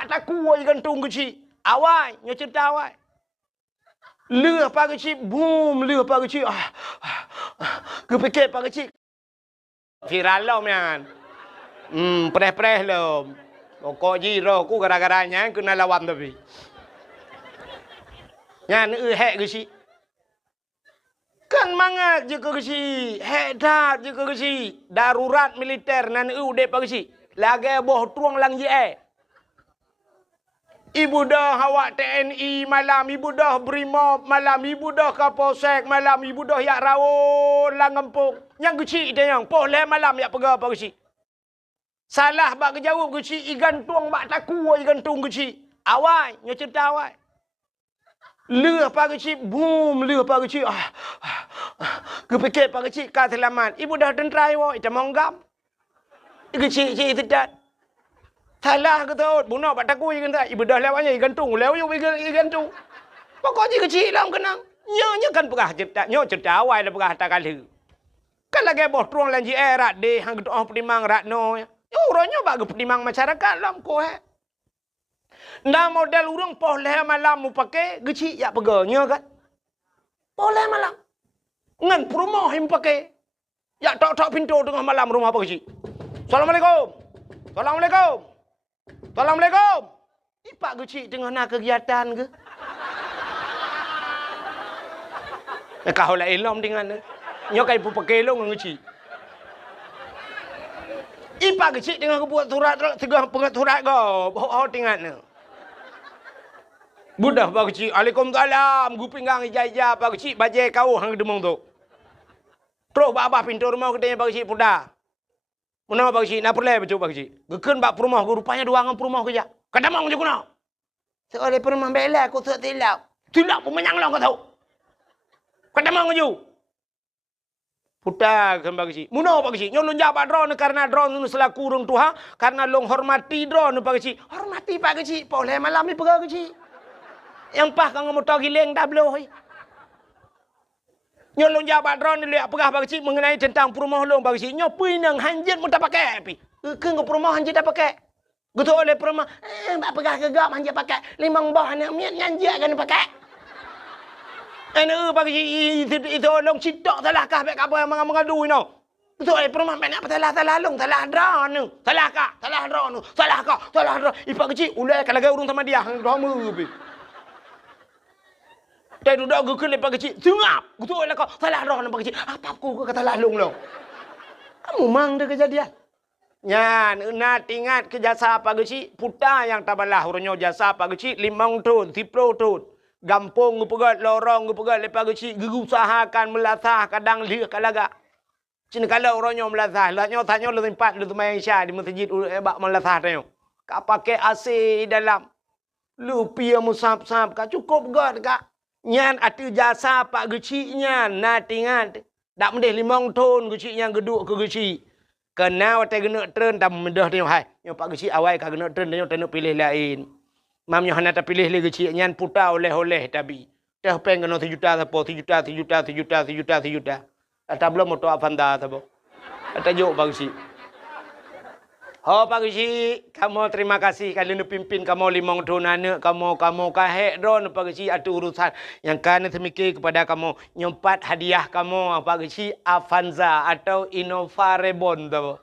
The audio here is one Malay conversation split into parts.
bak taku ai gantung kecil. Awai, nyo cerita awai. Lừa pa kecil, boom, lừa pa kecil. Kepikir pa kecil. Viral lo man. Preh-preh lo. Kok jiro ku gara-garanya kena lawan tapi. Nyan hek kecil. Kan mangat je ke kecil. Hedat je ke kecil. Darurat militer nan dek pa kecil. Lagi boh tuang lang je Ibu dah awak TNI malam, ibu dah Brimob malam, ibu dah Kapolsek malam, ibu dah yak rawon lang ngempuk. Yang kecil dia yang poleh malam yak pegah apa kecil. Salah bak kejawab kecil, igantung bak taku igantung kecil. Awai, nyo cerita awai. Lừa pa kecil, boom, lừa pa kecil. Kepikir pa kecil ka selamat. Ibu dah tentrai wo, ita monggam. Kecil-kecil tidak. Salah ke tahu, bunuh pak taku ikan tak. Ibu dah lewatnya igantung, lew igantung. Pokoknya kecil lah kenang. Nyo kan pegah cerita, nyo cerita awal dah pegah tak kali. Kan lagi boh tuang lanji rat deh, hang doa penimang rat no. Yo orangnya bagi penimang masyarakat lam ko Nah model urang poleh malam mu pakai kecil ya pegah nyo kan. Poleh malam. Ngan rumah him pakai. Ya tok pintu tengah malam rumah apa kecil. Assalamualaikum. Assalamualaikum. Assalamualaikum. Ipak kecil tengah nak kegiatan ke? Kau lah elom dengan nyokai pu pakai long kecil. Ipak kecil tengah buat surat tengah pengat surat kau. Oh tengah ni. Budak pak kecil. Waalaikumsalam. Gu pinggang ijah pak kecil bajai kau hang demong tu. Terus bak pintu rumah katanya pak kecil pudah. Mana pak cik? Nak perlai betul pak cik. Gekan bak perumah aku rupanya dua orang perumah kerja. Kadang mang je kuna. Seoleh perumah bela aku tak tilap. Tilap pun menyang lah kau tahu. Kadang mang je. Putar kan pak cik. Mana pak cik? Nyolong jawab drone karena drone nu selaku urang tuha karena long hormati drone pak cik. Hormati pak cik. Boleh malam ni pergi cik. Yang pah kang motor giling dah bloh. Nyolong jawab drone ni lihat pegah bagi cik mengenai tentang perumah long bagi cik. Nyo pui nang hanjit mu tak pakai pi. Ke perumah hanjit tak pakai. Gitu oleh perumah tak pegah gegap hanjit pakai. Limang bah nak miat hanjit kan pakai. Bagi cik itu long citok salah kah baik apa yang mengadu ni. Gitu oleh perumah nak salah long salah drone ni. Salah kah? Salah drone ni. Salah kah? Salah drone. Ipak kecil ulai kalau urung sama dia hang drama pi. Dia duduk gukun lepas kecil. Sengap. Betul lah kau. Salah roh lepas kecil. Apa aku kata lalung lo. Kamu mang dia kejadian. Nyan. Nak ingat ke jasa apa kecil. Putar yang tabalah. Orangnya jasa apa kecil. 5 tahun. 10 tahun. Gampung pegat. Lorong pegat lepas kecil. Gerusahakan melasah. Kadang lihat kalaga. Cina kalau orangnya melasah. Lahnya tanya lu tempat. Lu temayang Isya. Di masjid. Ebak melasah tanya. Kau pakai AC dalam. Lu pia musab-sab. Kau cukup gad kak. Nyan atu jasa pak geciknya nak ingat dak mendeh 5 tahun geciknya geduk ke gecik kena wate gena tren tam mendah tengok hai nyo pak gecik awal ka gena tren nyo tak pilih lain mam nyo hana tak pilih le gecik nyan puta oleh-oleh tabi dah peng kena 7 juta sapo 7 juta ata belum moto avanda sapo ata jok pak gecik. Oh Pak Geci, kamu terima kasih kalian pimpin kamu 5 tahun anak kamu kahek drone Pak Geci ada urusan yang kan semikir kepada kamu nyempat hadiah kamu Pak Geci Avanza atau Innova Reborn tu.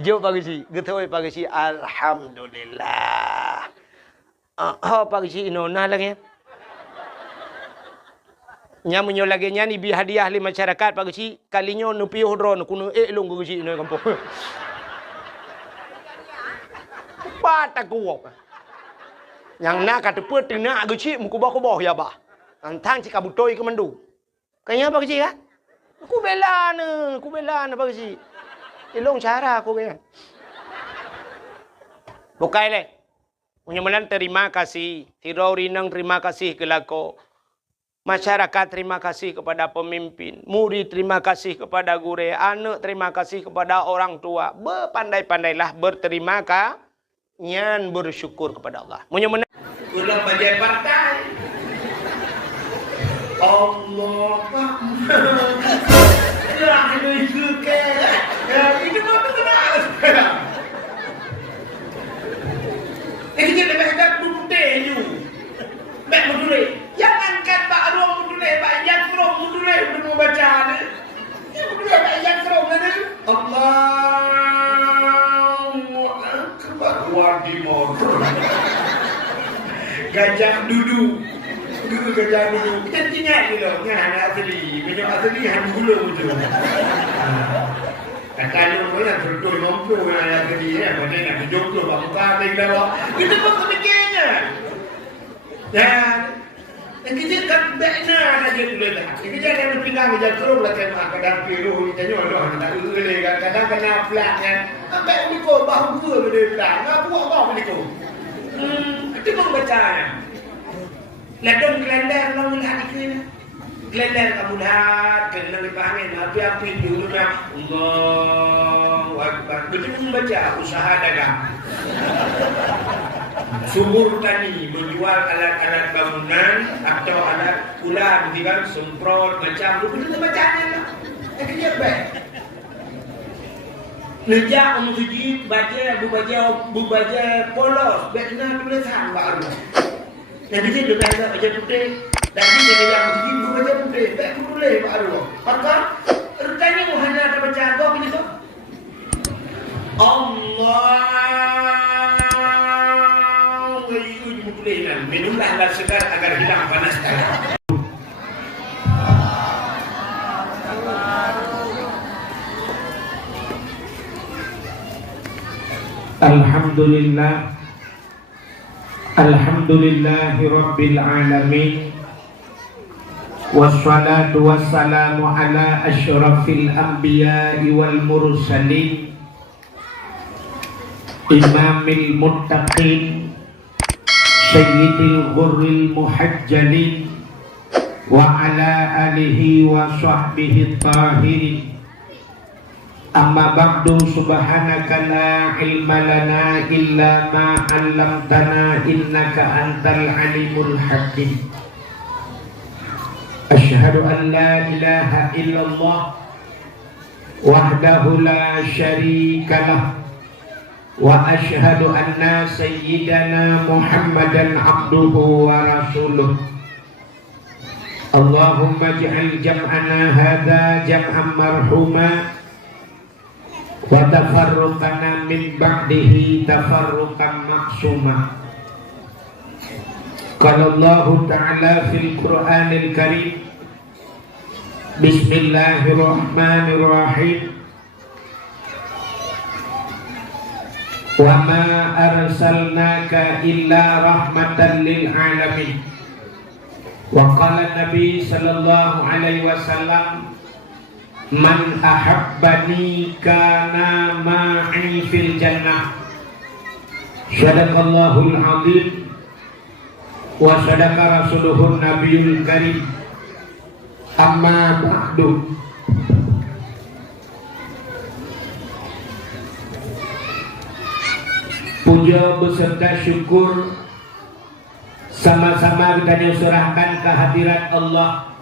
Jom Pak Geci, getoi Pak Geci alhamdulillah. Oh Pak Geci inona lagi. Nya menyo lagi nya ni bi hadiah li masyarakat Pak Geci kalinya nupiuh drone kuno long Geci no kampung. Pat aku. Yang nak kata put tengah kecil muku bah ya bah. Antang cik kabutoi ke mendu. Kayaknya apa kecil kan? Aku bela apa kecil. Ilong cara aku bela. Bukai le. Menyemelan terima kasih. Tirau rinang terima kasih ke lako. Masyarakat terima kasih kepada pemimpin. Murid terima kasih kepada guru. Anak terima kasih kepada orang tua. Berpandai-pandailah berterima kasih. Nyan bersyukur kepada Allah. Menyemen ulang bajai partai. Allah ya itu ke. Ya ini mau benar. Ini lebih kat putih ju. Mek mudule. Jangan kat Pak Rom mudule, Pak Yan Krom mudule untuk baca ni. Ya mudule Pak Yan Krom ni. Allahu Akbar wadi motor. Gajah duduk. Duduk gajah duduk. Kita tinggal ni loh. Ngan asli. Macam asli hang gula betul. Kalau mana betul mampu yang asli ya, mana nak dijoklo bangka tinggal. Itu pun kemungkinan. Dan kita kan benar aja dulu dah. Kita jangan pindah ke Jakarta lah kan kadang piru kita nyolah tak boleh kadang kena flat kan. Sampai uliko bahu dua benda flat. Ngapu apa uliko? Itu pun baca. Ladon kalender long lihat ikut. Kalender kamu lihat kena dipanggil api-api dulu dah. Allahu Akbar. Betul pun baca usaha dagang. Sumur tani menjual alat-alat bangunan atau alat pula kan semprot macam tu betul bacanya lah. Dia baik. Nejak memuji baca polos benar tulisan baru. Nanti dia baca putih dan dia yang memuji baca putih baik tulis baru. Maka rutanya hanya ada baca apa begitu. Allah minumlah agar segar agar hilang panas darah. Alhamdulillah. Alhamdulillahi Rabbil Alamin. Wassalatu wassalamu ala asyrafil anbiya'i wal mursalin, imamil muttaqin, sayyidil ghurril muhajjalin, wa ala alihi wa sahbihi tahirin. Amma ba'du, subhanaka la ilma lana illa ma 'allamtana innaka antal alimul hakim. Asyhadu an la ilaha illallah wahdahu la syarika lah, wa asyhadu anna sayyidana Muhammadan abduhu wa rasuluh. Allahumma ij'al jam'ana hadza jam'an marhuma wa tafarruqana min ba'dihi tafarruqan maqsuma. Qala Allah Ta'ala fil Qur'anil Karim, Bismillahirrahmanirrahim. Wa ma arsalnaka illa rahmatan lil alamin. Wa qala Nabi sallallahu alaihi wasallam, man ahabbani kana ma'i fil jannah. Sadaqallahul azim wa sadaqa rasuluhun nabiyul karim. Amma ba'du. Puja beserta syukur sama-sama kita serahkan kehadirat Allah.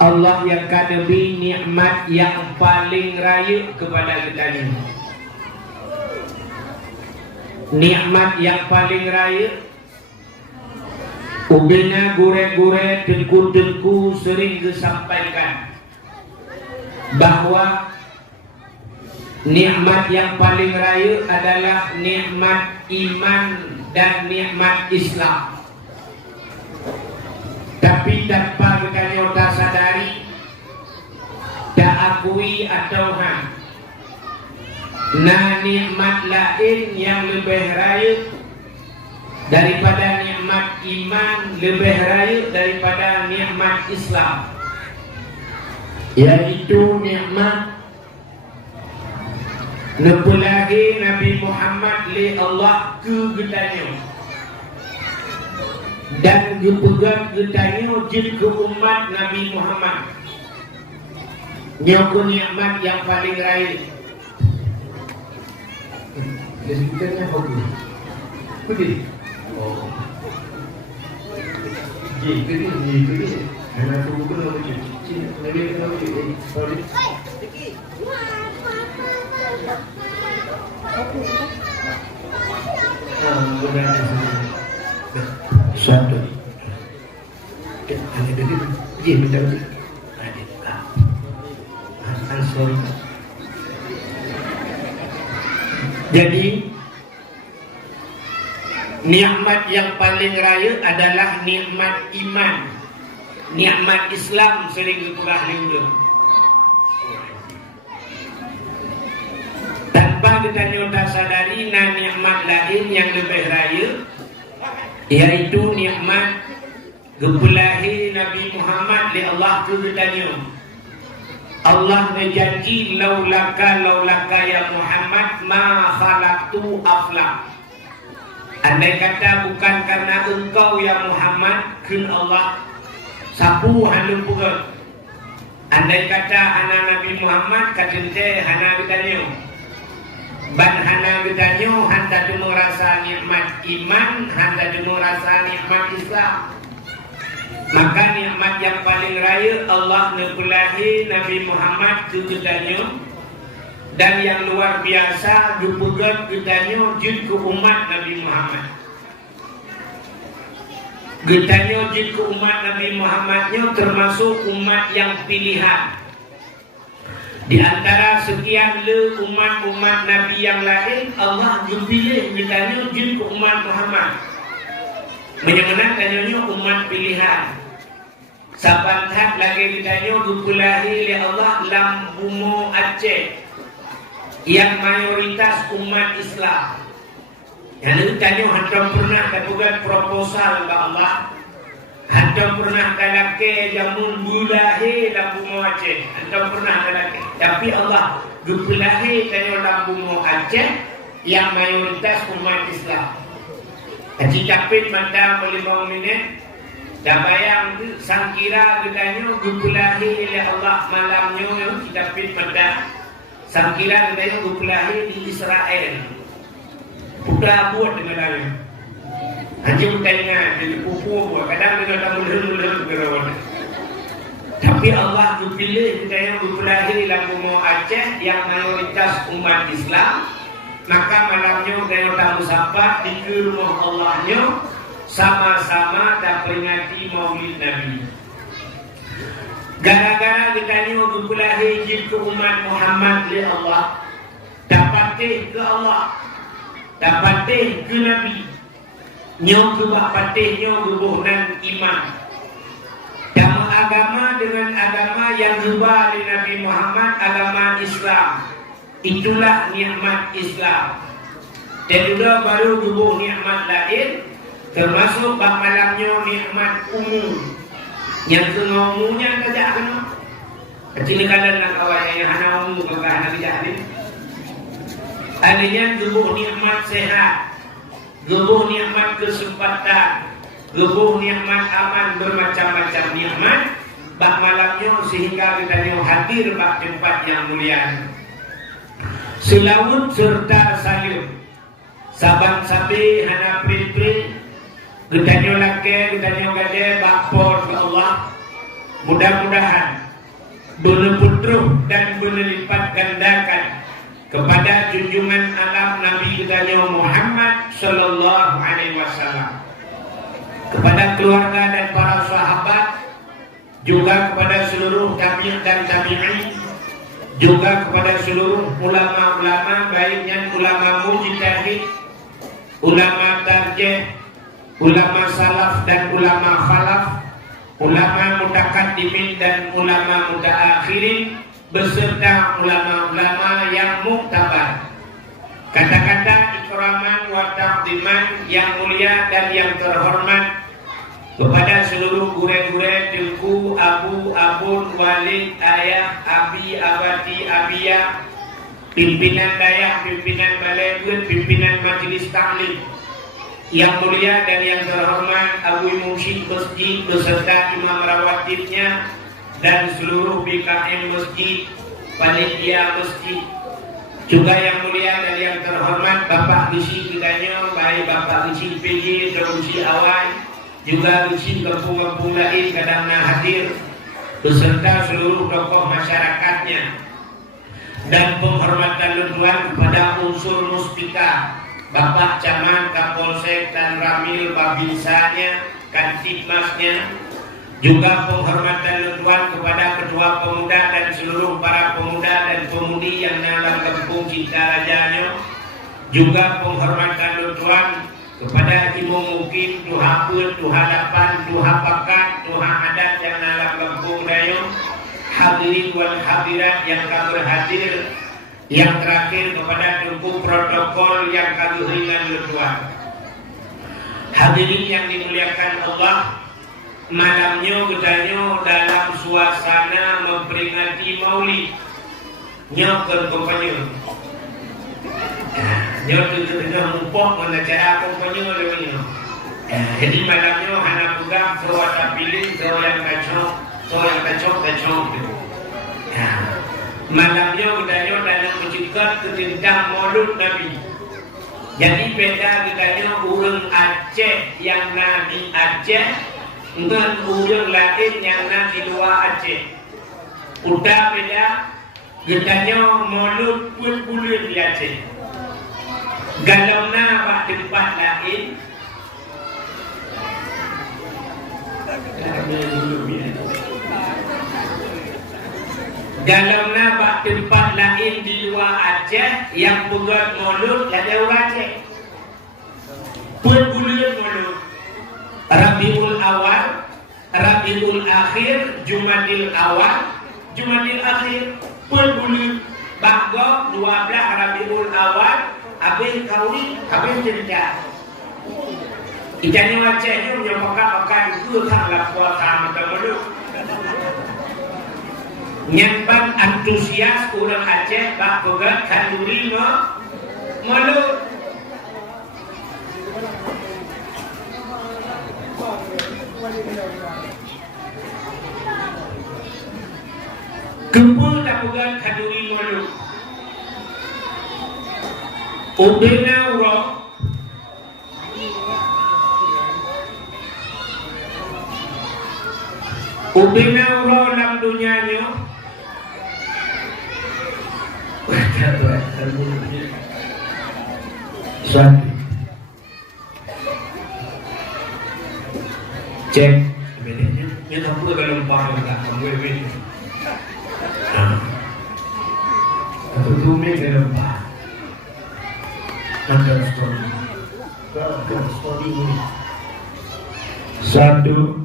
Allah yang kademi nikmat yang paling raya kepada kita ini. Nikmat yang paling raya. Ubina gure-gure, tengku-tengku sering disampaikan bahwa nikmat yang paling raya adalah nikmat iman dan nikmat Islam. Tapi tanpa kita nyata sadari, tak akui atau nah nikmat lain yang lebih raya daripada nikmat iman, lebih raya daripada nikmat Islam, yaitu nikmat nepulagi Nabi Muhammad li Allah ke getanya dan gepegang getanya jin ke umat Nabi Muhammad. Nyoko nikmat yang paling raya. Jadi kita ni apa tu? Putih. Oh. Ji, putih. Anak tu bukan apa tu? Cina, nabi apa tu? Sorry. mudah-mudahan suatu ada dari dia minta ada sorry. Jadi nikmat yang paling raya adalah nikmat iman, nikmat Islam sering dikurang lingga. Tanpa kita nyata sadari, nah nikmat lain yang lebih raya, yaitu nikmat kepulahi Nabi Muhammad li Allah tu bertanya. Allah berjanji laulaka ya Muhammad ma khalaqtu aflak. Andai kata bukan karena engkau ya Muhammad, kun Allah sapu hanum puga. Andai kata hana Nabi Muhammad katente hana bertanya. Ban hana bertanya hanta cuma rasa nikmat iman, hanta cuma rasa nikmat Islam. Maka nikmat yang paling raya Allah nepulahi Nabi Muhammad ketanya, dan yang luar biasa dipegang ketanya jid ke umat Nabi Muhammad. Ketanya jid ke umat Nabi Muhammadnya termasuk umat yang pilihan. Di antara sekian le umat-umat Nabi yang lain, Allah dipilih ketanya jid ke umat Muhammad. Menyenangkan tanyanya umat pilihan. Sabantat lagi ditanya dipulahi oleh Allah lambumo Aceh yang mayoritas umat Islam. Yang ditanya hantam pernah dapat proposal ke Allah, hantam pernah kalake jamun bulahi lambumo Aceh, hantam pernah kalake. Tapi Allah dipulahi tanya lambumo Aceh yang mayoritas umat Islam. Haji capit mata 5 minit. Dan bayang sangkira katanya dipulahi oleh Allah malamnya yang kita pit pada sangkira katanya dipulahi di Israel. Budak buat dengan lain. Hanya bertanya jadi pupu buat kadang kita tak mulai berawal. Tapi Allah dipilih katanya dipulahi dalam bumi Aceh yang mayoritas umat Islam. Maka malamnya katanya tamu sahabat di rumah Allahnya. Sama-sama tak peringati maulid Nabi. Gara-gara ditanya dipulahi jid ke umat Muhammad li Allah, dapatih ke Allah, dapatih ke Nabi, nyo ke dapatih nyo gebuhnan iman. Dama agama dengan agama yang berubah di Nabi Muhammad, agama Islam. Itulah nikmat Islam. Dan juga baru gebuh nikmat lain. Termasuk bak malamnya nikmat umum yang umumnya saja kena kecil kalian nak kawan yang hana umum bagi hana bijak ni adanya gebuh nikmat sehat, gebuh nikmat kesempatan, gebuh nikmat aman, bermacam-macam nikmat bak malamnya sehingga kita hadir bak tempat yang mulia. Selawut serta salim saban sabi hana prit-prit Gedanyo laki, gedanyo gade, bakpor ke Allah. Mudah-mudahan berputruh dan berlipat gandakan kepada junjungan alam Nabi gedanyo Muhammad Sallallahu Alaihi Wasallam, kepada keluarga dan para sahabat, juga kepada seluruh tabi'in dan tabi'in, juga kepada seluruh ulama-ulama, baiknya ulama mujtahid, ulama tarjih, ulama salaf dan ulama khalaf, ulama mutakaddimin dan ulama mutaakhirin, beserta ulama-ulama yang muktabar. Kata-kata ikraman wa taqdiman yang mulia dan yang terhormat kepada seluruh gure-gure, tengku, abu, abun, walid, ayah, abi, abati, abiyah, pimpinan dayak, pimpinan balai, pimpinan majelis taklim yang mulia dan yang terhormat Abu Mursyid Masjid beserta imam rawatibnya dan seluruh BKM Masjid, panitia masjid, juga yang mulia dan yang terhormat Bapak Gusi kitanya, baik Bapak Gusi PJ dan Gusi Awal, juga Gusi kampung-kampung lain kadangnya hadir beserta seluruh tokoh masyarakatnya, dan penghormatan luar kepada unsur muspika Bapak Camat, Kapolsek, Tan Ramil Babinsanya, Kantipmasnya, juga penghormatan Tuan kepada Ketua Pemuda dan seluruh para pemuda dan pemudi yang dalam kampung Cinta Rajanya, juga penghormatan Tuan kepada Ibu Mukim, Tuha Pun, Tuha Dapan, Tuha Pakat, Tuha Adat yang dalam kampung Raya, hadirin wal hadirat yang kami hadir, yang terakhir kepada tungku protokol yang kami ringan Tuan. Hadirin yang dimuliakan Allah, malamnya gedanya dalam suasana memperingati Maulid. Nyokon kompanya. Nyokon tengah mumpuk mana cara kompanya lewatnya. Jadi malamnya anak pegang suara pilih, suara yang kacau. Malamnya gedanya dalam menciptakan tentang Maulid Nabi. Jadi beda gedanya orang Aceh yang Nabi Aceh dengan orang lain yang Nabi luar Aceh. Udah beda gedanya Maulid pun bulan di Aceh. Galau nama tempat lain. Galau nama tempat lain di luar Aceh yang buat Maulid ada orang Aceh. Pun bulan Maulid. Rabiul Awal, Rabiul Akhir, Jumadil Awal, Jumadil Akhir. Pun bulan Bagong 12 Rabiul Awal. Habis kahwin, habis cerita. Ikannya Acehnya punya pakai itu sangat kuasa macam dulu. Nyamban antusias orang Aceh bak pegat kanduri malu. Kempul tak pegat kanduri malu. Ubena urok dalam dunianya suatu cek bedanya dia tak perlu dalam paham tak kamu atau tume dalam paham ada story ini satu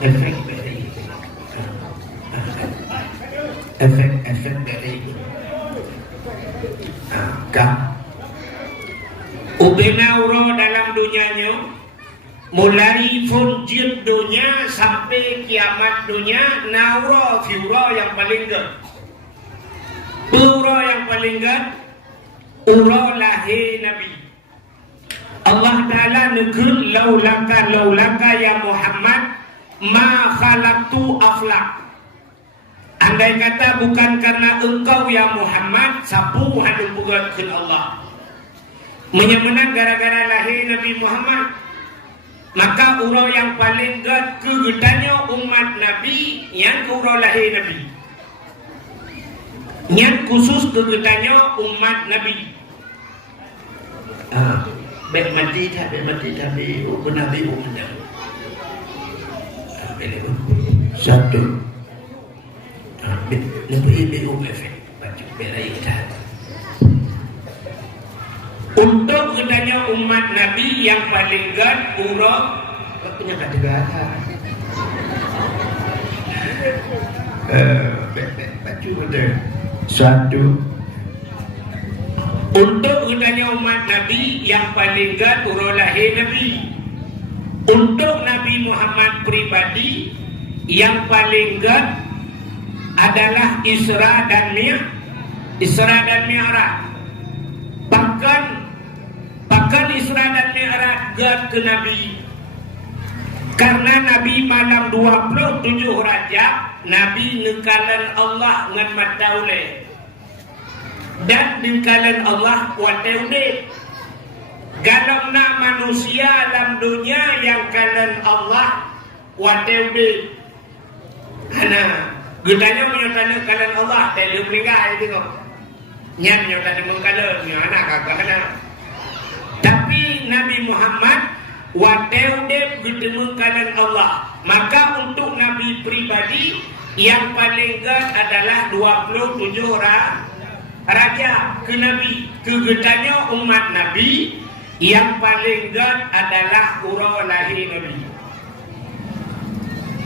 efek dari Ubenauro dalam dunianya mulai funjid dunia sampai kiamat dunia nauro fiuro yang paling gede uro yang paling gede uro lahir Nabi Allah Ta'ala negeri laulaka ya Muhammad ma khalaqtu aflak. Andai kata bukan karena engkau ya Muhammad sapu hadu bugatkan Allah menyemenang gara-gara lahir Nabi Muhammad, maka urau yang paling gede kegedannya umat Nabi yang urau lahir Nabi, yang khusus kegedannya umat Nabi. Bet mati tapi Nabi umumnya satu lebih efek baju berai kita untuk kedannya umat Nabi yang paling gad urok punya kata-kata baju betul satu untuk kedannya umat Nabi yang paling gad urok lahir Nabi. Untuk Nabi Muhammad pribadi yang paling gad adalah Isra dan Mi'raj. Bahkan Isra dan Mi'raj gad ke Nabi. Karena Nabi malam 27 Rajab Nabi nekalan Allah ngan mataule. Dan nekalan Allah wataule. Galangna manusia dalam dunia yang kalan Allah wataule. Karena Gutanya menyotana kalan Allah telu meninggal itu kok. Nya menyotana mengkalan nya anak kakak kana. Tapi Nabi Muhammad wateu de bertemu kalan Allah. Maka untuk Nabi pribadi yang paling gede adalah 27 raja ke Nabi. Kegedanya umat Nabi yang paling gede adalah urau lahir Nabi.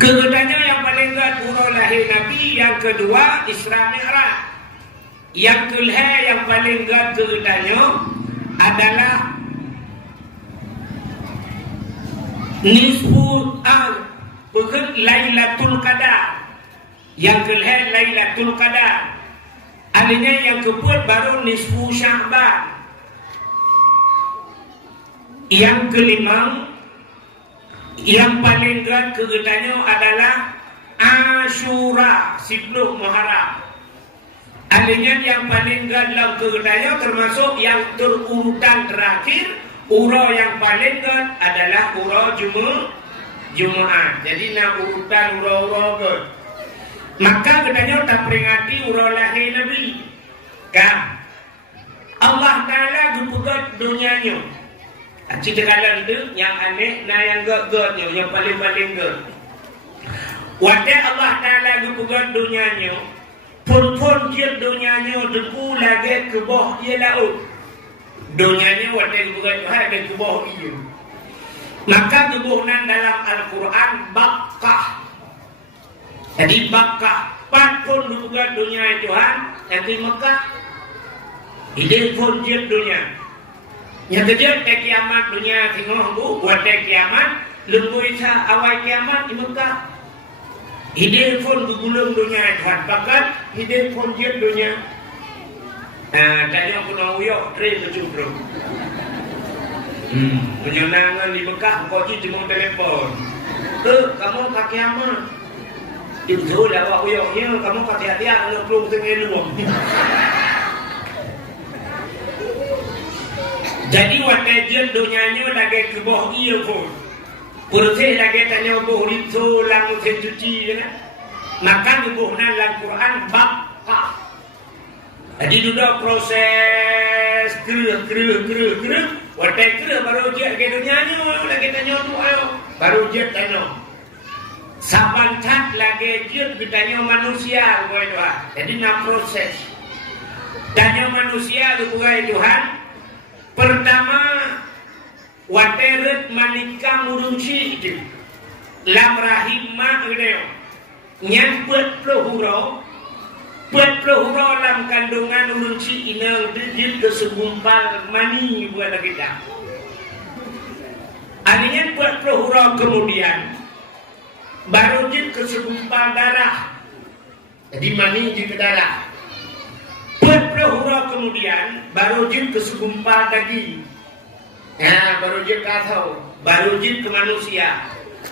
Kegedanya yang paling gede urau lahir Nabi. Yang kedua Isra Mi'raj. Yang kelima yang paling gede kegedanya adalah nisfu bukan Lailatul Qadar. Yang kelima Lailatul Qadar. Adanya yang keempat baru nisfu Sya'ban. Yang kelima yang paling gede kegedanya adalah Asyura 10 Muharram. Adanya yang paling gede dalam kegedanya termasuk yang terurutan terakhir. Urau yang paling gede adalah urau Jumaat. Jadi nak urutan urau-urau gede. Maka katanya tak peringati urau lahir Nabi. Kan? Allah Ta'ala gepegat dunianya. Cerita kalan itu yang aneh, nah yang gede-gedenya, yang paling-paling gede. Waktu Allah Ta'ala gepegat dunianya, pun dia dunianya deku lagi ke bawah ia laut. Dunianya waktu gepegat Tuhan ada ke bawah ia. Maka kebunan dalam Al-Quran Bakkah. Jadi Bakkah, 4 pun juga dunia Tuhan, nanti Mekah, ide pun jet dunia. Yang kejap tak kiamat dunia tengok bu, buat tak kiamat, lembu isa awal kiamat di Mekah. Ide pun gulung dunia Tuhan, pakat ide pun jet dunia. Tanya aku nak uyok, train macam bro. Menyenangan di Mekah, kau cuma telepon. Kamu tak kiamat. Dia betul lah awak uyoknya, kamu hati-hati nak peluk tengah luang. Jadi waktu jen dunianya lagi ke bawah ia pun. Purusih lagi tanya boh itu lang musim cuci je kan. Maka dibuhnan dalam Quran Bakkah. Jadi duduk proses kerah. Waktu kerah baru jen ke dunianya lagi tanya tu ayo. Baru jen tanya. Saban cat lagi jen ditanya manusia buat Tuhan. Jadi nak proses. Tanya manusia buat Tuhan. Pertama, wateret manika murunci itu, lam rahim mak itu, nyat puluh hurau lam kandungan murunci inang dijil kesegumpal mani buat kita. Artinya 40 hurau kemudian, baru jil kesegumpal darah, jadi mani jil ke darah. 40 hurau kemudian baru jin ke segumpal daging. Ya, baru jin kasau, baru jin ke manusia.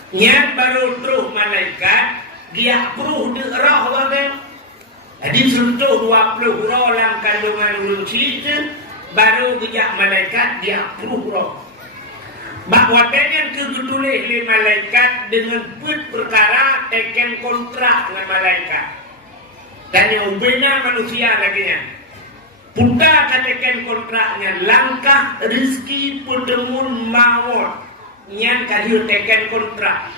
Nyat baru terus malaikat, dia peruh di roh bagai. Jadi sentuh 20 hurau dalam kandungan manusia itu, baru kejak malaikat dia peruh roh. Bahawa dengan kegetulih oleh malaikat dengan perkara teken kontrak dengan malaikat. Dan yang benar manusia lagi nya. Putar katakan kontraknya langkah rezeki pedemun mawon. Yang kayu teken kontrak.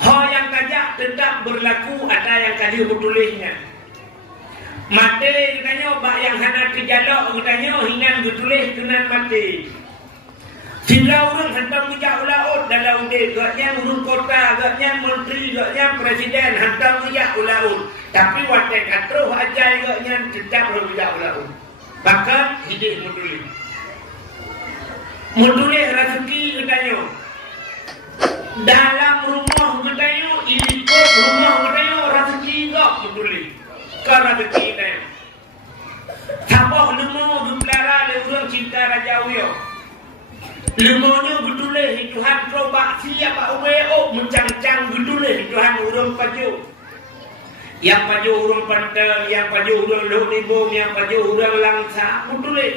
Hal yang kajak tetap berlaku ada yang kayu betulihnya. Mati katanya bak yang hana terjalak katanya hinan betulih kena mati. Sila urung hantam bijak ulaut dalam dia, gaknya urung kota, gaknya menteri, gaknya presiden hantam bijak ulaut. Tapi waktu katruh ajai gaknya tetap bijak ulaut. Bahkan hidup mendulih. Mendulih rezeki katanya. Dalam rumah katanya, ikut rumah katanya rezeki gak mendulih. Ke rezeki katanya. Sabah lemah berpelara dia urang cinta Raja Uyok. Lemahnya betulih Tuhan coba siapa umeo mencang-cang betulih Tuhan urang paju. Yang paju urang pantel, yang paju urang lehunibom, yang paju urang langsa betulih.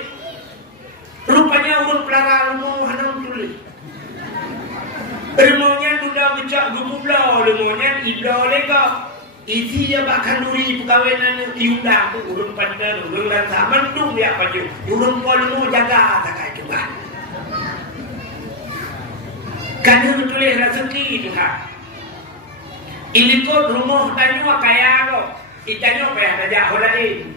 Rupanya urang pelara lemah hanam betulih. Lemahnya sudah becak gubublau, lemahnya iblau lega. isi ya bahkan duri perkahwinan diundang tu urun partner urun lansa mendung dia baju urun polu jaga tak juga kan tulis rezeki itu kan ini kod rumah tanya kaya lo itanya payah aja holain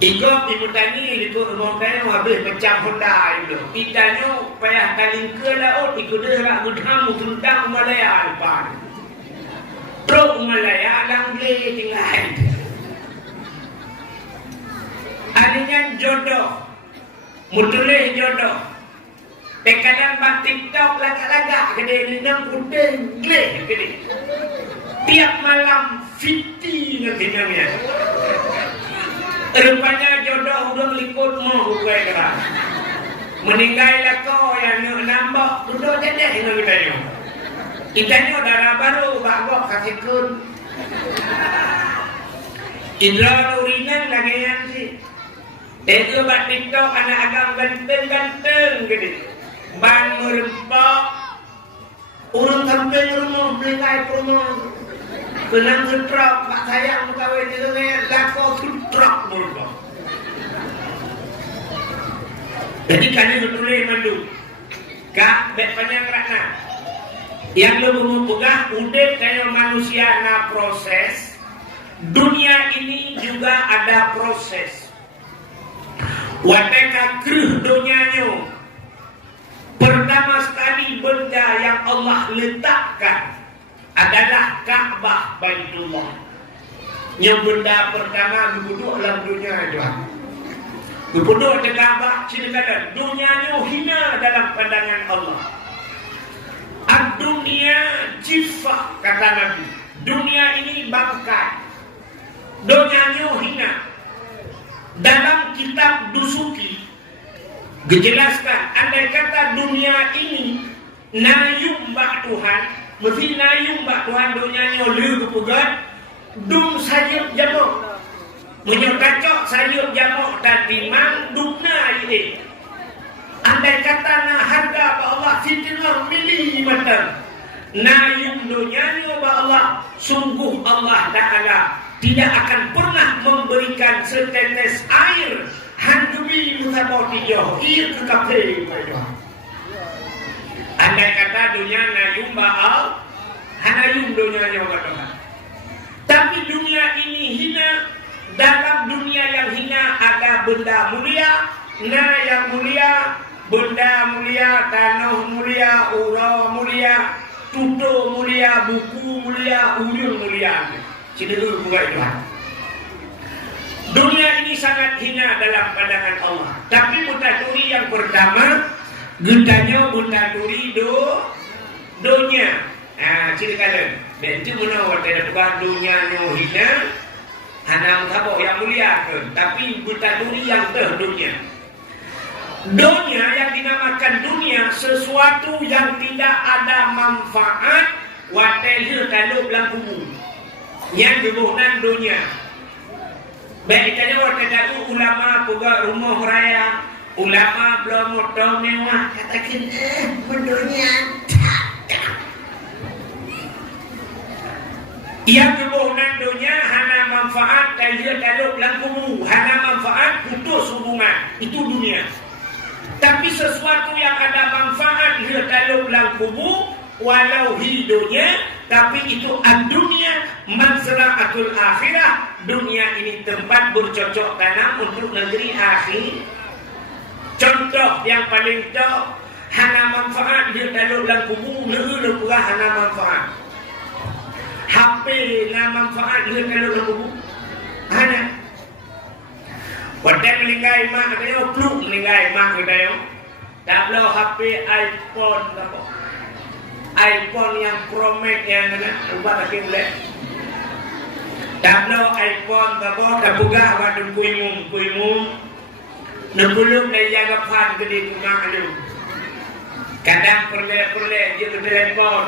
ikut ibu tani itu rumah kaya habis macam Honda itu itanya payah taling ke laut ikut dia rak gudang tentang Malaya depan Pro Malaya Langle tinggal. Adanya jodoh, mutuleh jodoh. Kadang bak TikTok lagak-lagak kede nang putih gleh kede. Tiap malam fiti nanti namanya. Rupanya jodoh udah meliput mau gue kerana. Meninggal lako yang nambah duduk jadi nang kita yo. Itanya darah baru bawa kasih kun. Indra urinan lagi yang sih. Itu buat TikTok anak agam ganteng-ganteng gede. Ban merempok. Urun sampai rumah beli rumah. Kenang setrok pak sayang kawin itu lako setrok merempok. Jadi kami betul mandu. Kak bet panjang rakna. Yang lu membuka udah kayak manusia na proses. Dunia ini juga ada proses. Wateka keruh dunianya. Pertama sekali benda yang Allah letakkan adalah Ka'bah Baitullah. Yang benda pertama duduk dalam dunia itu. Duduk di Ka'bah silakan. Dunianya hina dalam pandangan Allah. Dunia jifah kata Nabi. Dunia ini bangkai. Dunianya hina. Dalam kitab Dusuki dijelaskan andai kata dunia ini nayum bak Tuhan, mesti nayum bak Tuhan dunianya lu kepugat dung sayup jamuk. Menyokacok sayup jamuk dan timang dumna ini. Andai kata na harga ba Allah sitinor milih mata. Na yung dunyanya ba Allah sungguh Allah Ta'ala tidak akan pernah memberikan setetes air handubi musaboti jauh ir ke kafe pada. Andai kata dunia na yung ba Allah hana yung dunyanya ba Tuhan. Tapi dunia ini hina. Dalam dunia yang hina ada benda mulia. Na yang mulia, benda mulia, tanah mulia, ura mulia, tuto mulia, buku mulia, uyun mulia. Cenderung buat itu. Dunia ini sangat hina dalam pandangan Allah. Tapi mutaturi yang pertama, gendanya mutaturi dunia. Nah, ceritakan. Dan itu menawar dari Tuhan dunia hina. Hana menghabuk yang mulia ke. Tapi mutaturi yang dunia. Dunia yang dinamakan dunia sesuatu yang tidak ada manfaat watel kalau belang kubur yang dibuhnan dunia. Baik tadi watel itu ulama juga rumah raya, ulama belum motor mewah katakan dunia yang dibuhnan dunia hana manfaat kalau belang kubur, hana manfaat putus hubungan itu dunia. Tapi sesuatu yang ada manfaat dia kalau belang kubu walau hidupnya, tapi itu dunia mazra'atul akhirah. Dunia ini tempat bercocok tanam untuk negeri akhir. Contoh yang paling top hana manfaat dia kalau belang kubu negeri pula hana manfaat. HP na manfaat dia kalau belang kubu hana. Wadah melingkai mak katanya, pluk melingkai mak katanya. Tak perlu HP iPhone apa? iPhone yang Pro Max yang mana? Ubah lagi boleh. Tak perlu iPhone apa? Tak buka waduh kuimum. Nebulung dari jaga pan gede kumang alu. Kadang perle dia tu telefon.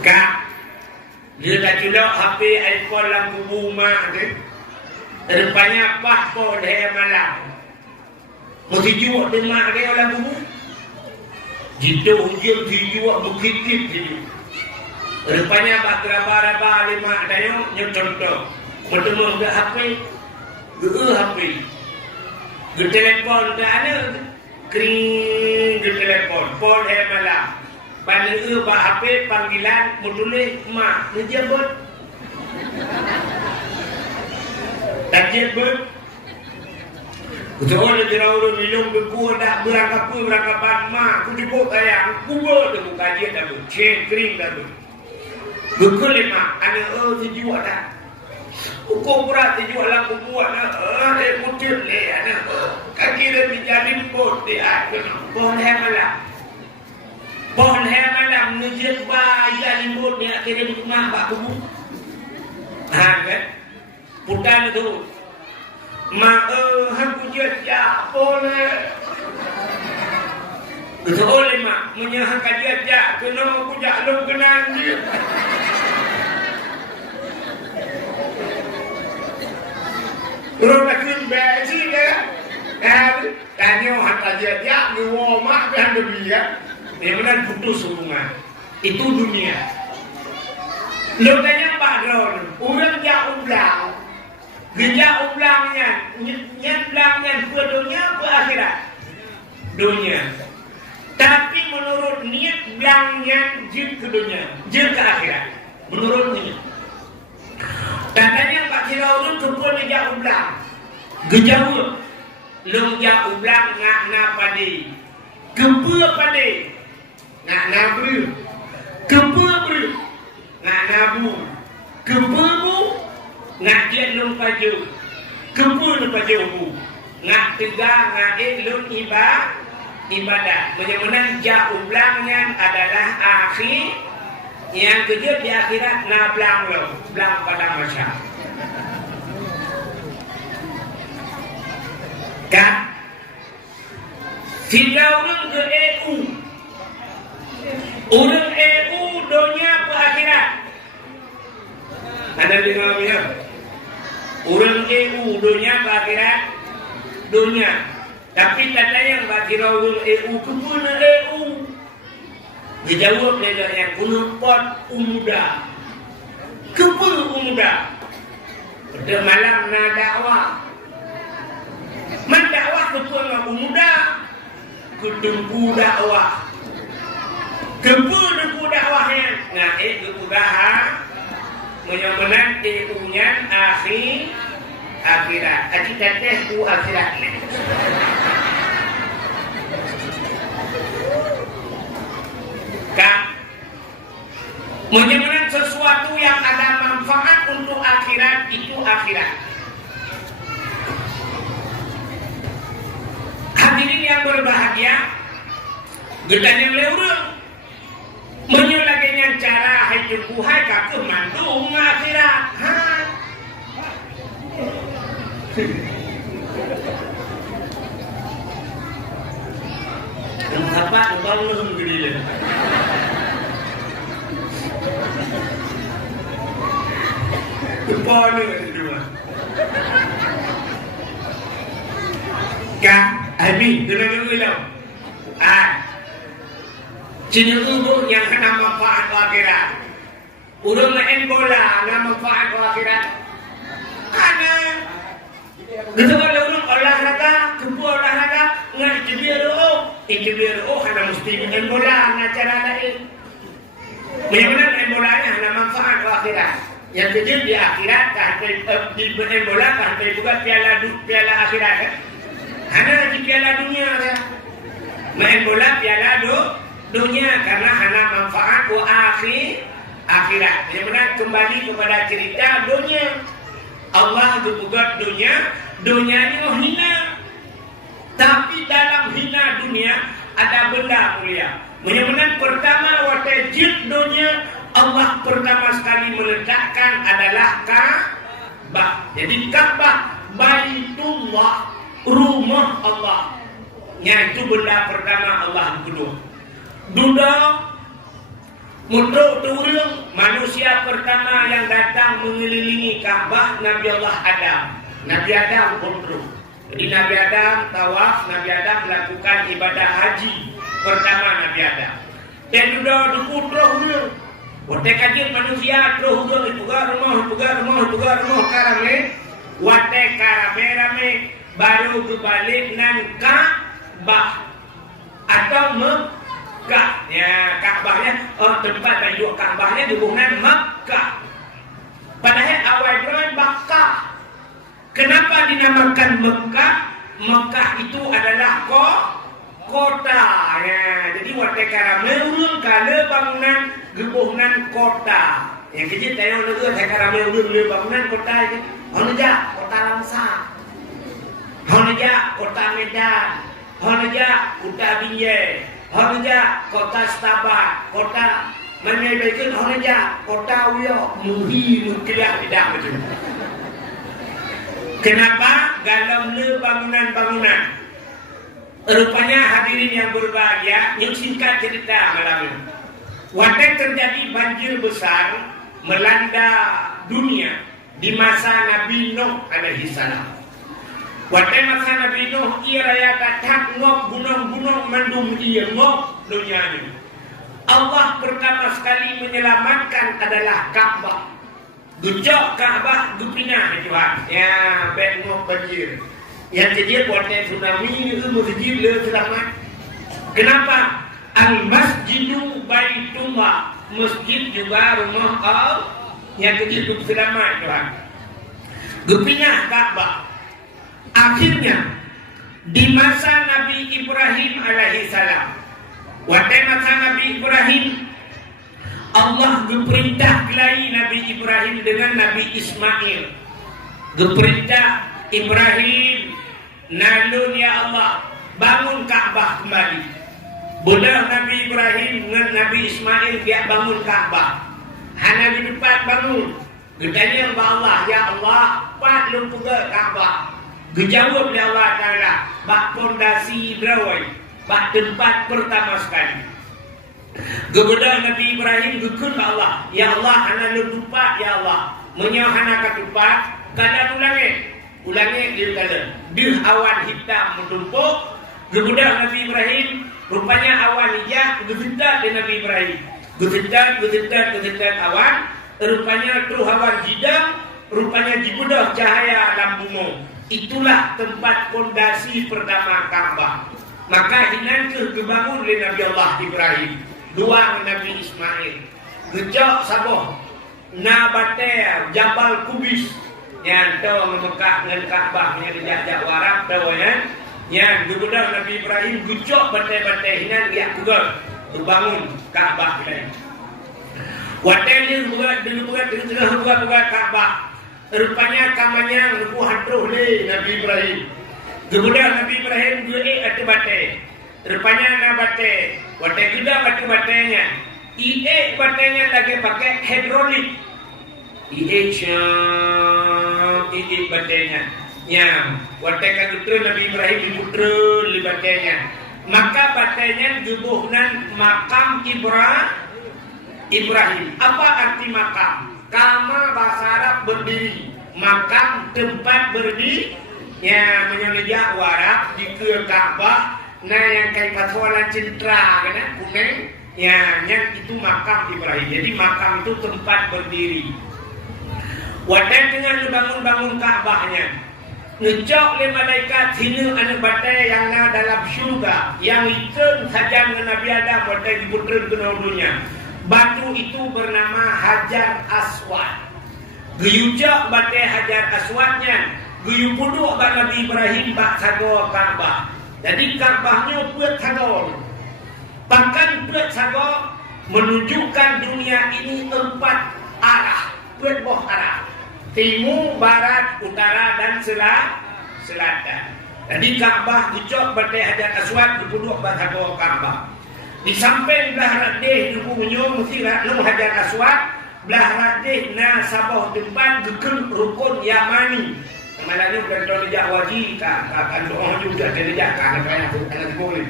Kak, dia tak culok HP iPhone lampu buma tu. Rupanya paspor dia malam. Mesti jual rumah dia orang bubu. Jika hujan dijual berkikit dia. Rupanya bak raba-raba lima dayo contoh. Bertemu ke HP, HP, ke telepon ke ana, kring ke telepon, pon malam. Pada ba HP panggilan mutulis mak ngejebut. Tak jebut. Betul dia orang minum beku dah berangkapan mak ku dipok ayam kubur tu buka dia dah tu kering dah tu beku lima ana sejual dah ukur berat sejual lah ku buat dah mutil le ana kaki dia menjadi pot dia pohon malam ngejek bayar limbut dia akhirnya rumah bak kubu kan putan tu mak aku jejak boleh betul boleh mak menyahkan jejak kena aku jaklum kenal dia terus nak besi kan tanya hantar jejak ni mak kan dia benar putus hubungan itu dunia lo tanya Pak Ron orang jauh belau Gejak ublangnya, nyat ke dunia ke akhirat. Dunia. Tapi menurut niat belangnya ke dunia, ke akhirat. Menurutnya. Tandanya Pak Siraudun kumpul gejak ublang. Gejauh. Longjak ublang ngakna padi. Kempa padi. Ngakna beri. Kempa beri. Ngakna bu. Kempa bu. Ngak dia lung paju kempu lung paju bu ngak tegang ngak lung ibadah menyamanan jaublangnya adalah akhir yang kerja di akhirat na blang lo blang pada masa kan tidak orang ke EU orang EU dunia ke akhirat ada lima miliar. Orang EU dunia akhirat dunia. Tapi kata yang bagi orang EU kemana EU? Dijawab dengan yang kuno pot umuda. Kepul umuda. Pada malam na dakwah. Man dakwah kepul umuda. Ketempu dakwah. Kepul tempu dakwahnya. Nah, kemudahan menyamanan ilmunya akhirat teteh ku akhirat kan menyamanan sesuatu yang ada manfaat untuk akhirat itu akhirat. Hadirin yang berbahagia getanya leureung menyulagenya cara hidup buhay kakek mandu akhirat kenapa bangun gede kepala dua kak habis kena mengulang Cina ubuk yang kena manfaat akhirat. Urang main bola kena manfaat akhirat. Ada. Gitu kalau urang olahraga, kempu olahraga, ngai interview kena mesti main bola na cara lain. Bagaimana main bolanya kena manfaat akhirat. Yang kecil di akhirat di main bola kan juga piala akhirat. Hanya di piala dunia ya. Main bola piala dunia karena hanya manfaat akhirat. Yang benar kembali kepada cerita dunia. Allah berbuat dunia ini hina. Tapi dalam hina dunia ada benda mulia. Yang benar pertama wajib dunia Allah pertama sekali meletakkan adalah Ka'bah. Jadi Ka'bah Baitullah, rumah Allah. Yang itu benda pertama Allah kedua. Duda Muduk turun manusia pertama yang datang mengelilingi Ka'bah Nabi Allah Adam. Nabi Adam kontrol. Jadi Nabi Adam tawaf, Nabi Adam melakukan ibadah haji pertama Nabi Adam. Dan sudah dikutrah dulu. Wate kajian manusia terus hudul pugar rumah karang wate karame baru kebalik nan Ka'bah atau Mekah. Ya, Ka'bahnya tempat tajuk Ka'bahnya di hubungan Mekah. Padahal awal Ibrahim Makkah. Kenapa dinamakan Mekah? Mekah itu adalah kota. Ya, jadi wate karame urun kala bangunan gebuhnan kota. Yang kecil tayo lego saya karame urun bangunan kota ini. Honaja kota Lamsa. Honaja kota Medan. Honaja kota Binjai. Honaja kota Setabat. Kota menyebutkan honaja kota Uyo Muhi Nukliar tidak betul. Kenapa? Dalam bangunan-bangunan. Rupanya hadirin yang berbahagia, yang singkat cerita malam ini. Waktu terjadi banjir besar melanda dunia di masa Nabi Nuh alaihi salam. Waktu masa Nabi Nuh ia raya datang ngok gunung-gunung mendung ia ngok dunia ini. Allah pertama sekali menyelamatkan adalah Ka'bah. Gejok Ka'bah gepinah Tuhan. Ya, bet ngok banjir. Yang kejadian waktu tsunami itu masjid le selamat. Kenapa? Al-Masjidu Baitullah, masjid juga rumah Allah yang kejadian selamat Tuhan. Gepinah Ka'bah. Akhirnya di masa Nabi Ibrahim alaihi salam. Waktu masa Nabi Ibrahim Allah geperintah kelai Nabi Ibrahim dengan Nabi Ismail. Geperintah Ibrahim, nalun ya Allah, bangun Ka'bah kembali. Bodoh Nabi Ibrahim dengan Nabi Ismail dia bangun Ka'bah. Hana di depan bangun. Gedanya Allah, ya Allah, pat lu puga Ka'bah. Gejawab ya Allah Ta'ala, bak pondasi drawai, bak tempat pertama sekali. Gebedah Nabi Ibrahim gekun Allah, ya Allah, hana lu tempat ya Allah. Menyau hana ka tempat, kada ulangi dia kata di awan hitam menumpuk. Gebedah Nabi Ibrahim rupanya awan hijau gesetat di Nabi Ibrahim. Gesetat awan, rupanya tu awan hidang, rupanya dibedah cahaya lambungmu. Itulah tempat fondasi pertama Ka'bah. Maka hinan kebangun oleh Nabi Allah Ibrahim, dua Nabi Ismail. Gejok saboh Nabater Jabal Kubis yang tahu memekak dengan Ka'bah yang dijak warap tahu ya. Yang gebedah Nabi Ibrahim gejok batai-batai hinan dia kugal bangun Ka'bah ini. Watel dia buat di tengah Ka'bah. Rupanya kamanya lupu hantruh ni Nabi Ibrahim. Gebedah Nabi Ibrahim gue atu batai. Rupanya na batai. Watai juga batu batainya. Batainya lagi pakai hidrolik. Batainya. Ya, watai kagutra Nabi Ibrahim diputra li batainya. Maka batainya gebuhnan makam Ibrahim. Apa arti makam? Kama bahasa Arab berdiri, makam tempat berdiri. Ya, menyelejak warak di ke Ka'bah. Nah, yang kayak pasolan centra kan, kuning. Ya, yang itu makam Ibrahim. Jadi makam itu tempat berdiri. Wadah dengan bangun-bangun Ka'bahnya. Ngejok le malaikat sini anak batai yang na dalam syurga. Yang itu saja dengan Nabi Adam batai diputer ke dunia. Batu itu bernama Hajar Aswad. Geyujak batai Hajar Aswadnya. Geyu puduk bak Nabi Ibrahim bak sago Ka'bah. Jadi Ka'bahnya buat sago. Bahkan buat sago menunjukkan dunia ini 4 arah. Buat boh arah. Timur, barat, utara dan selatan. Jadi Ka'bah gejok batai Hajar Aswad dipuduk bak sago Ka'bah. Di samping belah radih dukunya mesti Nuh Hajar Aswad, belah radih na sabah tempat gekun rukun Yamani. Malamnya bukan kalau dijak wajib, akan doa juga dijak kan anak boleh.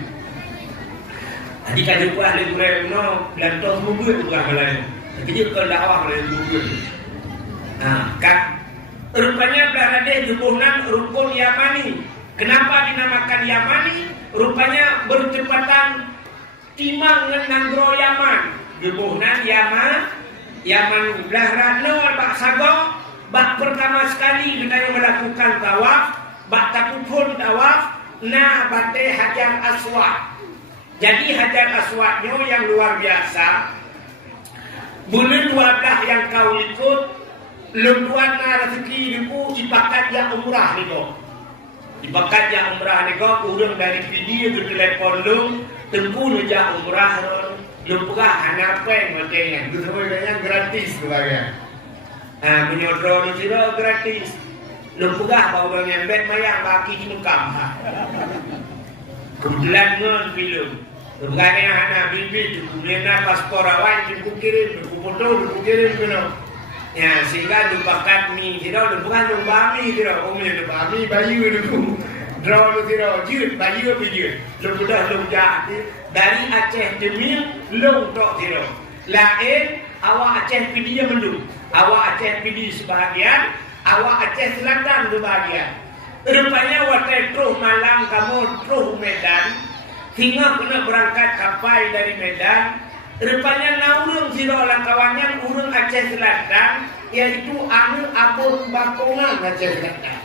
Jadi kan juga ahli Quran no belantos mungkin juga malamnya. Jadi kalau dakwah oleh mungkin. Nah, kan rupanya belah radih dukunan rukun Yamani. Kenapa dinamakan Yamani? Rupanya bertepatan timang dengan Yaman. Gebuhnan Yang belah rano bak sagok, bak pertama sekali kita yang melakukan tawaf, bak takupun tawaf, nah bate Hajar Aswad. Jadi Hajar Aswadnya yang luar biasa. Bulan 12 yang kau ikut, lembuan rezeki niku dipakat ya umrah niku. Dipakat ya umrah niku, urang dari video ke telepon lung, tengku ja umrah lumpah hanapen makanya. Itu sebenarnya gratis kebagian. Menyodro itu gratis. Lumpah bawa nyembet mayang baki di mukam. Kebetulan ngon film. Bukan yang anak bibi, kemudian paspor awal aku kirim, aku foto, aku kirim kena. Ya, sehingga lupakan mi, tidak lupakan lupa mi, tidak. Oh, mi lupa mi, bayu itu, draw itu tidak, jut, bayu apa jut, lupa lupa. Dari Aceh Demil, long tok tidak. Lain, awak Aceh pidi yang mendung, awak Aceh pidi sebahagian, awak Aceh Selatan sebahagian. Rupanya waktu terus malam kamu terus Medan. Hingga kena berangkat kapal dari Medan. Rupanya naurung siro langkawannya urung Aceh Selatan, yaitu anu abon bakungan Aceh Selatan.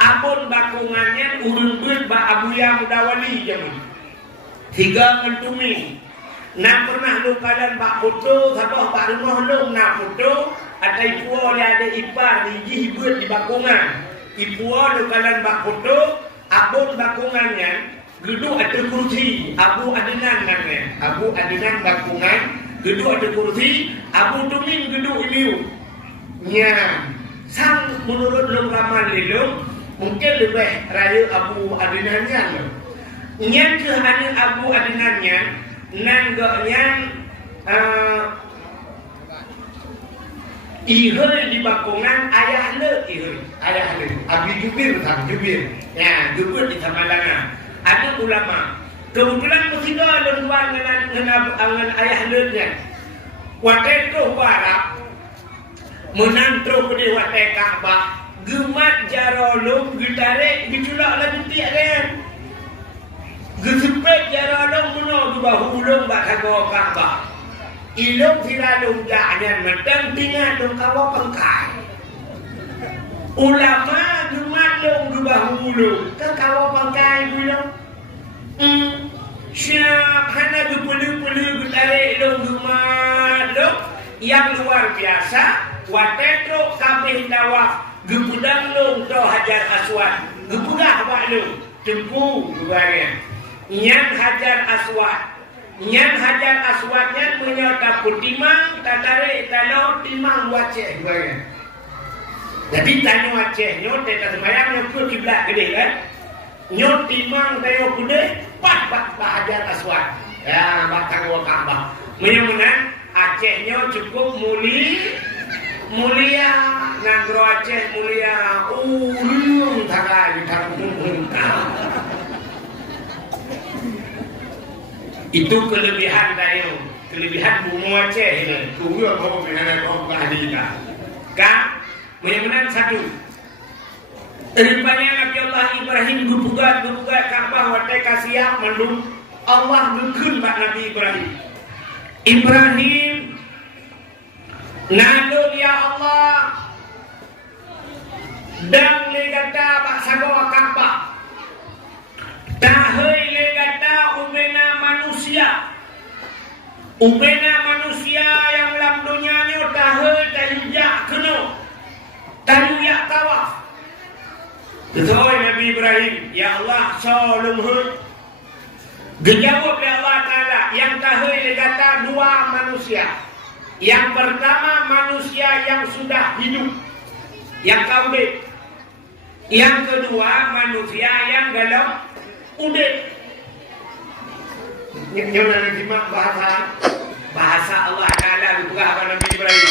Abon bakungannya urung ber ba Abuya Mudawali jaman. Tiga mentumi. Nak pernah lu kalian bak foto, sabah bak rumah lu nak foto, ada ibu ada ipar di hibut di bakungan. Ibu lu kalian bak foto, abon bakungannya. Gedung ada kursi, Abu Adnan namanya. Abu Adnan bakungan, gedung ada kursi, Abu Tumin gedung ini. Ya, sang menurut lom ramal lelong, mungkin lebih raya Abu Adnannya. Yang ke hanya Abu Adnannya, nanggaknya ihel di bakungan ayah le ihel, ayah le. Abi Jubir sang Jubir, ya Jubir di Samalangan. Ada ulama kebetulan musida luar dengan ayah lernya waktu itu barak menantro pada waktu Ka'bah gemat jarolong gitarik diculak lagi tiak kan gesepet jarolong muno di bahu ulung bak sago Ka'bah ilung siralung ja'nyan metang tinggal dong kawa pengkai ulama gemat long di bahu ulung kan kawa pengkai ulung siap hana gepelu-pelu getarik long gemat long yang luar biasa watetro kabeh tawaf gepudang long to Hajar Aswad gepugah bak long tempu luarnya nyang Hajar Aswad nyang Hajar Aswadnya menyota putimang tatarik talor timang waceh luarnya. Jadi tanya Aceh, nyot teta semayang nyot kiblat gede kan? Nyot timang tayo gede, pat Hajar Aswad. Ya, batang Ka'bah. Mudah-mudahan Aceh nyot cukup mulia, nangro Aceh mulia, ulung tagai tanggung. Itu kelebihan tayo, kelebihan bumi Aceh ini. Kuyo kau mengenai kau keadilan. Kan? Mudah-mudahan satu. Rupanya Nabi Allah Ibrahim gebugat Ka'bah watai kasiap mandung Allah ngekun bak Nabi Ibrahim. Ibrahim nado ya Allah dan legata bak sago Ka'bah. Tahai legata ubena manusia. Ubena manusia yang dalam dunianya tahai tahijak kena. Tanya tawaf. Betul Nabi Ibrahim, ya Allah solum hud. Dijawab oleh Allah Ta'ala, yang tahu kata dua manusia. Yang pertama manusia yang sudah hidup, yang kawin. Yang kedua manusia yang dalam udit. Yang simak bahasa Allah Ta'ala bukan apa Nabi Ibrahim.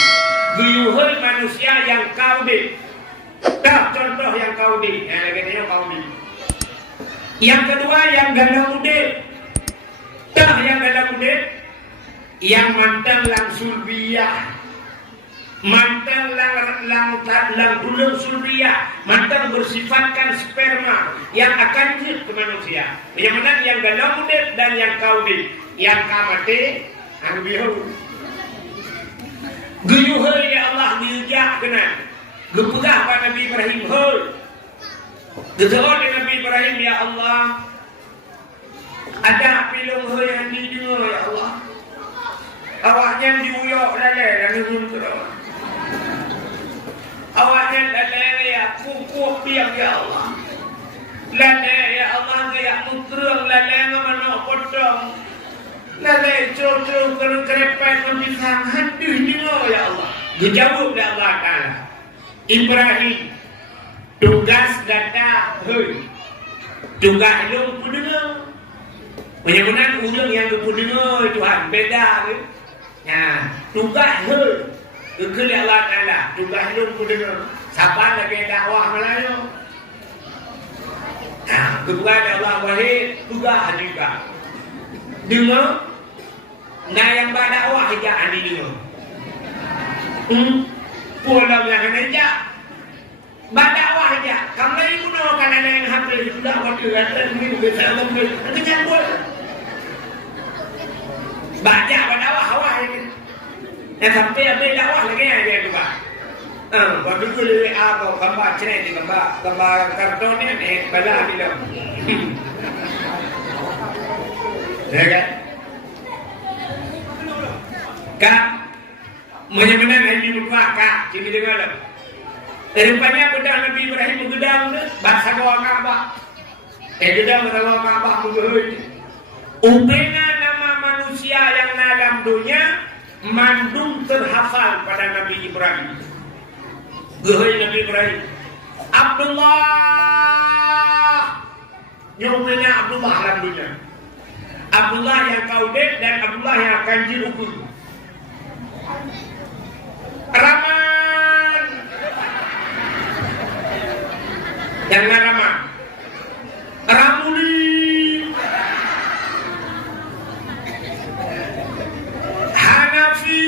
Guyuhul manusia yang kawin. Dah contoh yang kawin. Yang lagi kawin. Yang kedua yang dalam udit. Dah yang dalam udit. Yang mantan lang sulbiyah. Mantan lang dulung sulbiyah. Mantan bersifatkan sperma yang akan hidup ke manusia. Yang mana yang dalam udit dan yang kawin. Yang kamate anu biru. Guyuhai ya Allah diujak kena. Gepegah pada Nabi Ibrahim hoi. Gedoa dengan Nabi Ibrahim ya Allah. Ada pilung hoi yang didengar ya Allah. Awaknya diuyok lele dan nurun terus. Awaknya lele ya kukuh biang ya Allah. Lele ya Allah kayak mukrung lele ngamano potong. Lele cocok kerepet membisang haduh dengar ya Allah. Dijawab ya Allah Ta'ala. Ibrahim tugas data hei. Tugas yang pendengar. Benar-benar orang yang pendengar Tuhan beda ke? Ya, tugas hei. Kekali Allah Ta'ala. Tugas yang pendengar. Siapa lagi dakwah Melayu? Nah, kepada Allah wahid tugas juga. Dengar. Nah yang berdakwah hijak adi dengar. Pulau yang aja berdakwah aja. Kamu lagi guna kan ada yang hafal sudah waktu ada mungkin bisa ngomong kenyang pun. Baca berdakwah awak ini. Yang sampai ada dakwah lagi aja juga. Waktu itu lebih apa gambar cerita gambar karton ini bala di dalam. Ya kan? Kak menyembuhkan Nabi Muhammad kak jadi dengar. Rupanya pedang Nabi Ibrahim menggedang bahasa doa Ka'bah. Gedang doa Ka'bah menggedang. Upena nama manusia yang dalam dunia mandung terhafal pada Nabi Ibrahim. Gehoi Nabi Ibrahim. Abdullah. Nyomenya Abdullah dalam dunia. Abdullah yang kaudek dan Abdullah yang akan jirukun. Rahman. Jangan Rahman. Ramuli. Hanafi.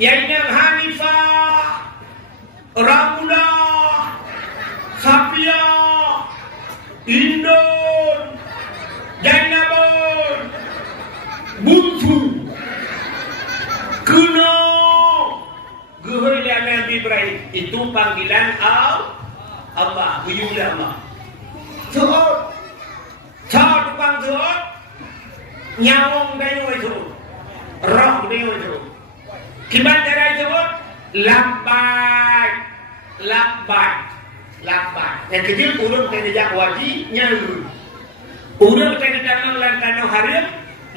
Yang Hanifah. Ramula. Sapia. Indon. Jainabon. Buntu. Kuno. Gehoi Nabi Ibrahim. Itu panggilan Allah. Guyulah Allah. Suhud. Suhud tukang suhud. Nyawong dayo itu. Roh dayo itu. Gimana cara suhud? Labbaik. Labbaik. Labbaik. Yang kecil urut tidak wajib nyaru. Urut tidak datang lantano harim.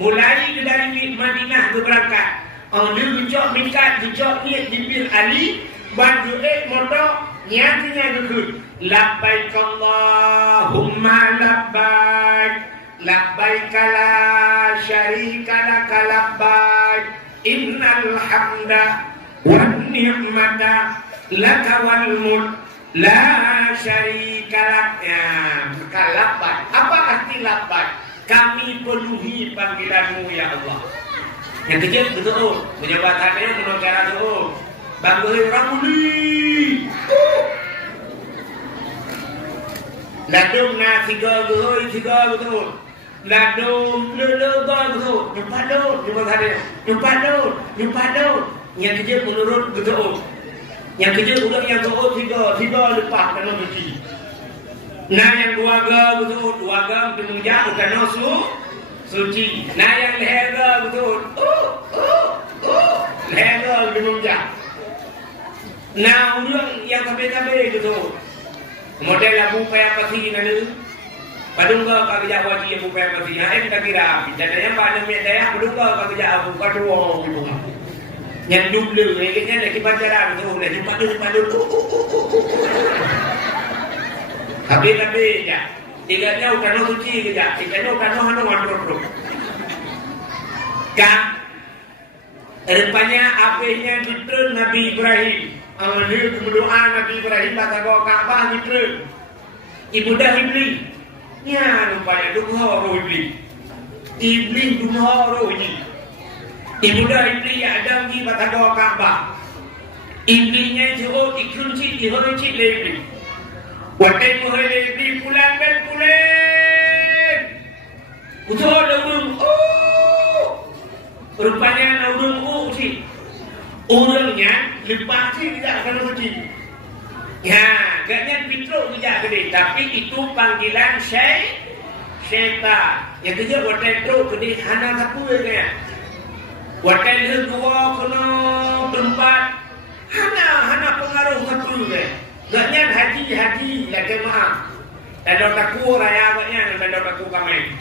Mulai dari Madinah berangkat. Dia gejok mikat, gejok niat jibir Ali, bantu motor, niatnya dulu. Labbaik Allahumma labbaik, labbaik la syarika laka labbaik, innal hamda wan ni'mata laka wal mulk la syarika lak. Ya, maka labbaik. Apa arti labbaik? Kami penuhi panggilanmu ya Allah. Yang kecil betul, penyebatannya menurut cara itu bangun ramuli. Ladung na tiga betul. Ladung lega betul. Jumpa daun. Yang kecil menurut betul. Yang kecil udah yang betul tiga lepas kena besi. Nah yang dua betul, penunjuk bukan nasu. Suci. Nah yang leher betul. Leher menunjuk. Nah ulang yang sampai betul. Model abu payah pasti nanti. Padung kau kerja wajib abu payah pasti. Yang tak kira. Jadinya pada media padung kau kerja abu paduang gitu. Yang dulu, yang lagi pacaran betul. Lagi padu. Tapi ya. Tiganya ukano suci juga, tiganya ukano hanu mandro. Kan, rupanya apanya gitu Nabi Ibrahim. Awalnya berdoa Nabi Ibrahim kata Ka'bah gitu. Ibu dah iblis. Ya, rupanya dumhoro iblis. Iblis dumhoro ini. Ibu dah iblis ya ada di kata Ka'bah. Iblisnya itu ikunci dihorci lebih. Wakai muhai di pulang. Betul urung. Rupanya urung sih. Orangnya lepas sih tidak akan suci. Ya, gaknya Fitro tidak gede, tapi itu panggilan syaitan. Yang kerja watai tu gede hana satu ya. Watai kedua kena tempat hana pengaruh satu ya. Gaknya haji lagi maaf. Dan aku raya banyak dan aku kami.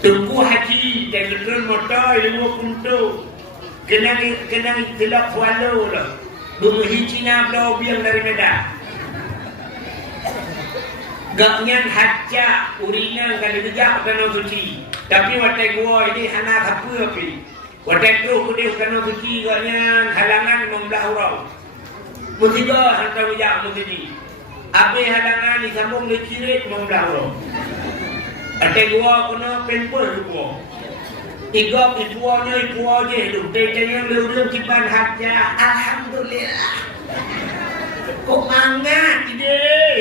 Tunggu haji dan kendaraan motor ilmu kuntu. Kena tidak follow dah. Bumi Cina belau biang dari Medan. Gaknya haja urina kan dijak kena suci. Tapi watai gua ini hana apa api. Watai tu dia kena suci gaknya halangan membelah urau. Musiba hantar bijak musiji. Api halangan disambung lecirit membelah urau. Watai gua kena pemper gua. Tiga ipuanya hidup Tejanya lurus kipan haja. Alhamdulillah. Kok mangat ide.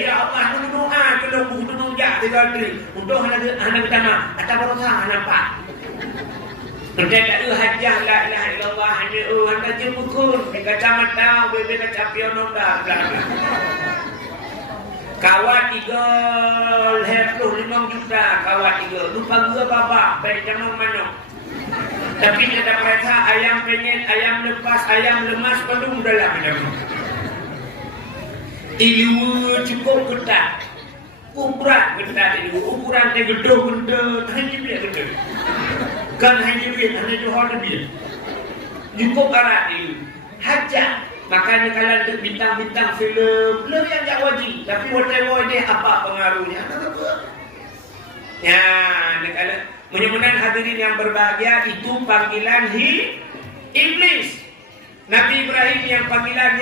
Ya Allah aku doa kalau buku nunjak tiga hari untuk anak pertama atau berusaha nampak. Berkata hajah la ilaha illallah hanya anda jemput di kacamata bebe kacapion bla bla. Kawat 35 juta kawat 3 lupa gua babak baik jangan mana. Tapi ada mereka ayam penyet, ayam lepas, ayam lemas penuh dalam dalam. Ilu cukup ketat, ukuran ketat ini, ukuran dia gede, hanya dia gede. Kan hanya dia, hanya Johor dia. Cukup erat ilu, hajat. Makanya kalian untuk bintang-bintang film, lebih yang tak wajib. Tapi watai dia apa pengaruhnya? Ya, kalian. Mudah-mudahan hadirin yang berbahagia itu panggilan iblis. Nabi Ibrahim yang panggilan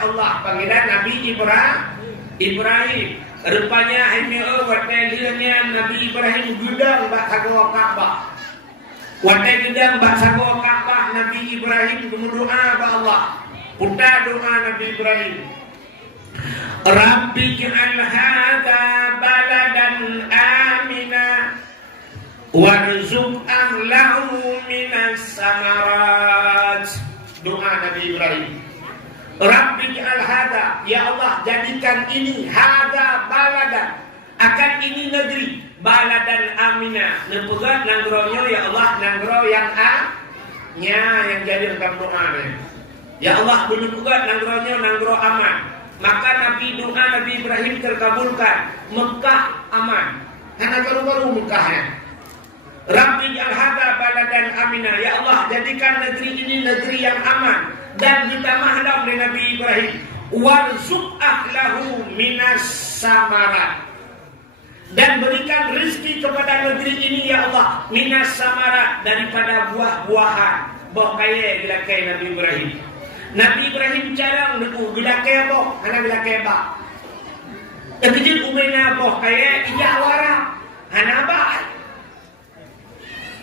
Allah, panggilan Nabi Ibrahim. Rupanya watai Nabi Ibrahim gudang bak sago Ka'bah. Watai gudang bak sago Ka'bah Nabi Ibrahim berdoa kepada Allah. Puta doa Nabi Ibrahim. Rabbi ja'al hadza baladan amina warzuq ahlahu minas samarat. Doa Nabi Ibrahim. Rabbi ja'al hadza, ya Allah jadikan ini hadza baladan, akan ini negeri baladan amina. Nepegat nanggronya ya Allah nanggro yang yang jadi dalam doanya. Ya Allah benepegat nanggronya nanggro aman. Maka doa Nabi Ibrahim terkabulkan. Mekah aman. Karena baru-baru Mekahnya. Rabbi al-hadha baladan amina. Ya Allah jadikan negeri ini negeri yang aman. Dan ditambah oleh Nabi Ibrahim. Warzuq ahlahu minas samarat. Dan berikan rezeki kepada negeri ini ya Allah. Minas samarat. Daripada buah-buahan. Boh kaya gelakai Nabi Ibrahim. Nabi Ibrahim jarang nunggu gelakai boh. Hana gelakai bah. Kejut umena boh kaya ijak warah. Hana bah.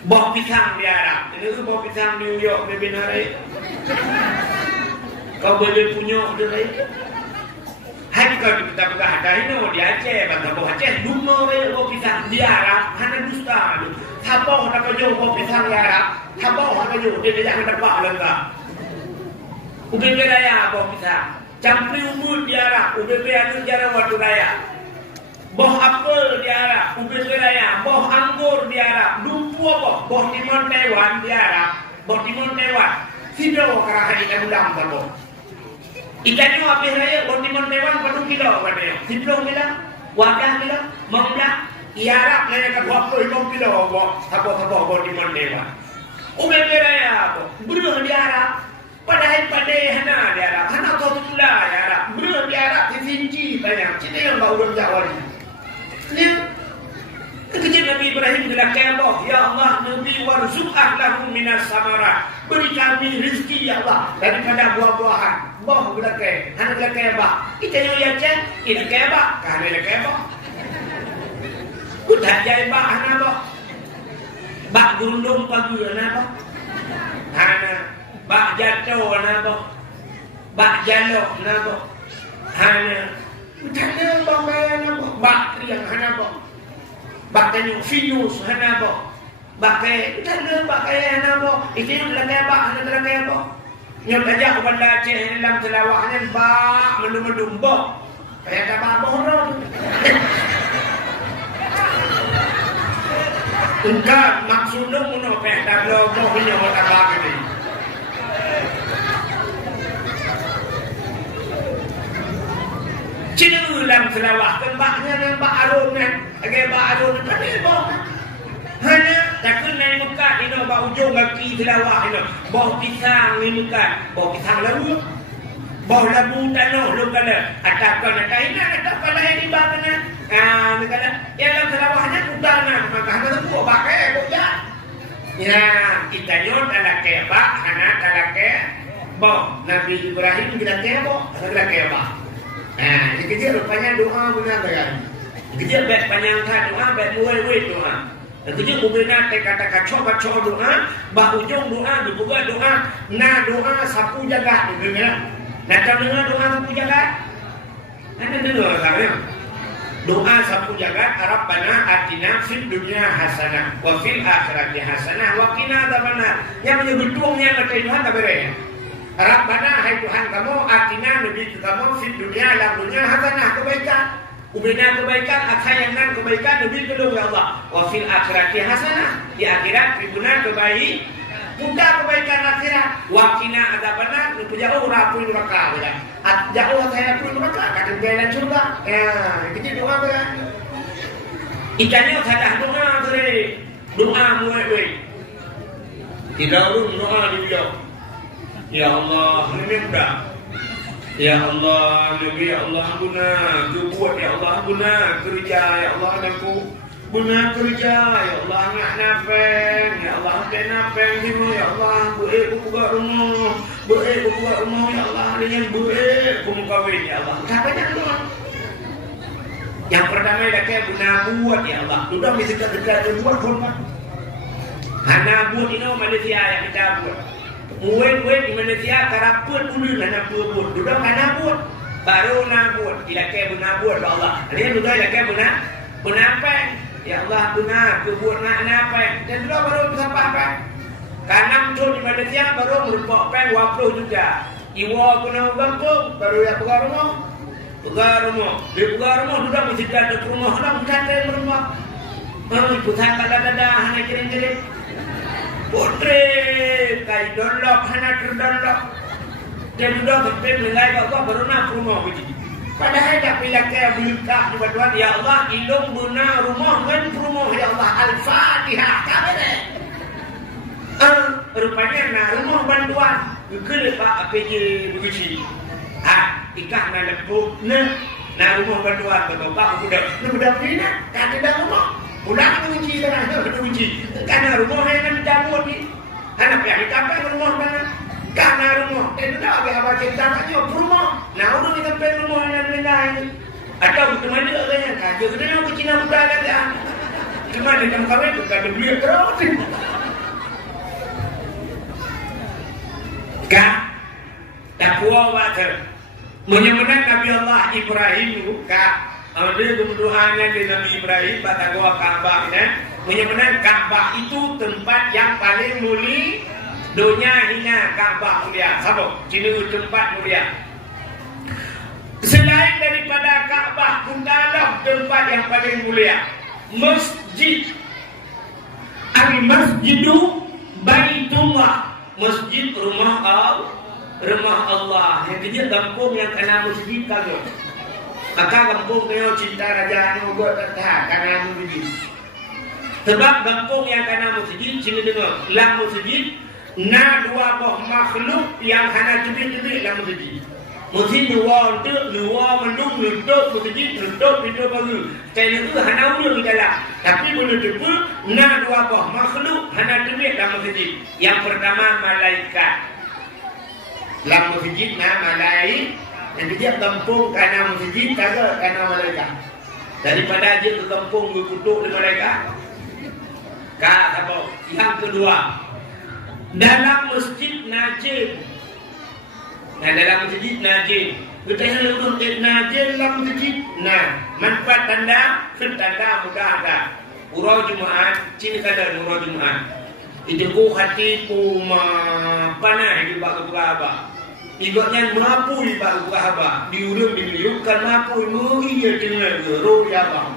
Boh pisang di Arab. Ini tu boh pisang di New York. Bebe narai. Kau boleh punya dari. Hai kau kita pegang ada ini di Aceh. Bantah boh Aceh. Dumor boh pisang di Arab. Hana dusta. Sabah nak kau boh pisang di Arab. Sabah nak kau dia jangan dapat lengkap. UBP raya boh pisang. Campri umur di Arab. UBP anu jarang waktu raya. Boh apel di Arab, UBP raya, boh anggur di Arab, dumpu apa? Boh timun Taiwan di Arab, boh timun Taiwan. Sido karahan ikan ulam boh. Ikan itu habis raya, boh timun Taiwan penuh kilo katanya. Sido bilang, wadah bilang, membelah. Di Arab nanya ke 25 kilo boh, sabo-sabo boh timun Taiwan. UBP raya boh, beruh di Arab. Padahal hana di Arab, hana kau tulah di Arab, beruh di Arab disinci banyak. Cita yang bau orang Jawa ni. Lihat kejadian Nabi Ibrahim gelakai Allah. Ya Allah Nabi warzuq ahlahu minas samarat. Beri kami rezeki ya Allah daripada buah-buahan. Boh gelakai, hana gelakai apa? Kita yang yakin, ini gelakai apa? Kahana gelakai apa? Udah jai bah hana boh. Bak gurundung pagi hana boh. Hana bak jatuh hana boh. Bak jalok hana boh. Hana Tanya bangaya nabo, bak yang hana bo, bak tanya finus hana bo, Bakai, kita ada bakai nama. Itu lagi apa? Ada lagi apa? Nyok aja kepada Aceh dalam selawahnya bak mendung-mendung bok. Kayak apa bohong. Engkau maksudnya mana pesta logo punya otak bak ini. Cina dalam selawah tembaknya nampak arumnya. Agak bak arum tadi bok. Hanya tak kena Mekah ini bau ujung kaki selawah ini bau pisang ni Mekah bau pisang lalu bau labu tanah lu kala atakan ini atakan ini bagana ni kala yang dalam selawahnya utama maka hanya tu pakai boja ya kita nyon ada keba hana ada ke bau Nabi Ibrahim kita kebo ada keba kita rupanya doa benar kan kita bet panjang doa bet muai doa. Kemudian kemudian kata kacau doa, bah ujung doa, dibuka doa, na doa sapu jaga, dengar? Nak dengar doa sapu jaga? Anda dengar tak ya? Doa sapu jaga, Rabbana atina fid dunya hasanah, wa fil akhirati hasanah, wa qina adzabannar. Yang menyebutnya kata Tuhan tak beres. Rabbana hai Tuhan kamu atina nabi kamu fid dunya dalam dunia hasanah kebaikan. Ubina kebaikan, akhayanan kebaikan lebih kedua ya Allah. Wa fil akhirati hasanah, di akhirat tribuna kebaik, mudah kebaikan akhirat. Wa qina adzabannar, jauh rapi neraka ya. Jauh saya pun neraka, kata jalan surga. Ya, kita doa kan. Ikannya sadah doa sore. Doa mulai. Tidak doa dia. Ya Allah, ini mudah. Ya Allah, Nabi ya Allah guna, buat ya Allah guna, kerja ya Allah aku guna kerja ya Allah ngak napeng, ya Allah ngak napeng dulu ya Allah, buat buka rumah ya Allah dengan buat kawin ya Allah. Katanya doa. Yang pertama dia guna buat ya Allah. Sudah mesti dekat buat hormat. Hana buat ini Malaysia yang kita buat. Muat-muat di Malaysia karaput dulu nak buat. Duduk kana buat. Baru nak buat. Tidak kaya guna buat Allah. Dia duduk tidak kaya guna apa? Ya Allah guna buat nak apa? Dan duduk baru apa? Karena muncul di Malaysia baru merupakan pen 20 juta. Iwa guna bangkung baru ya pegar rumah. Di pegar rumah duduk mesti ada rumah. Orang bukan rumah. Pusat kada hanya kirim-kirim. Putri kai donlok hana terdonlok dia sudah sampai mulai baru nak rumah begini padahal dah pilih kaya buka di bantuan ya Allah ilung guna rumah kan rumah ya Allah Al-Fatihah kabeh rupanya na rumah bantuan ke pak APJ begini ikah na lepuk na rumah bantuan bapak budak pina tak ada rumah pulang kunci kan kunci karena rumah yang dicabut ni anak yang dicabut rumah mana karena rumah itu dah agak apa cerita macam rumah nah udah kita pengen rumah yang lain atau cuma dia katanya kaje kena ke Cina budak kata cuma dia nak kawin bukan dia beli terus kan tak puas water menyembah Nabi Allah Ibrahim kak dia kebutuhannya di Nabi Ibrahim pada gua Ka'bahnya menyebutkan Ka'bah itu tempat yang paling mulia dunia hina Ka'bah mulia sabuk sini tempat mulia selain daripada Ka'bah pun ada tempat yang paling mulia masjid al-masjidu baitullah masjid rumah Allah yang kecil kampung yang kena masjid kalau maka kampung yang cinta raja ni buat tak karena masjid. Sebab kampung yang kena masjid sini dengar, lang masjid na dua boh makhluk yang hana cubit-cubit lang masjid. Masjid dua mendung nutup masjid nutup pintu baru. Saya itu hana ulur di dalam. Tapi menutup na dua boh makhluk hana cubit lang masjid. Yang pertama malaikat. Lang masjid na malaikat. Yang dia kampung karena masjid kagak karena malaikat. Daripada dia ke kampung berkutuk dengan malaikat. Apa? Yang kedua, dalam masjid najis. Nah, dalam masjid najis. Kita yang urut najis dalam masjid. Nah, manfaat tanda mudah ada. urau Jumaat, cini kada urau Jumaat. Itu ku hati ku panah di bak beraba. Igotnya mampu di bak beraba. Diurung diliukan mampu mengiya dengan roh yaba.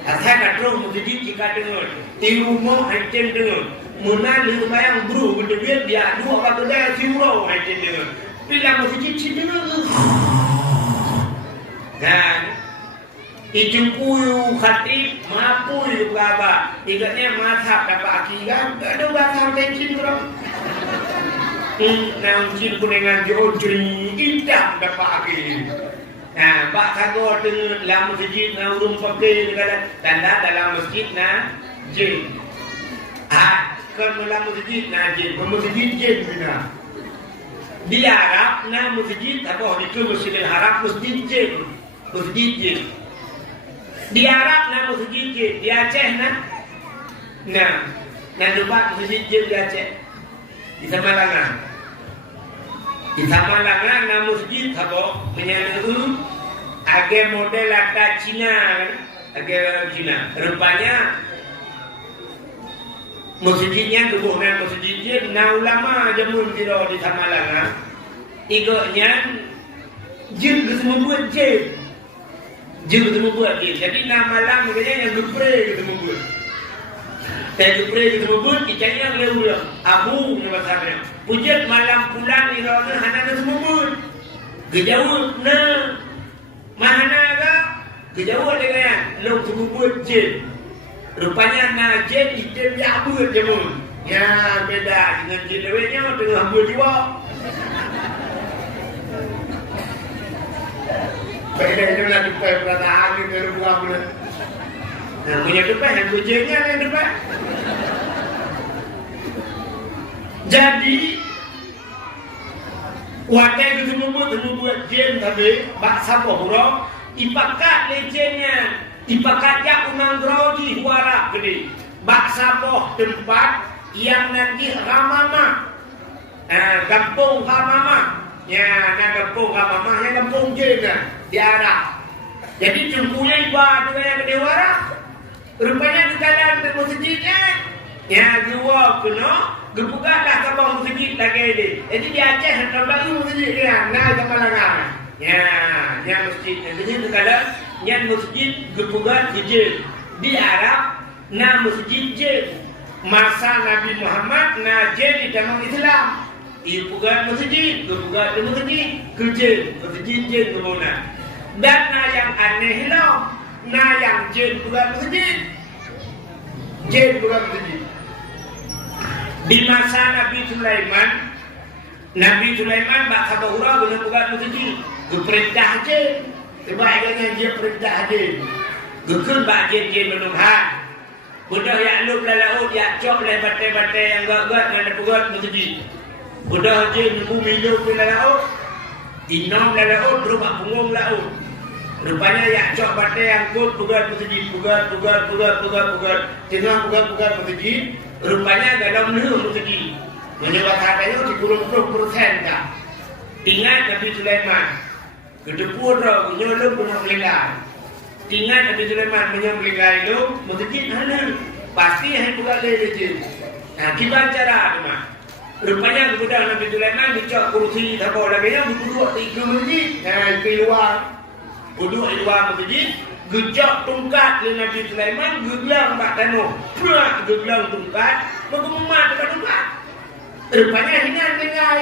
Asal katro mujidi jika dengar, tirumo hancen dengar. Muna lumayang bro, betul dia dua kata dah siurau hancen dengar. Bila mujidi dengar. Dan ijumpuyu khatib mapuyu beraba. Igotnya mazhab dapat akidah. Ada mazhab hancen orang. Nancin kuningan diojri indah dapat akidah. Nah, Pak Sago dengan dalam masjid na urung pakai tanda dalam masjid na jin. Kan dalam masjid na jin, masjid jin bina. Di Arab na masjid apa di Masjidil Haram masjid jin, masjid jin. Di Arab na masjid jin, di Aceh na tempat masjid jin di Aceh. Di Samalangan. Di Samalangan na masjid apa menyatu agak model kata Cina, agak Cina. Rupanya masjidnya kebunan masjidnya na ulama jamun kira di Samalangan. Igoknya jin semua buat jin. Jin semua buat jin. Jadi nama malam yang gepre semua buat. Saya gepre semua buat kicanya boleh ulang. Abu nama saya. Pujat malam pulang ni rona hana semua buat. Kejauh mana ke? Kejauh dengan long semua buat jin. Rupanya na jin itu dia buat jamun. Ya beda dengan jin lewenya tengah buat jiwa. Beda itu lah tupai perataan ni baru buat bulan. Namanya tupai yang kucingnya yang tupai. Jadi wadah itu semua buat jin tapi baksa bohro ipakat lejennya ipakat jak unang groji huara gede baksa boh tempat yang nanti ramama kampung ramama ya kampung ramama yang kampung jin di Arab. Jadi jumpunya ibadah dengan yang gede huara rupanya di dalam masjidnya ya dua kena gebukalah kabang masjid lagi ini. Jadi di Aceh tambah masjid dia, nah Samalangan. Ya masjid. Jadi kadang yang masjid gebukan masjid. Di Arab na masjid jin. Masa Nabi Muhammad na jin di dalam Islam. Ia bukan masjid, gebukan di masjid kerjin, masjid jin kemana. Dan na yang aneh lah, na yang jin bukan masjid. Jin bukan masjid. Di masa Nabi Sulaiman bakal bahura guna buat masjid. Geperintah je, sebaiknya dia perintah je. Gekun bak je menunghan. Budak yang lup laut yang cok le batai-batai yang gak ada buat masjid. Budak je nemu minum di laut, inom laut berubah punggung laut. Rupanya yang cok batai yang kut buat masjid, buat. Tengah buat masjid. Rupanya dalam nehum masjid. Menyebab katanya di 40% kah. Ingat Nabi Sulaiman. Kedepur roh, menyolong guna melingkar. Ingat Nabi Sulaiman menyolong melingkar itu. Masjid halal. Pasti yang buka lejit. Nah, kita cara apa? Rupanya kemudian Nabi Sulaiman dicok kursi. Tapi lagi yang duduk 3 masjid. Nah, keluar. Duduk di luar masjid. Gejak tungkat le Nabi Sulaiman geglang bak tanu. Prak geglang tungkat, mengemat dekat tungkat. Rupanya hinan meninggal.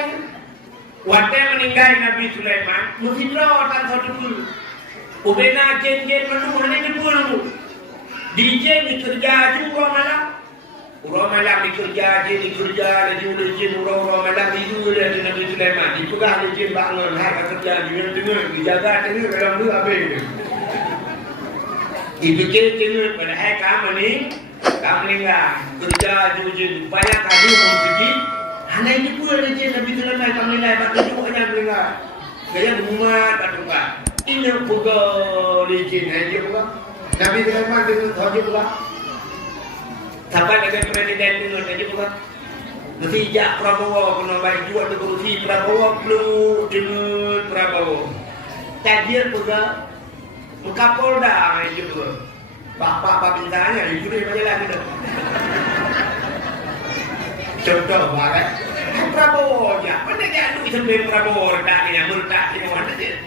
Waktu meninggal Nabi Sulaiman, mesti rawatan satu dulu. Ubena jen-jen menunggu hanya dulu. Dijen dikerja juga malam. Urang malam dikerja, lagi udah jen urang malam tidur dari Nabi Sulaiman. Dipegah jen bangun, harga kerja dengar, dijaga dengar dalam dua habis. Dipikir padahal kamu ni enggak kerja jujur banyak kali masjid hanya ini pun aja Nabi Sulaiman kamu ni pakai juga hanya enggak gaya rumah tak buka ini buka licin aja buka Nabi Sulaiman dengan sahaja buka sampai dengan presiden dengan sahaja buka mesti jak Prabowo kena baik juga tu kursi Prabowo perlu dengan Prabowo tajir buka Kapolda juga. Pak bintangnya itu dia macam lagi dah. Contoh kan. Prabowo aja. Mana dia tu sampai Prabowo tak ni murtad ni mana dia.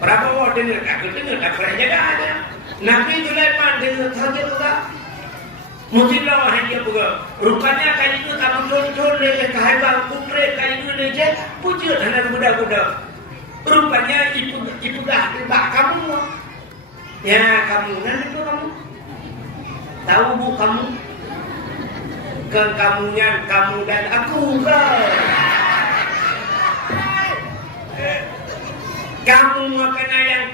Prabowo dengar tak pernah jaga ada. Nabi Sulaiman dengar saja juga. Mungkin lah dia juga. Rupanya kali itu kamu jor le kahibang kupre kali itu le je puji tanah budak-budak. Rupanya ibu dah tiba kamu. Ya kamu kan itu kamu. Tahu bu kamu? Kamunya kamu dan aku kan. Kamu kena yang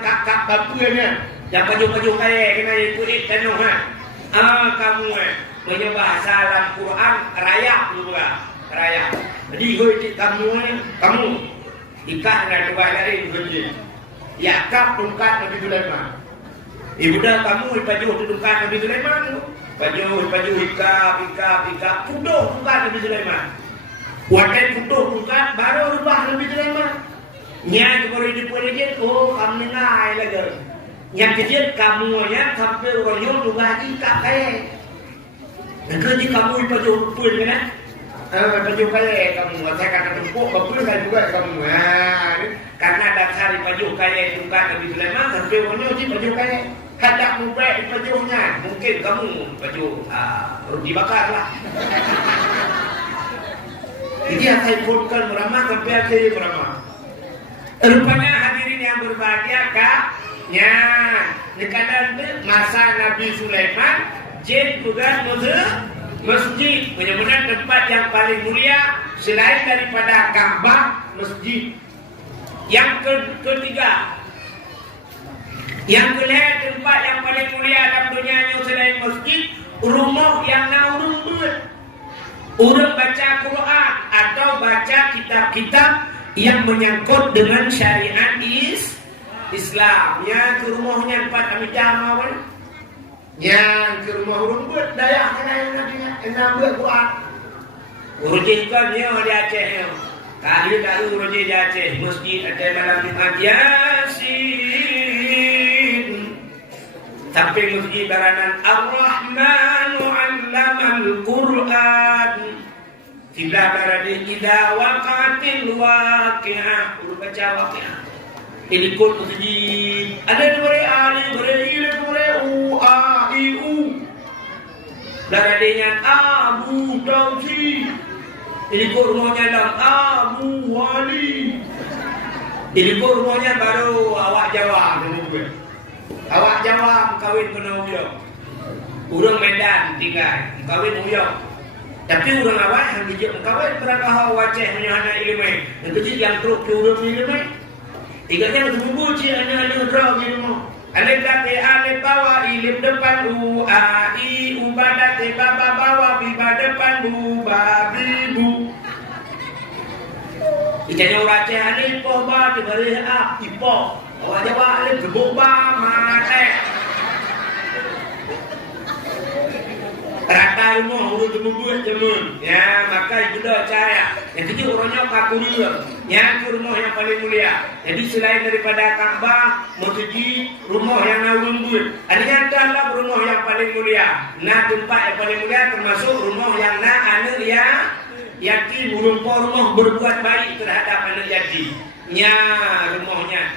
kakak bapunya, yang baju kaya kena ikut tenuh ha. Kamu punya bahasa dalam Quran raya juga, raya. Jadi kamu ikat dengan dua jari kunci. Ya kap tungkat Nabi Sulaiman. Ibu dah kamu baju tungkat Nabi Sulaiman. Baju ikat putuh tungkat Nabi Sulaiman. Wakai putuh tungkat baru rubah Nabi Sulaiman. Nya baru dipulihin kamu ngai lagi. Yang kecil kamunya sampai royong juga ikat kaya. Dan kerja kamu baju pun kan? Baju kaya kamu, saya kata tempuk bapun kan juga kamu. Karena dasar baju kaya tungkat Nabi Sulaiman sampai royong di baju kaya. Kadang mubek bajunya, mungkin kamu baju rugi bakar lah. Jadi saya pulkan beramah sampai akhir beramah. Rupanya hadirin yang berbahagia kaknya nekadang masa Nabi Sulaiman jin juga masjid benar-benar tempat yang paling mulia selain daripada Ka'bah masjid. Yang ketiga, yang kelihatan tempat yang paling mulia dalam dunia selain masjid, rumah yang naurung orang baca Quran atau baca kitab-kitab yang menyangkut dengan syariat Islam. Ya ke rumahnya empat kami jamaah. Ya ke rumah orang buat daya kena yang buat Quran. Urujih kan dia di Aceh. Kali urujih di Aceh masjid Aceh malam Jumat Yasin. Tapi masjid baranan Ar-Rahmanu 'allamal Quran. Tidak berada idza waqatil waqi'ah. Urut baca waqi'ah. Ini kod masjid. Ada dua ali, dua u a i u. Beradanya Abu Tausi. Ini kod rumahnya dalam Abu Wali. Ini kod rumahnya baru awak Jawa. Awak Jawa kawin kena Uyong. Urang Medan tinggal kawin Uyong. Tapi orang awak yang dijak kawin perangkah wajah menyana ilmu. Itu sih yang teruk ke urang ilmu. Tiganya tunggu sih hanya drog ilmu. Alif date alif bawa ilif depan u a i u badate baba bawa biba depan bu babi bu. Ijanya wajah alif po ba diberi a ipo. Awak Jawa alif gebuk ba mate. Rata rumah urut membuat jemun. Ya maka itu dah cara. Yang ketiga orangnya kaku dia. Yang rumah yang paling mulia. Jadi selain daripada Ka'bah, masjid, rumah yang naurun buat. Artinya adalah rumah yang paling mulia. Nah tempat yang paling mulia termasuk rumah yang anak ya yatim rumah berbuat baik terhadap anak yatim. Nya rumahnya.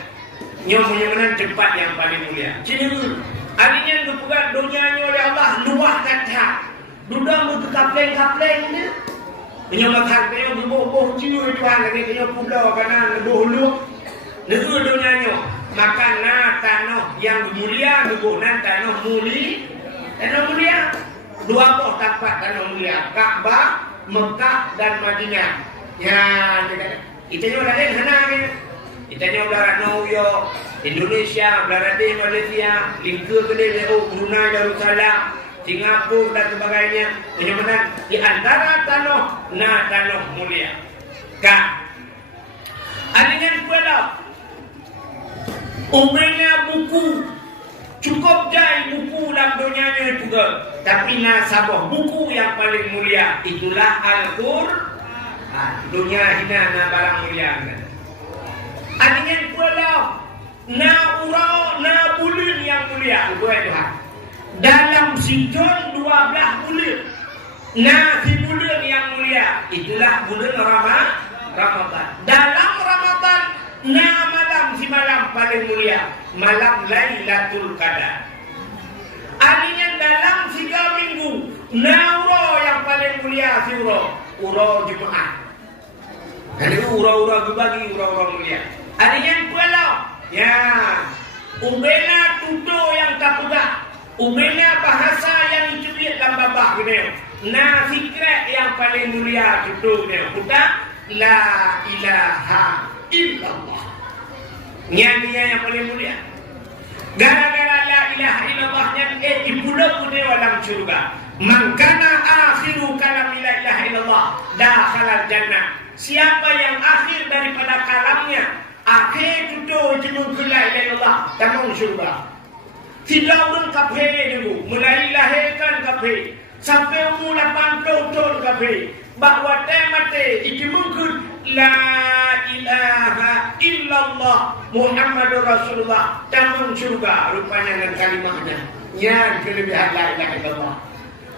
Nyonya mana tempat yang paling mulia. Sini dulu. Artinya dukungan dunianya oleh Allah luah kata. Duda mu kapleng ni. Menyambat hartanya berboh-boh ciu itu lagi kena pulau kanan boh lu. Negeri dunianya maka tanah yang mulia dukungan tanah mulia. Dua boh tempat tanah mulia, Ka'bah, Mekah dan Madinah. Ya, itu nya lain hananya. Itanya udara New York, Indonesia, udara di Malaysia, lingkup gede Brunei Darussalam, Singapura dan sebagainya. Benar-benar di antara tanah mulia. Kak, adanya pula umumnya buku cukup jai buku dalam dunianya juga. Tapi nasabah buku yang paling mulia itulah Al-Qur'an. Dunia hina na barang mulia. Adanya pula na urau na bulan yang mulia Tuhan. Dalam situn 12 bulan. Nah, si bulan yang mulia itulah bulan Ramadan. Dalam Ramadan, nah malam si malam paling mulia, malam Lailatul Qadar. Artinya dalam 3 minggu, nah uro yang paling mulia si uro Jumaat. Jadi uro dibagi uro mulia. Artinya pula, ya, ubena tuto yang tak pegang. Ubena bahasa yang dicubit dalam babak gitu. Nah, fikrat yang paling mulia itu kita la ilaha illallah. Nyanyian yang paling mulia. Gara-gara la ilaha illallahnya dipulau dalam surga. Mangkana akhiru kalam la ilaha illallah dakhala jannah. Siapa yang akhir daripada kalamnya, akhir itu jenung la ilaha illallah, tamang surga. Tidak pun kafe dulu, mulai lahirkan kafe sampai umur 80 tahun kafe. Bahawa temate itu mungkin la ilaha illallah Muhammadur Rasulullah tamang surga rupanya dengan kalimatnya. Yang kelebihan la ilaha illallah.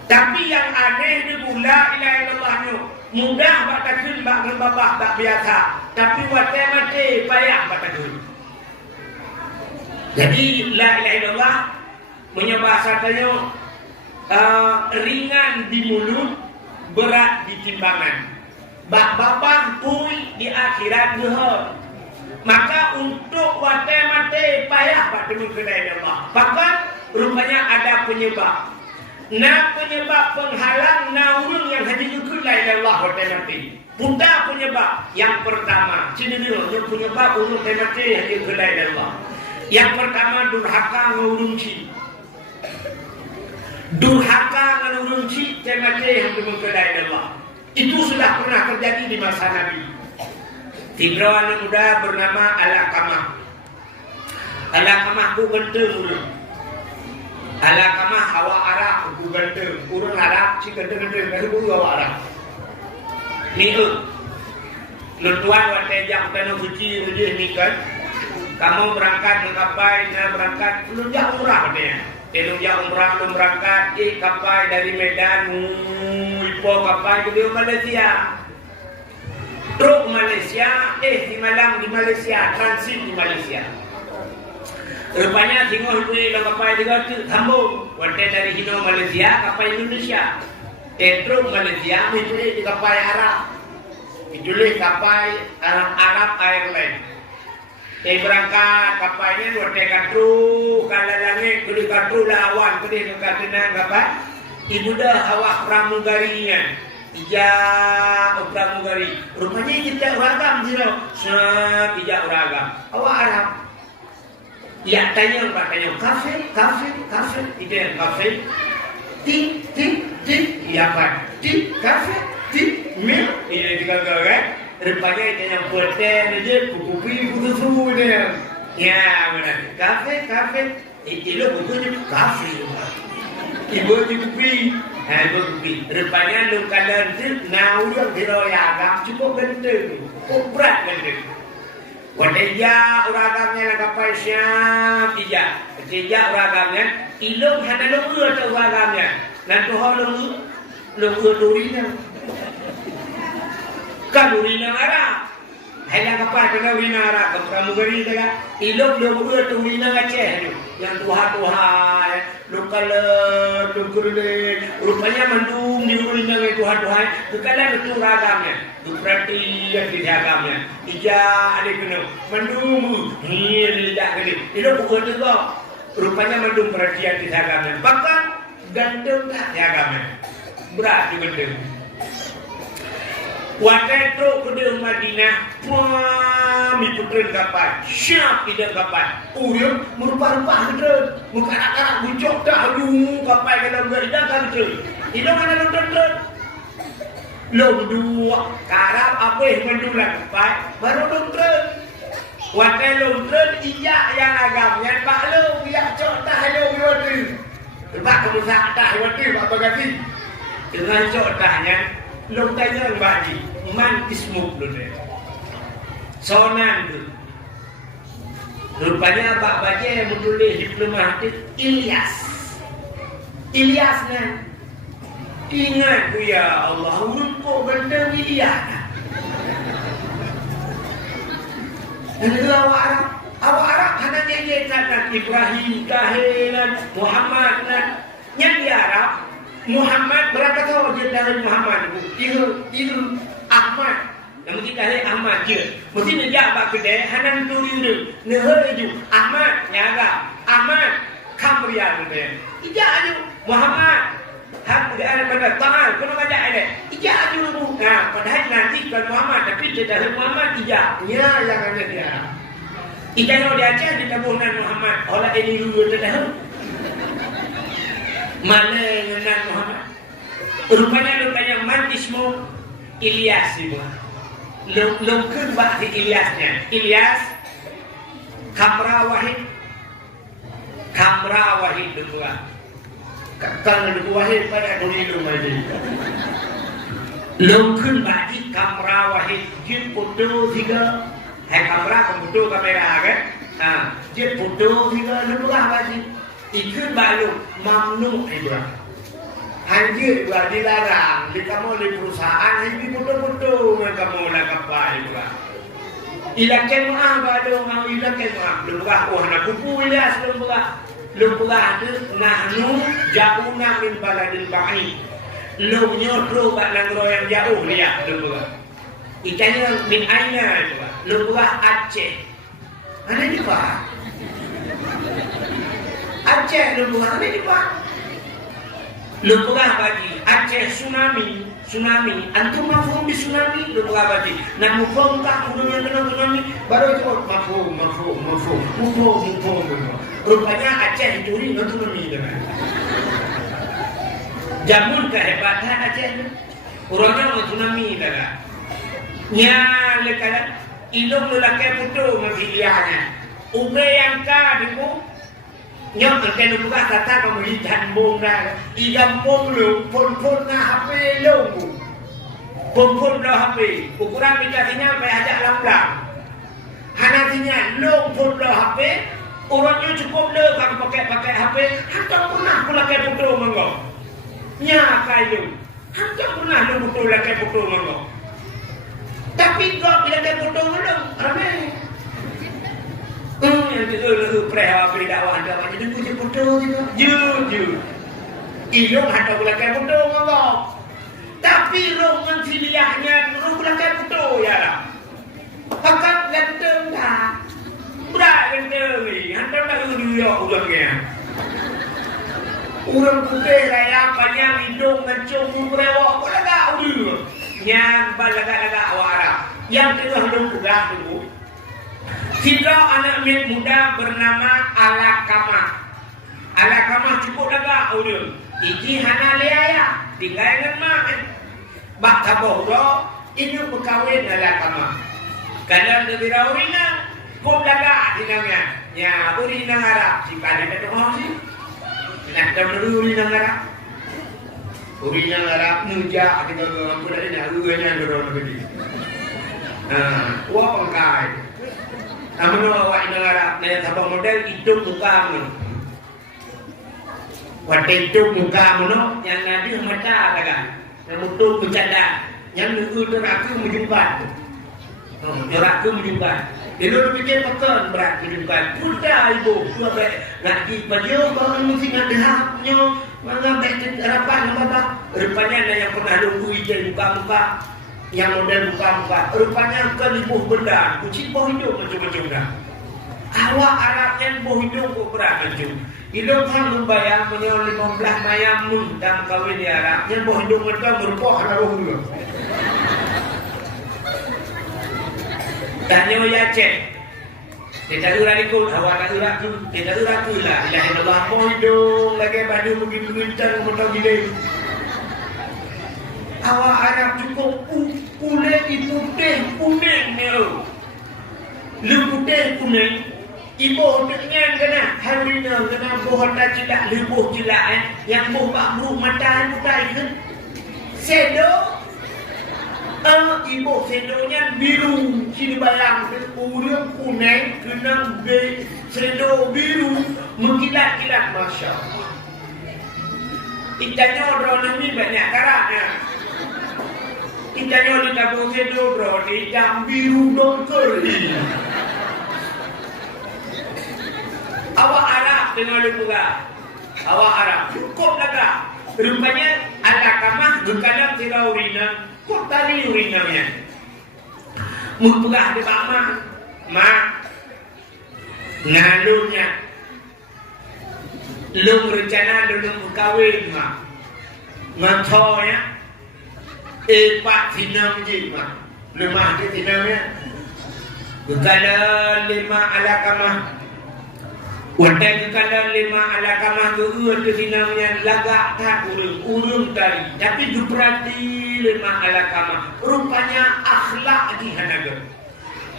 Tapi yang aneh dulu la ilaha illallahnya mudah batakun bak babak tak biasa. Tapi wa temate payah batakun. Jadi la ilaha illallah menyebabkannya ringan di mulut, berat di timbangan. Bak-babak pui di akhirat gehor. Maka untuk wate mate payah pada muka la ilaha illallah. Bahkan rupanya ada penyebab. Nah penyebab penghalang naurun yang hadir ke la ilaha illallah wate mate. Putar penyebab yang pertama. Sini dulu yang penyebab untuk wate mate hadir ke la ilaha illallah. Yang pertama durhaka ngurunci. Durhaka ngurunci temate yang dimengkedai Allah. Itu sudah pernah terjadi di masa Nabi. Tiga anak muda bernama Alakamah. Alakamah ku genteng dulu. Alakamah hawa Arab ku genteng. Urang Arab si genteng-genteng dari bulu hawa Arab. Niu. Lutuan watejak tanah suci rujih nikan. Kamu berangkat ke kapal, saya berangkat lunjak umrah dia. Lunjak umrah belum berangkat, kapal dari Medan, Ipoh kapal ke Malaysia. Truk Malaysia, di Malang di Malaysia, transit di Malaysia. Rupanya tengok itu dalam kapal juga sambung. Wanita dari Hino Malaysia, kapal Indonesia. Truk Malaysia itu di kapal Arab. Itu kapal Arab Airline. Berangkat kapalnya buat katru kalau langit kuli katru lawan kuli katena kapal ibu dah awak pramugarinya ija pramugari rupanya kita ragam sih tidak ragam awak Arab ya tanya kafe itu yang kafe tik ya pak tik kafe tik mil ini juga kan. Rupanya itu yang putih aja, kupi susu dia. Ya benar. Kafe. Itu bukunya kafe. Ibu kupi. Ibu kupi. Rupanya lu kalian tu nau yang diroyagam cukup genteng, berat genteng. Wadeja uragamnya nak kapal siap ija. Ija uragamnya, ilung hana lu tu uragamnya. Nanti orang lu durinya. Kalurina Arab, hanya kapal kena urina Arab, pramugari juga. Ilok lu urina Aceh, yang Tuhan, lokal, rupanya mendung di urina Tuhan, kekalan itu ragamnya, itu berarti yang diagamnya. Ija ada kena mendung, ini tidak kena. Ilok bukan juga, rupanya mendung berarti yang diagamnya. Bahkan gandum tak diagamnya, berat juga gandum. Waktu itu ke Madinah, pami putren kapal, siap tidak kapal. Urang merupa-rupa putren, muka anak-anak bucok dah lu kapal kalau berida kan tu. Itu mana putren? Lom dua, karab apa yang mendulang kapal, baru putren. Waktu putren iya yang agamnya pak lu, iya cok dah lu berwati. Pak kamu sak dah berwati apa ganti? Dengan cok dahnya. Long tanya bagi man ismuk dulu. Sonan dulu. Rupanya Abah baca yang menulis diploma itu Ilyas. Ilyas kan. Ingat tu ya Allah, rumput benda Ilyas. Dan itu awak Arab hanya nyanyikan Ibrahim kahilan Muhammad dan yang di Arab Muhammad berapa tahun je dari Muhammad itu Ahmad yang mesti kahil Ahmad je mesti nejak bak kedai hanan turi dia nehe ju Ahmad nyaga Ahmad kamrian dia ijak ju Muhammad hak dia ada pada tangan kena baca ini ijak ju lu nah padahal nanti kan Muhammad tapi dia dari Muhammad ijak ya yang ada di Arab ijak yang di Aceh di tabunan Muhammad olah ini dulu dah mana dengan Muhammad rupanya mantismu Ilyas itu lungkun bak di Ilyasnya Ilyas Kamra Wahid berdua kalau berdua Wahid pada dulu aja lungkun bak di Kamra Wahid dia foto tiga Kamra foto kamera kan dia foto tiga berdua lagi ikut balu mamnu itu Anjir gua dilarang, di kamu di perusahaan ini foto-foto kamu nak apa itu lah. Ilaken mah bado mau ilaken mah belum nak kupu Ilyas belum tu nahnu jauhna min baladil ba'id. Lu nyodro bak nangro yang jauh lihat belum Ikannya min aina itu lah. Lu Aceh. Ada di Pak. Aceh lu ada di Pak. Lupa bagi Aceh tsunami antum mafhum di tsunami lupa bagi nak mafhum tak gunanya kena tsunami baru itu mafhum rupanya Aceh dicuri dengan tsunami dengan jamun kehebatan Aceh orangnya dengan tsunami dengan nya lekala ilmu lelaki putu memilihannya ube yang ka dimu nyok akan buka kata kamu lihat bongda idam bonglu pun na HP logo pun dah HP ukuran mikasinya sampai ajak laplang hanatinya long pun dah HP orangnya cukup le kalau pakai HP hantar pernah pula kayak foto mangga nya kayu hantar pernah le foto lah kayak foto mangga tapi kau bila kayak foto belum ramai yang itu preha beri dakwah anda macam itu je foto je ilung ada pula kayak foto ngomong tapi roh menfiliahnya roh pula kayak foto ya lah pakat ganteng dah berat ganteng ni hantar tak dia ulangnya urang putih raya panjang hidung ngecung berewak pula tak udah nyang balagak-lagak awak yang tengah hidung pegang dulu tiga anak muda bernama Alakama cukup lega udah iki hana leaya tiga yang mak bak taboh do ini berkawin Alakama kadang lebih urina kok lega dinamnya ya urina Arab si kadang ada sih nak tahu urina Arab muja kita mampu dari nak urina dorong begini wah pengkai namun awak ini Arab naya sabang model hidung muka mu waktu hidung muka mu no yang nadi mata kan yang mutu bercanda yang nunggu doraku menjumpa doraku menjumpa dia lu pikir betul berat menjumpa sudah ibu dua baik nak di baju bangun mesti nak dehapnya mengambil harapan apa rupanya ada yang pernah nunggu hidung muka yang model buka-buka rupanya kelibuh benda kucing bau hidung macam-macam dah awak Arabnya bau hidung kok berat macam hidung kan membayar punya 15 mayam dan kawin di Arab yang bau hidung mereka merupakan haruh dulu tanya ya cek tidak urat ikut awak tak urat tu tidak urat tu lah ilahi Allah bau hidung lagi baju begitu kencang betul gini awak Arab cukup kulit itu kuning ni lu putih kuning ibu dengan kena harina kena bohong tak cilak lebuh cilak yang boh bak buruk mata bukai ke sedo Ibu sendonya biru, sini bayang urang kuning kena sendok biru mengkilat-kilat, masya Allah. Ikannya orang ini banyak karaknya. Ikannya di kampung sendok di jam biru dongker. Awak Arab dengan lupa. Awak Arab cukup lagak. Rupanya ada kamah gekalam tirau rina. Kok tali urinanya? Mupugah di bama. Mak. Ngalurnya. Lung rencana lung kawin mak. Ngantonya. Pak sinam je mak. Lemah dia sinamnya. Gekalam 5 ala kamah. Wadai kekadang 5 ala kamah tu ke sinamnya lagak tak urung tadi. Tapi duprati 5 ala kamah. Rupanya akhlak di hanaga.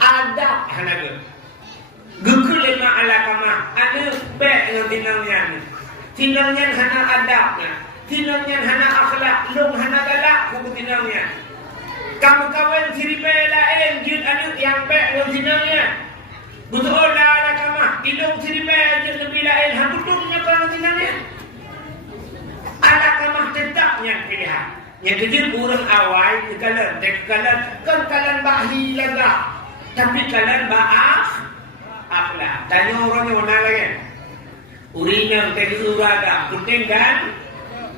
Adab hanaga. Geku 5 ala kamah. Ada baik dengan sinamnya. Sinamnya hana adabnya. Sinamnya hana akhlak. Lung hana galak kuku sinamnya. Kamu kawan siripay lain jud anak yang baik dengan sinamnya. Betul lah ala kamah. Hidung siripay je lebih lain. Hangkutungnya kalau tinanya. Ala kamah tetapnya pilihan. Yang kecil kurang awal. Kekalan. Kan kalan bahli lagak. Tapi kalan ba'ah. Akhlak. Tanya orangnya mana lagi. Urinam tadi uraga. Kuting kan.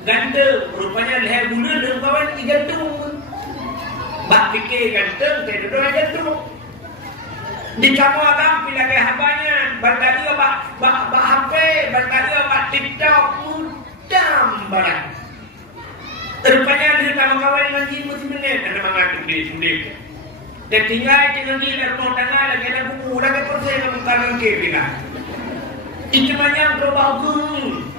Ganteng. Rupanya leher bulan dan kawan gantung. Bak fikir ganteng. Tadi orang gantung. Di kamu agam pilih ke habanya, bertadi apa HP, bertadi apa TikTok, mudam barang. Rupanya di kamu kawan ngaji mesti menit, ada mengatur di sini. Dan tinggal dia rumah tangga lagi ada buku, lagi persen kamu kanan ke bila. Itu banyak berubah hukum.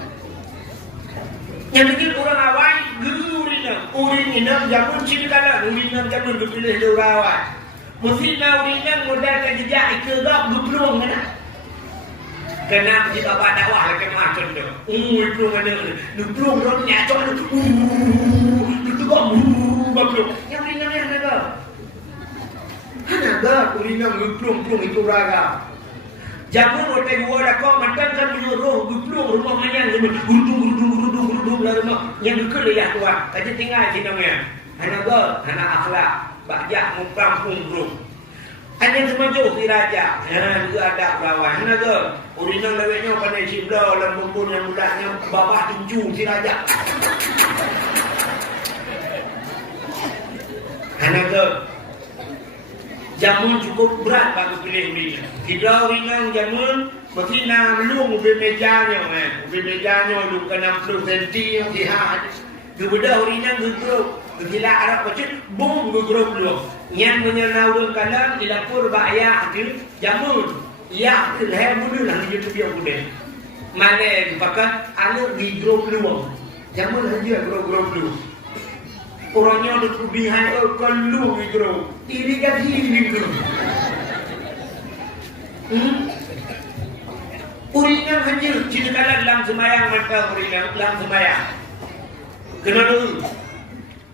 Yang bikin orang awal guru urinam jamun ciri kalah, urinam jamun dipilih orang awal. Mesti nak urinam modal ke jejak ikegap duplung mana? Kena di bapak dakwah lagi macam tu. Duplung ada, duplung orang nyacok ada. Duplung baplung. Yang urinam yang ada. Hanaga urinam duplung itu raga. Jamun hotel gua dah kau macam kan menyuruh duplung rumah mana yang gudung lah rumah yang dekat ya tuan. Kaji tinggal di namanya. Hanaga, hana akhlak. Bajak mukampung bro. Hanya semaju si raja. Juga ada bawah. Hana ke? Urinang leweknya pandai cibla. Lambung yang mudahnya babah tinju si raja. Hana ke? Jamun cukup berat bagi pilih urinang. Kita urinang jamun mesti nak melung ubi mejanya. Ubi mejanya lu kena 60 cm yang sihat. Kemudian urinang gegrup. Bila Arab kecil, bum gegrup lu. Yang menyenau kalam di dapur ba'aya itu jamun. Ya, leher bulu lah di YouTube yang bulu. Mana dipakai anak di grup lu. Jamun saja grup lu. Orangnya ada kelebihan kalau di grup. Ini kan ini grup. Uringan hanya cerita dalam semayang maka uringan dalam semayang. Kena dulu.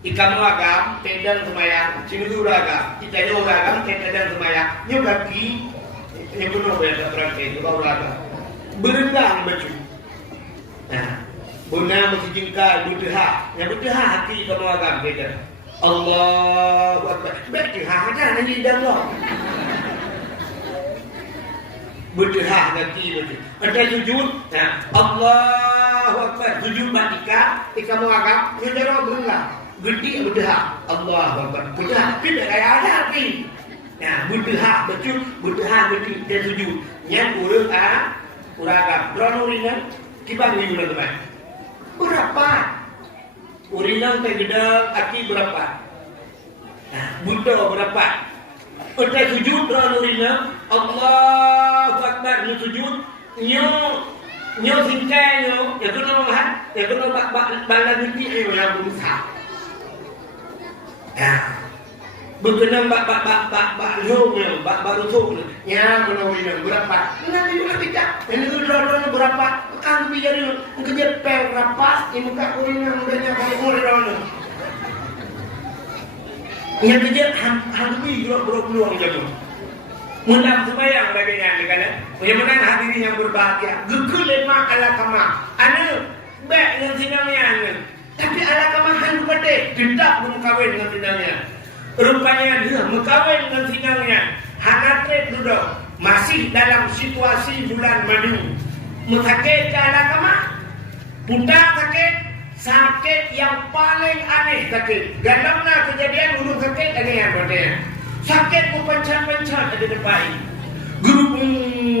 Ikan agam, tendang semayang, cinggu agam, ikan agam, tendang semayang. Nyo kaki, nyo kuno biasa berarti itu kau agam. Berendang baju. Nah, bunda mesti jengkal berdeha. Yang berdeha hati kamu agam beda. Allahu Akbar. Berdeha aja nanti dalam. Berdeha nanti betul. Ada sujud. Nah, Allahu Akbar. Sujud batika, kamu agam, nyo jangan berendang. Gede berdeha Allah Akbar. Berdeha tidak kayak ada hati. Nah, berdeha betul, berdeha betul dan sujud. Yang urang uragan. Berapa uringan? Kita ni ulang teman. Berapa? Uringan tergedang hati berapa? Nah, buta berapa? Udah sujud berapa uringan? Allah Akbar ni sujud. Nyo singkai nyo. Yang tu nama yang tu nama balas nanti yang berusaha. Ya, berkenaan bak long, bak rusuk, ya benar berapa? Nanti juga tidak. Ini tu dorong berapa? Kan biar itu kerja pel rapas, ini muka kuning mudahnya kalau orang. Yang kerja hampir berpeluang jago. Mundang sembahyang lagi yang dikatakan. Mudah-mudahan hadirin yang berbahagia. Gekul lima ala kama. Anu baik dengan sinangnya anu. Tapi ala kama hantu pada tidak mengkawin dengan sinangnya. Rupanya dia mengkawin dengan sinangnya. Hanatre duduk masih dalam situasi bulan madu. Sakit ke ala kama. Putar sakit yang paling aneh sakit. Dalamnya kejadian hulu sakit ada yang bertanya. Sakit mempencar-pencar ada depan. Guru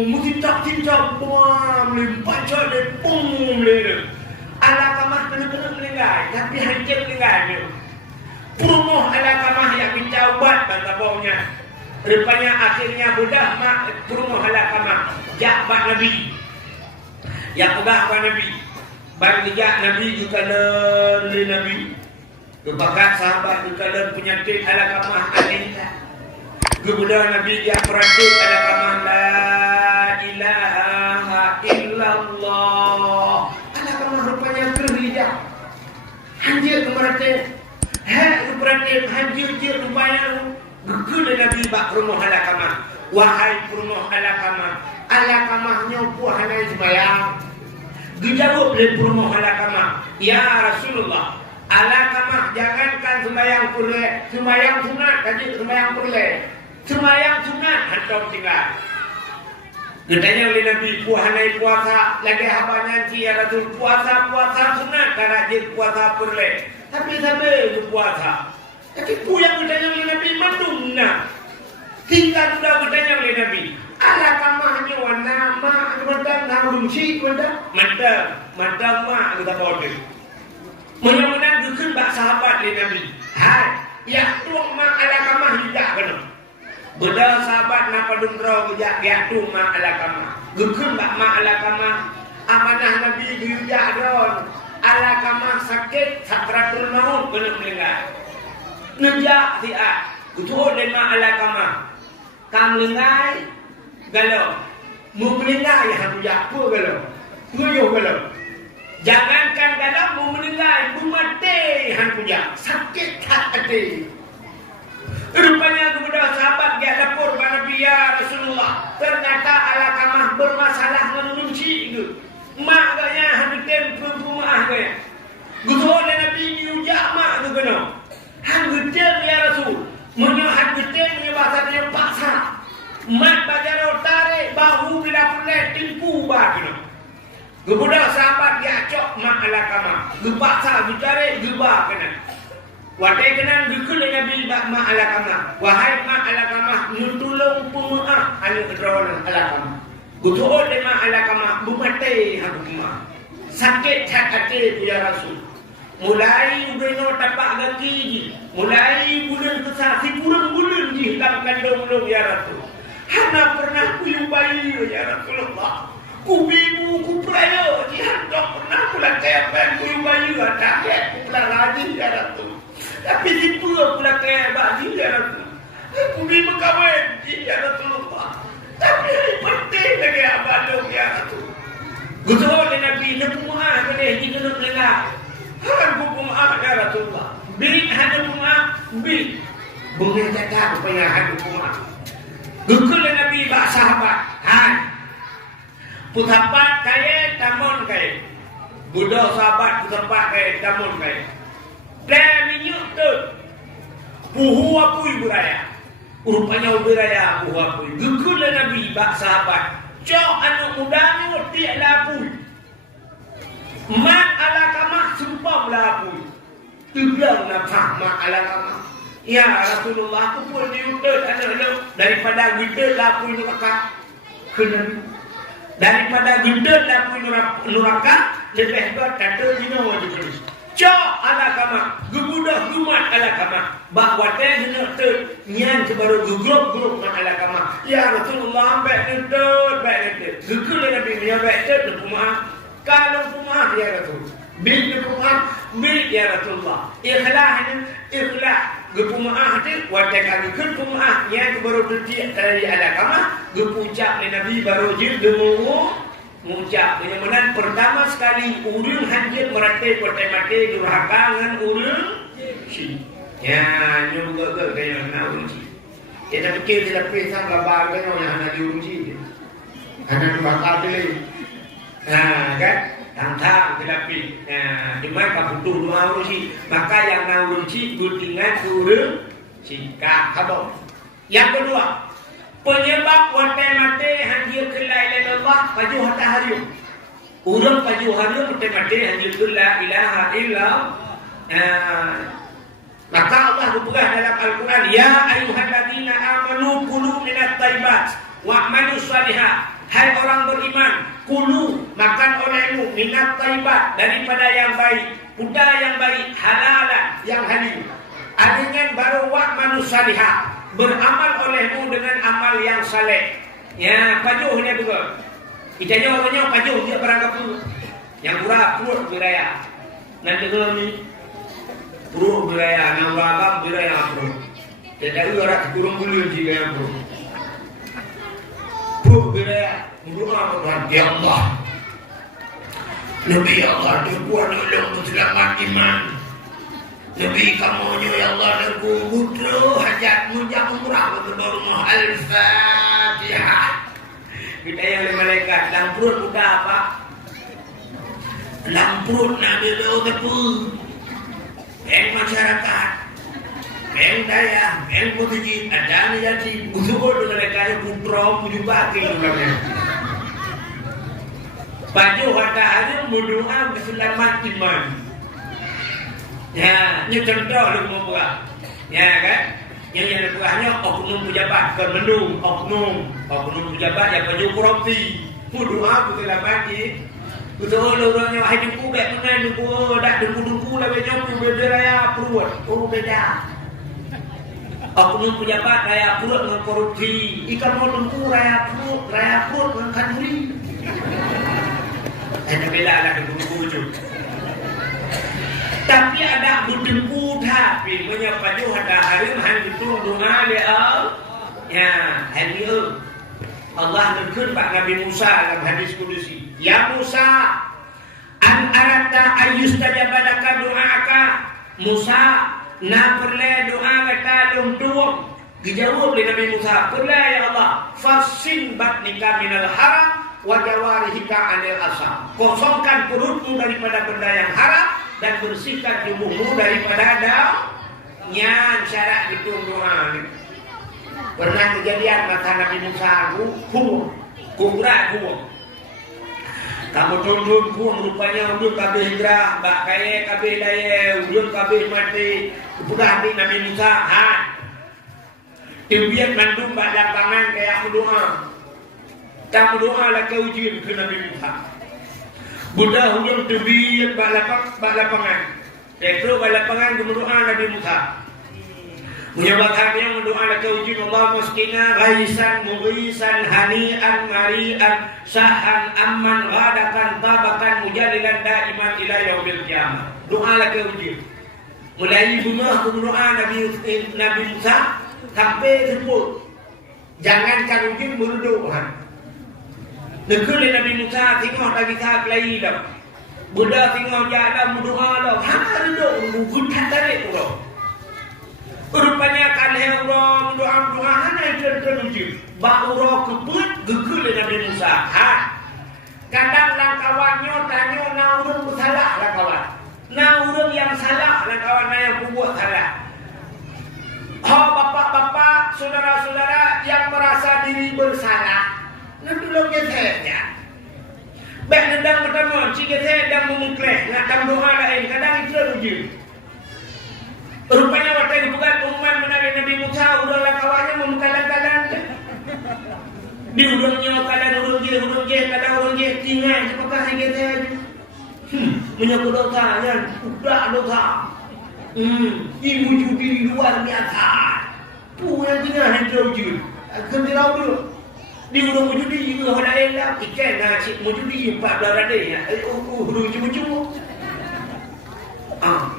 muncak-cincak buam limpacak dan pum lele. Ala kamah benar-benar meninggal, tapi hancur meninggal. Purmoh ala kamah yang dicaubat bantah baunya. Rupanya akhirnya budak mak purmoh ala kamah jabat Nabi. Yang ubah Nabi. Bagi Nabi juga le Nabi. Kebakat sahabat juga le penyakit ala kamah aneh. Kemudian Nabi dia perhatikan ada kamar la ilaha illallah. Ada kamar rupanya kerja. Hanjir kemerhatian. Perhatian hanjir rupanya. Gegul Nabi bak rumah ala kamar. Wahai rumah ala kamar. Ala kamarnya buah hanai sembahyang. Dijawab oleh rumah ala kamar. Ya Rasulullah. Ala kamar jangankan sembahyang purle. Sembahyang sunat tadi sembahyang purle. Semayang sunat atau tinggal. Katanya oleh Nabi puhanai puasa lagi habanya ya Rasul puasa sunat karena dia puasa perle. Tapi sampai puasa. Tapi yang katanya oleh Nabi mandungna. Tinggal sudah katanya oleh Nabi. Ala kamahnya warna mak macam narumsi macam mak kita bodoh. Mudah-mudahan dukun bak sahabat oleh Nabi. Hai, ya tuang mak ala kamah tidak benar. Beda sahabat napa dundro gejak biatu ma ala kama. Gukun bak ma ala kama. Amanah Nabi dijak don. Ala kama sakit sakratul maut benar meninggal. Nejak dia. Gutuh dan ma ala kama. Kam lengai galau. Mu meninggal ya hatu jakpu galau. Tuyuh galau. Jangankan galau mu meninggal, mu mati hatu jak. Sakit hati. Rupanya kepada sahabat dia lapor kepada Nabi ya Rasulullah. Ternyata ala kamah bermasalah mengunci itu. Mak gaknya habis tempur rumah gaknya. Gusol Nabi diujak mak tu kena. Hang gede ya Rasul. Menyuhat gede menyebasanya paksa. Mat bajaro tarik bahu bila pulih timpu bah kena. Kepada sahabat dia cok mak ala kamah. Gepaksa ditarik gebah kena. Wadai kenang dukul Nabi ma ala kama. Wahai ma ala kama nutulung pumuah anu kedronan ala kama. Gutuh de ma ala kama bumate hakuma. Sakit hati ya Rasul. Mulai ubeno tapak kaki. Mulai bulan kesasi bulan di dalam kandung ya Rasul. Hana pernah kuyung bayi ya Rasulullah. Kubibu kuprayo jihad dok pernah pulang kayak kuyung bayi ada pulang rajin ya Rasul. Tapi di pura pula kaya bagi ya Rasul. Aku ni mengkawin ya Rasulullah. Tapi penting lagi abadong ya Rasul. Gusto ni Nabi napumah ka ni hinunod nila. Han pumah ya Rasulullah. Birik han pumah birik. Bunga jada upaya han pumah. Gusto ni Nabi ba sahabat. Han. Putapat kaya tamon kaya. Budo sahabat putapat kaya tamon kaya. Dan minyak tu puhu apui beraya. Rupanya beraya puhu apui. Gukul Nabi bak sahabat. Cok anak mudanya tiak lapui. Mat ala kamah sumpah lapui. Tubiang nafah mat ala kamah. Ya Rasulullah aku pun diutus anak daripada gede lapui neraka. Kena daripada gede lapui neraka lebih baik kata dino wajib. Cok ala kama, gugudah rumat ala kama. Bahawa teh hendak nyan kebaru gugup ala kama. Ya Rasulullah baik itu. Gugul Nabi dia baik itu rumah. Kalau rumah ya Rasul. Bil rumah bil ya Rasulullah. Ikhlas gupumah hati wadah kami gupumah nyan kebaru tuti dari ala kama. Gupucap Nabi baru jil demu. Mengucap penyamanan pertama sekali urang hanjir meratai kotai mati durhaka dengan urang si Ya, nyo buka kayo na uruci. Ya tapi kira tidak pisang labar kan yang hanya diuruci. Hanya bakal pilih. Nah, kan? Tantang tidak pilih. Nah, di mana kabutuh dua uruci, maka yang mau uruci guntingan turun jika kabur. Yang kedua, penyebab wate mate hadir ke la ilaha illallah paju hatta hari. Urang paju hari wate mate hadir ke la ilaha illallah. Maka Allah berpegang dalam Al-Quran, ya ayyuhalladzina amanu kulu minat thayyibat wa'malu shalihat. Hai orang beriman, kulu makan olehmu minat thayyibat daripada yang baik, budaya yang baik, halalan yang halal. Adanya baru wa'malu shalihat, beramal olehmu dengan amal yang saleh. Ya, pajuhnya juga. Itanya orangnya pajuh dia berangkat dulu. Yang kurang perut beraya. Nanti kalau ni perut beraya, yang beragam beraya perut. Jadi orang kurang bulu juga yang perut. Perut beraya, berdoa kepada Allah. Nabi Allah berkuat nolong keselamatan iman. Nabi kamu ya Allah aku butuh hajatmu jangan murah berdoa Al-Fatihah. Kita yang malaikat dalam perut udah apa? Dalam perut Nabi berdoa yang masyarakat, yang daya, yang masjid, ada jadi butuh dengan mereka putra puju bagi dalamnya. Baju ada hari berdoa keselamatan iman. Ya, ini contoh lu mau buat, ya kan? Yang buahnya oknum pejabat, kemendung oknum pejabat yang baju korupsi, berdoa keselamatan. Betul orangnya hidup bukan mengenai buku, dah duku lah banyak tu beraya perut, beda. Oknum pejabat raya perut dengan korupsi, ikan mau duku raya perut dengan kanuri. Ada beda lah duku tu. Tapi ada budengku tapi menyapa jo ada hari han itu doa dia ya hari Allah berfirman kepada Nabi Musa dalam hadis kudusi, ya Musa an arata ayustajaba laka doaka Musa na perle doa kita lumtuang dijawab oleh Nabi Musa perle ya Allah fasin batnika minal haram wa jawarihika anil asam, kosongkan perutmu daripada benda yang haram dan bersihkan tubuhmu daripada damnya. Syarat itu doa. Pernah kejadian mata Nabi Musa kubra. Kamu tunduk rupanya ujung kabeh hijrah, bak kaya kabeh daya, ujung kabeh mati. Kepudah Nabi Musa, Timbian mandum bak lapangan kayak berdoa. Tak berdoa lah ke ujian ke Nabi Musa. Buddha hujung timbian bak lapangan. Terus bak lapangan ke berdoa Nabi Musa. Menyebabkan yang berdoa laka ujian Allah muskina ghaisan mughisan hani'an mari'an sahan amman ghadakan tabakan mujadilan da'iman ila yaumil qiyamah. Doa laka ujian. Mulai bunah berdoa Nabi Musa sampai sebut. Jangankan ujian berdoa. Negeri Nabi Musa tengok lagi tak lain dah. Buddha tengok jalan berdoa dah. Hang doa bukan tarik tu. Rupanya kan orang doa hanya tertuju. Bak urang kebut gegel Nabi Musa. Kadang kawannya tanya na urang bersalah lah kawan. Na urang yang salah lah kawan yang buat salah. Bapak-bapak, saudara-saudara yang merasa diri bersalah, tolong gesehnya. Baik nendang pertama, si geseh dan memukles, nak dalam doa lain, kadang itu tertuju. Rupanya waktu bukan umat menarik Nabi Musa, udahlah kawannya memkalan-kalan. Di udangnya kadang urung je, kadang urung je, tinggal apakah saya kata aja. Menyangkut dosa, kan? Udah dosa. Ibu judi luar biasa. Yang tinggal yang terujud. Kentirau dulu. Di udang judi juga ada elah. Ikan nasi judi 14 ada ya. Urung cuma-cuma.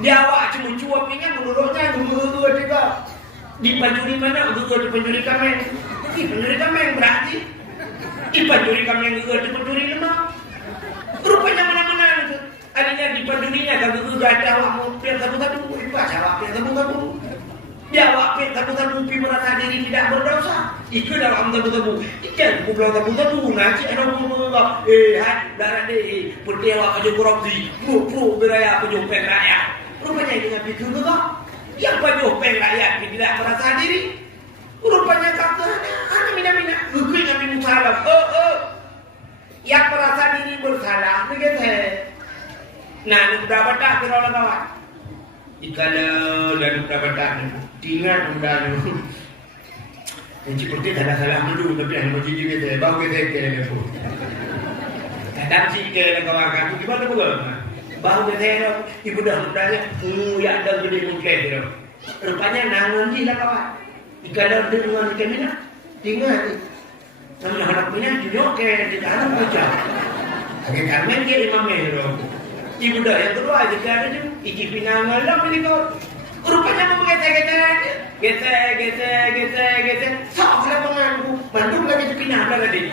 Dia awak cuma cuap ingat menurutnya dua juga di pencuri mana dua di pencuri kameng. Pencuri kameng berarti di pencuri kameng dua di pencuri lemah. Rupanya mana-mana itu. Adanya di pencurinya kalau dua ada awak mau pilih satu-satu, baca awak pilih satu-satu. Dia wakil tabu-tabu pi merasa diri tidak berdosa. Ikut dalam tabu-tabu. Ikan ku bilang tabu-tabu nanti ada ngomong hai darah deh putih awak kerja korupsi. Pro beraya penyumpeng rakyat. Rupanya dengan itu kok. Yang penyumpeng rakyat tidak merasa diri. Rupanya katanya hanya mina-mina. Gugui nabi musalam. Yang merasa diri bersalah begitu. Nah, sudah baca kira orang kawan. Ikalah dan sudah baca. Tinggal mudah tu. Yang seperti tak ada salah dulu tapi yang macam ni kita bawa kita ke lepo. Kadang si ke kawan aku gimana pula? Bawa kita ibu dah mudahnya. Ya ada gede mungkin tu. Rupanya nangan ni lah kawan. Ikalah dengan kita mina. Tinggal. Nama anak punya tunjuk ke kita anak baca. Karena dia imam hero. Ibu dah yang kedua jika ada tu iki pinangan lah ni kau. Rupanya mau gete. Sok mengangguk. Mandung lagi pindah lagi.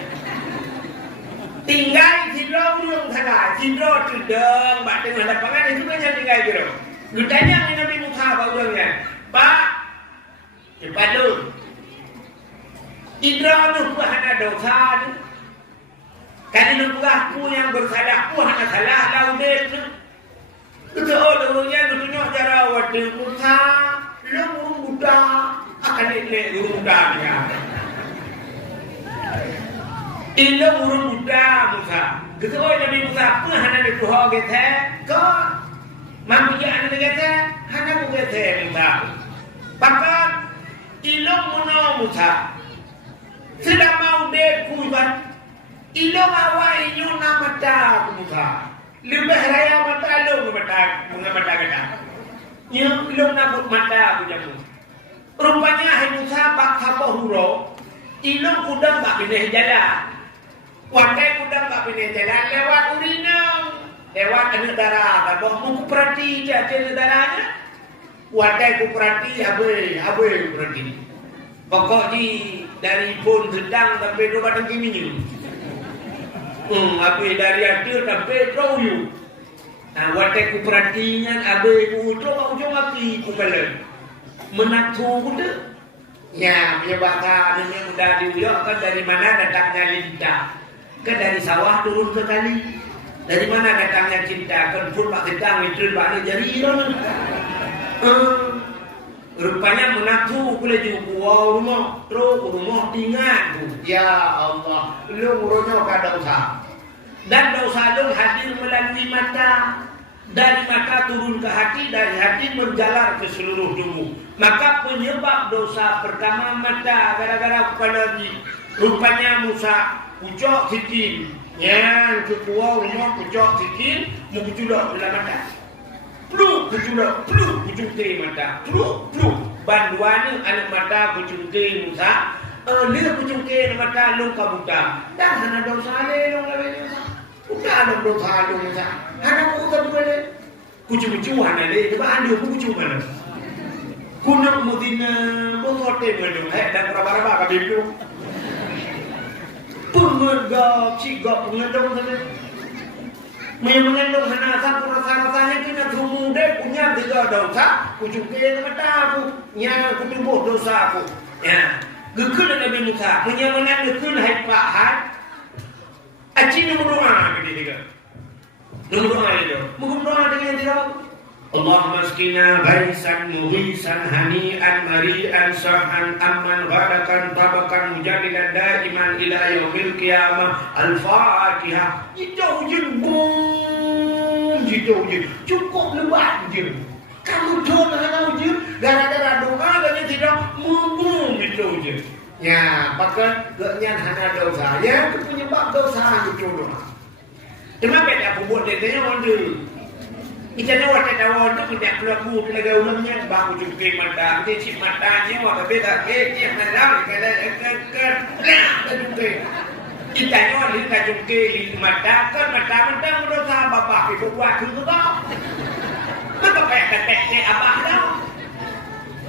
Tinggal sidro urung sana. Sidro tudeng. Bak dengan lapangan itu banyak tinggal gitu. Gudanya Nabi Musa baudangnya. Pak. Cepat dulu. Sidro tu hanya dosa. Kalau aku yang bersalah, aku hanya salah laudek. Kita orangnya tunjuk cara waktu Musa, lu muda akan ini muda dia. Ini muda Musa. Kita orang Nabi Musa pun hanya dikuhau kita, kau manusia hanya kita, hanya kita Musa. Bahkan ilmu muno Musa sudah mau dekuiban, ilmu awal ini nama dah Musa. Lebih raya mata lu mengapa kata. Yang belum nabut mata aku jamu. Rupanya hai Musa pak sapa huro. Ilmu kudang tak pindah jalan. Wandai kudang tak pindah jalan lewat urinang. Lewat negara. Kalau muku perhati jadi negaranya. Wandai ku perhati abe perhati. Pokoknya dari pun sedang sampai dua batang kini. Abe dari akhir sampai teroyu. Nah, watak ku perhatian abe ku ujung api ku balik. Menatu ku tu. Ya, punya bahasa ini sudah diuyokkan dari mana datangnya lintah. Kan dari sawah turun ke kali. Dari mana datangnya cinta. Kan pun pak sedang itu balik jari orang. Rupanya menatu ku lagi wow rumah. Terus rumah tinggal tu. Ya Allah, lu ngurunya kada usah. Dan dosa lu hadir melalui mata. Dari mata turun ke hati, dari hati menjalar ke seluruh tubuh. Maka penyebab dosa pertama mata, gara-gara kepala ni. Rupanya Musa pucuk sikit. Yang kedua rumah pucuk sikit, menguculak dalam mata. Pluk pucuk ke mata. Pluk. Banduan anak mata pucuk ke Musa. Dia pucuk ke mata lu kabuta. Dan hana dosa le lu lawan Musa. Udah ada dosa lu Musa. Hana ku kan boleh. Kucu-kucu hana le, coba anda kucu mana? Kunak mudina botote mana? Dan berapa-berapa kali itu? Pengendap, cigap pengendap sana. Mengendap hana satu rasa-rasanya kita muda punya tiga dosa. Kucu ke mata aku, yang kutubuh dosa aku. Ya, gekul Nabi Musa, menyamankan gekul hai Pak Had. Aci nombor doa ke dia. Nombor doa itu. Mungkin doa dengan dia. Allahumma askina ghaisan mughisan hani'an mari'an sah'an amman ghadakan tabakan mujadilan daiman ila yaumil qiyamah. Al-Fatihah. Jauh je. Cukup lebat je. Kamu doa je. Gara-gara doa dan tidak mungkin itu je. Ya, pakai gaknya hanya dosa. Yang penyebab dosa itu doa. Kenapa dia buat dia orang Ijana wate dawa tu tidak pelaku pelaga ulangnya baku cukai mata, cip matanya wah beda cip malam kalau nah cukai. Ijana wate cukai mata kan mata mudah sah bapak itu buat itu tau. Maka pek abah tau.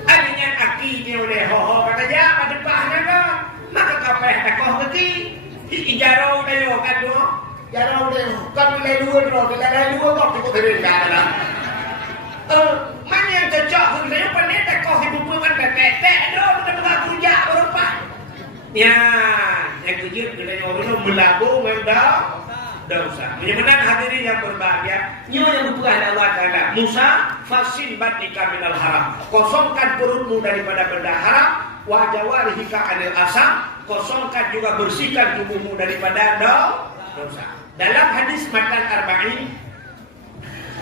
Adanya kaki dia oleh ho kata ya pada pahna kan. Maka kapeh takoh kaki. Ijaro dayo kan tu. Jarang dia kan nilai dua kok cukup beri dah. Mana yang cocok sebenarnya pandai tak kau hidup pun kan tetek dong kita tengah kerja berempat. Ya, yang kecil kita orang melabur memang dosa. Menyembuhkan hadirin yang berbahagia, nyawa yang bertuhan Allah Taala. Musa, fasil batika minal haram. Kosongkan perutmu daripada benda haram, wa jawarihika anil asam. Kosongkan juga bersihkan tubuhmu daripada dosa. Dalam hadis matan arba'in,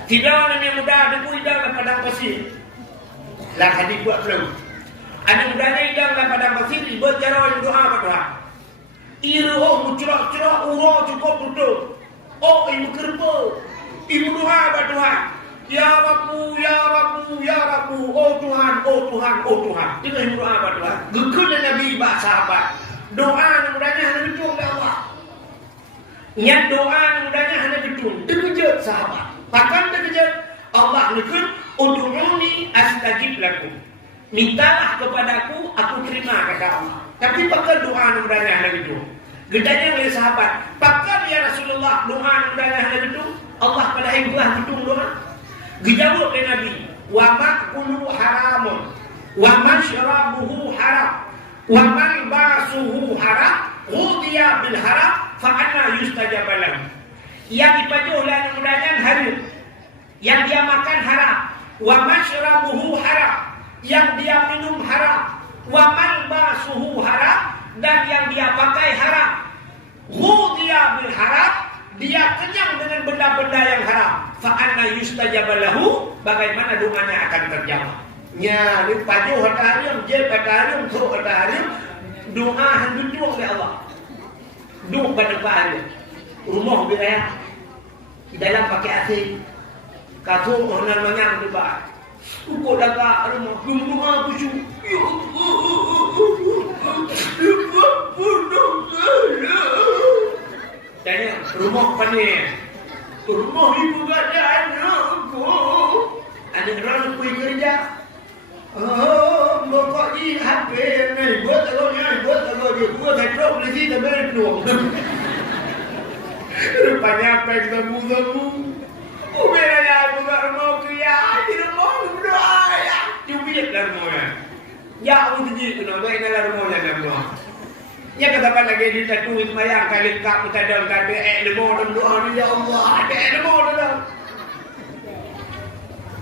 tidak orang yang muda ada hidang dalam padang pasir. Lah hadis buat belum. Ada mudanya hidang dalam padang pasir, bercara yang doa berdoa. Iru muncurah-curah urah cukup betul. Oh ibu kerba, ibu doa berdoa. Ya Rabbu, ya Rabbu, ya Rabbu. Oh Tuhan, oh Tuhan, oh Tuhan. Itu ibu doa berdoa. Gekul Nabi bah sahabat. Doa yang mudanya hanya betul Allah. Niat doa yang mudanya hanya betul. Terkejut sahabat. Bahkan terkejut Allah nikun ud'uni astajib lakum. Mintalah kepadaku, aku terima kata Allah. Tapi pakai doa yang mudanya hanya betul. Gedanya oleh sahabat, pakai ya Rasulullah doa yang mudanya hanya betul. Allah pada hibah betul doa. Gejawab ke Nabi, wa ma'kulu haramun, wa mashrabuhu haram, wa malbasuhu haram, ghudiya bil haram, fa'anna yustajab lahu. Yang dipacu oleh anak mudanya haram, yang dia makan haram, wa mashrabuhu haram, yang dia minum haram, wa malbasuhu haram, dan yang dia pakai haram. Ghudiya bil haram, dia kenyang dengan benda-benda yang haram. Fa'anna yustajab lahu, bagaimana doanya akan terjawab. Nya ni pacu hata harim, je hata harim, teruk hata harim, doa hendak oleh Allah. Doa pada harim. Rumah wilayah dalam pakai asing. Katu orang menang debat. Uko daga rumah rumah kucu. Tanya rumah panen. Rumah ibu gada anakku. Ada orang pergi kerja. Oh, mau di HP ni buat kalau dia buat petrol lagi dah berpeluang. Rupanya apa yang tamu. Ubera aku tak mau kerja, tidak mau berdoa ya. Cubit lah rumahnya. Ya aku sendiri kena baik dalam rumahnya dalam doa. Ya kata lagi di tatu semayang kali kak kita dalam kata lemo dalam doa ni ya Allah ada lemo dalam.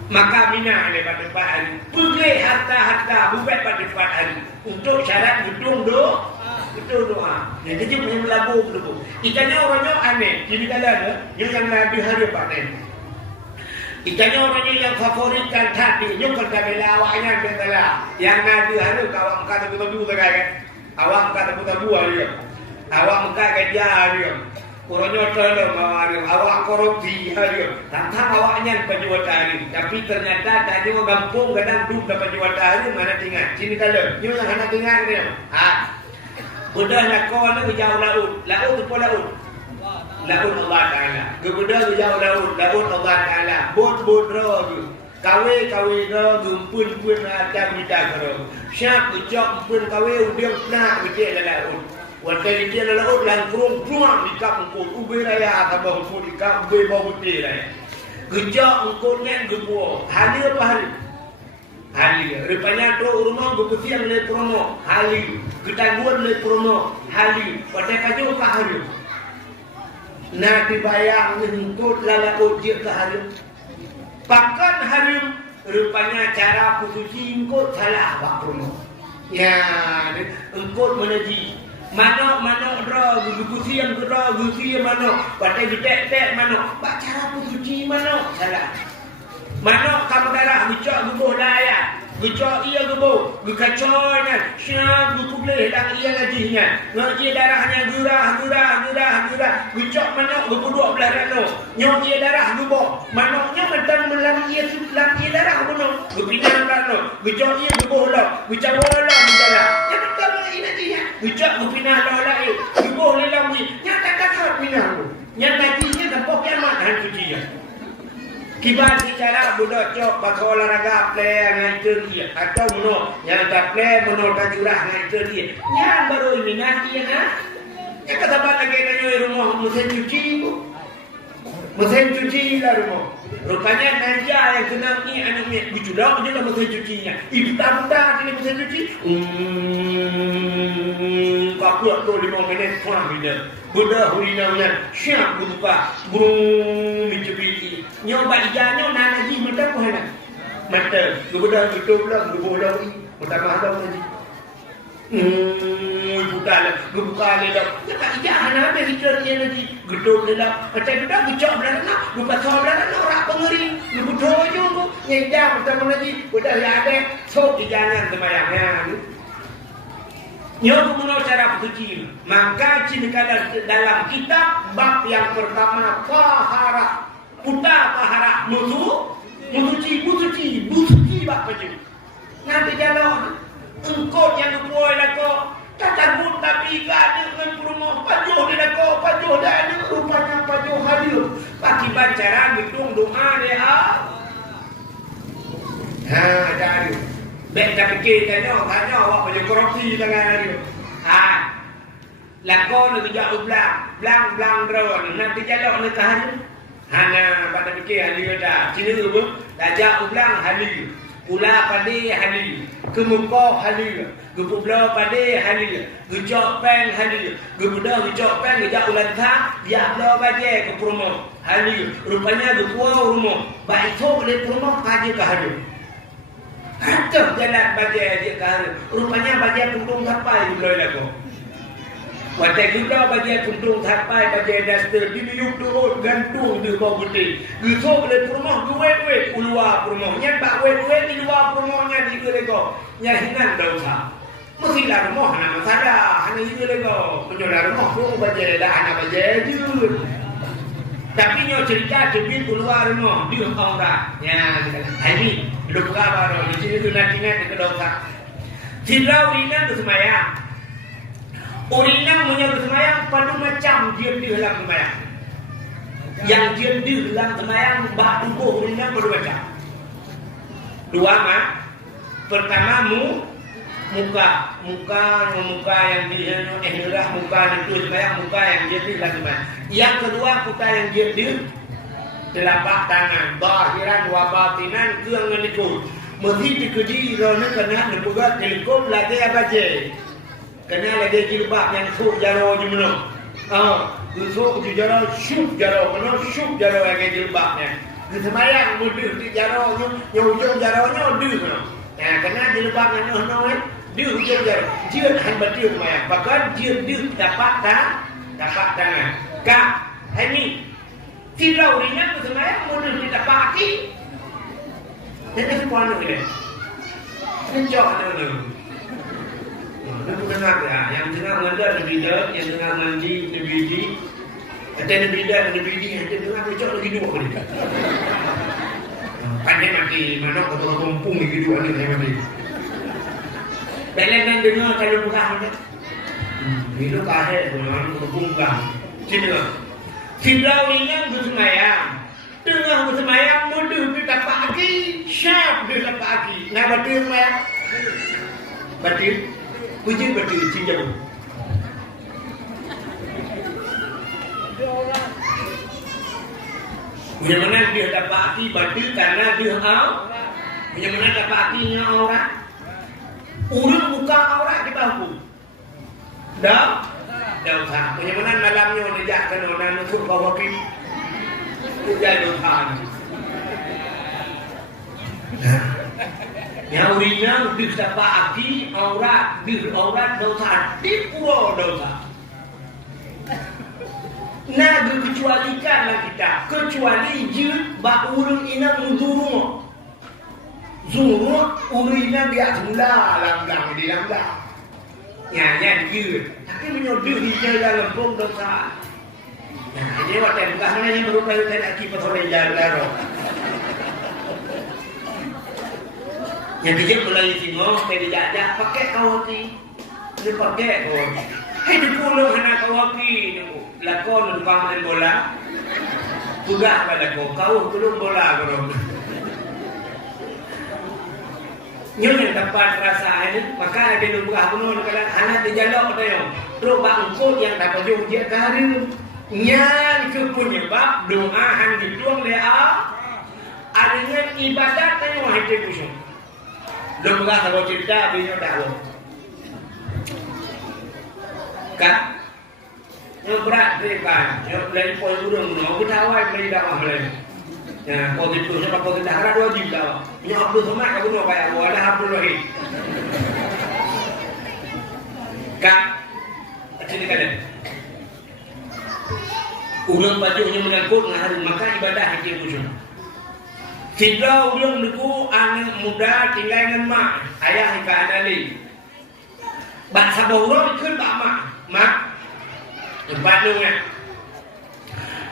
Maka mina ni pada hari. Pergi harta bukan pada hari. Untuk syarat gedung doa. Itu doa. Yang kecil punya melabur dulu. Ikannya orangnya aneh. Jadi kalau ada yang Nabi hari panen. Ikannya orangnya yang favoritkan tadi. Yang kata bela awaknya bela. Yang Nabi hari awak kata betul kan. Awak kata betul dia. Awak kerja dia. Orangnya tolong dia. Awak korupsi dia. Tentang awaknya penjual hari. Tapi ternyata tadi orang kampung kadang duduk dapat penjual hari mana tinggal. Sini kalau. Yang hendak tinggal dia. Budak nak kau ni jauh laut tu pun laut Allah Taala. Budak jauh laut Allah Taala. Bot roh, kawe gumpun ada bida karo. Syak jok pun kawe udiang nak kecil laut. Waktu dia laut lan kurung di kampung ubi raya tabang pun di kampung bau putih raya. Gejak engkau ngan gebuo. Hari apa hari? Hali, rupanya tu rumah berkusian le promo, hali, ketangguan le promo, hali, pada kaju ke hari. Nak dibayang untuk lala ojek ke hari. Pakan hari, rupanya cara putusi engkau salah pak promo. Ya, engkau menaji. Mana roh, berkusian roh, berkusian mana, pada gedek mana, pak cara putusi mana salah. Mana kamu darah gecok gubuh daya. Gecok ia gubuh, gekacoynya. Syah gupuleh dan ia ngajinya. Ngaji darahnya gerah. Gecok mana gubuh 12 rano. Nyok ia darah gubuh. Manoknya mentang melam ia darah bunuh. Gepinah rano. Gecok ia gubuh lah. Gecok bola mendarah. Yang mentang lagi ngajinya. Gecok gepinah lah. Gubuh lelam ni. Yang tak pinah. Yang ngajinya tempok kiamat hantu dia. Kibat bicara budak cok pakai olahraga play ngancur dia atau mono yang tak play mono tak jurah ngancur dia yang baru minat dia na ya kata lagi nanya rumah mesti cuci bu Mesin cuci lah rumah. Rupanya Nadia yang kena ni anak ni bercudak je lah mesin cucinya. Itu tak ni mesin cuci. 40 5 minit pulang bila. Budak hurinanya siap buka. Brum menjepiti. Nyoba ijanya nak lagi mata apa nak? Mata. Budak betul lah budak ni. Mata mahal lagi. Buka lah, buka lah. Tak ijah nak ada hijau dia lagi. Gedung dia. Macam tu dah bucak belah nak. Buka soal belah nak orang pengering. Budak je tu. Ngedah pertama lagi. Budak yang ada. So ijahnya semayangnya. Nyoba mengenal cara bersuci. Maka cina dalam kitab bab yang pertama tahara. Puta tahara. Musuci bab baju. Nanti jalan. Engkau yang kepuai lah kau. Tak takut tapi ada dengan rumah. Pajuh dia lah kau. Pajuh dah ada. Rupanya pajuh hadir. Pagi bancaran hitung doa dia. Dah ada. Baik dah fikir tanya awak macam korupsi tangan dia. Lakon nak kejap belang drone. Nanti jalan nak kahani. Hana pada fikir hadir dah. Cina apa? Dajak belang hadir. Pula pada hadir. Kemuka hadir. Gepubla pada hadir. Gejok pen hadir. Gebudah gejok pen gejak ulan tak. Dia bela bajai ke rumah. Hadir. Rupanya gepua rumah. Baik tu boleh rumah kaji ke hadir. Kacau jalan bajai dia ke hadir. Rupanya bajai puntung sampai belai lagu. Watai kita bajai puntung sampai bajai daster. Diliuk turun gantung di bawah putih. Gesok boleh rumah duit keluar rumahnya. Bak duit di luar rumahnya di lego. Nyahinan dosa. Mestilah rumah anak masalah. Hanya juga lego. Penjualan rumah tu bajai dah anak bajai je. Tapi nyo cerita debit keluar rumah. Dia orang. Ya, ini luka baru. Di sini tu nanti dosa. Tidak urinan tu semayang. Urinan punya bersemayang pada macam dia dalam semayang. Yang dia dalam semayang bak tubuh urinan bermacam. Dua pertama muka yang dia ihrah muka itu semayang muka yang dia dalam semayang. Yang kedua kita yang dia telapak tangan, zahiran wa batinan keung menikut. Mesti dikeji rona kena nembugat telekom lagi apa je. Kena lagi jilbab yang sok jaro je menuk. Sok je jaro, syuk jaro, menuk syuk jaro yang jilbabnya. Kesemayang mudah di jaro yang ujung jaronya dih menuk. Kena jilbab yang noh dih ujung jaro. Jian han betul semayang. Bahkan jian dih dapat tangan. Kak, ini silau ringan kesemayang mudah dapat kaki. Ini sepuan ni. Kencok ni. Itu dengar ya, yang dengar ngada nebida, yang dengar mandi nebidi, ada nebida, yang dengar kecok lagi dua kali. Pandai mati, mana kau kumpung lagi dua ni saya mati. Belajar dengar kalau bukan ni. Itu kahir, bukan kumpung kan. Cina, silau ringan bersemayang, tengah bersemayang mudah kita pagi, syab kita pagi. Nak betul semayang? Betul. Puji betul cinjau. Bagaimana dia dapat hati betul karena dia bagaimana dapat hatinya orang? Urut buka orang kita hukum. Dah usah. Bagaimana malamnya menjaga orang nusuk bawa kip. Ujai dosa. Yang urinan bisa pakai aurat dosa tipu dosa. Nah dikecualikanlah kita kecuali jil bak urun ina muzuru. Zuru urinan dia semula langgang di langgang. Nyanyi jil. Tapi menyodul di dalam pun dosa. Nah ini waktu bukan mana yang berupaya saya nak kipas oleh jalan. Yang dia mulai tengok, saya dijajak pakai kawaki. Dia pakai kawaki. Hei, dia pulang anak kawaki. Lakon numpang main bola. Tugas pada kau belum bola kau. Nyonya tempat rasa ini, maka dia numpang penuh kalau anak dijalok pada yang. Terus bangkut yang dapat jauh dia kahari. Yang ke penyebab doa hang dituang lea dengan ibadat yang wahai kusung. Lemah kalau cerita bina dakwah. Kan? Yang berat kan? Yang lain poin urang no kita awal beli dakwah lain. Ya, kalau itu siapa kalau kita harap wajib dakwah. Ini Abdul Somad kamu no kayak gua ada Abdul Rahim. Kan? Sini kalian. Urang bajunya mengangkut ngaharu maka ibadah hati kusung. Tidak ulung duku anak muda tinggal dengan mak ayah ika anali. Bat sabah urang ikut bak mak tempat lu ya.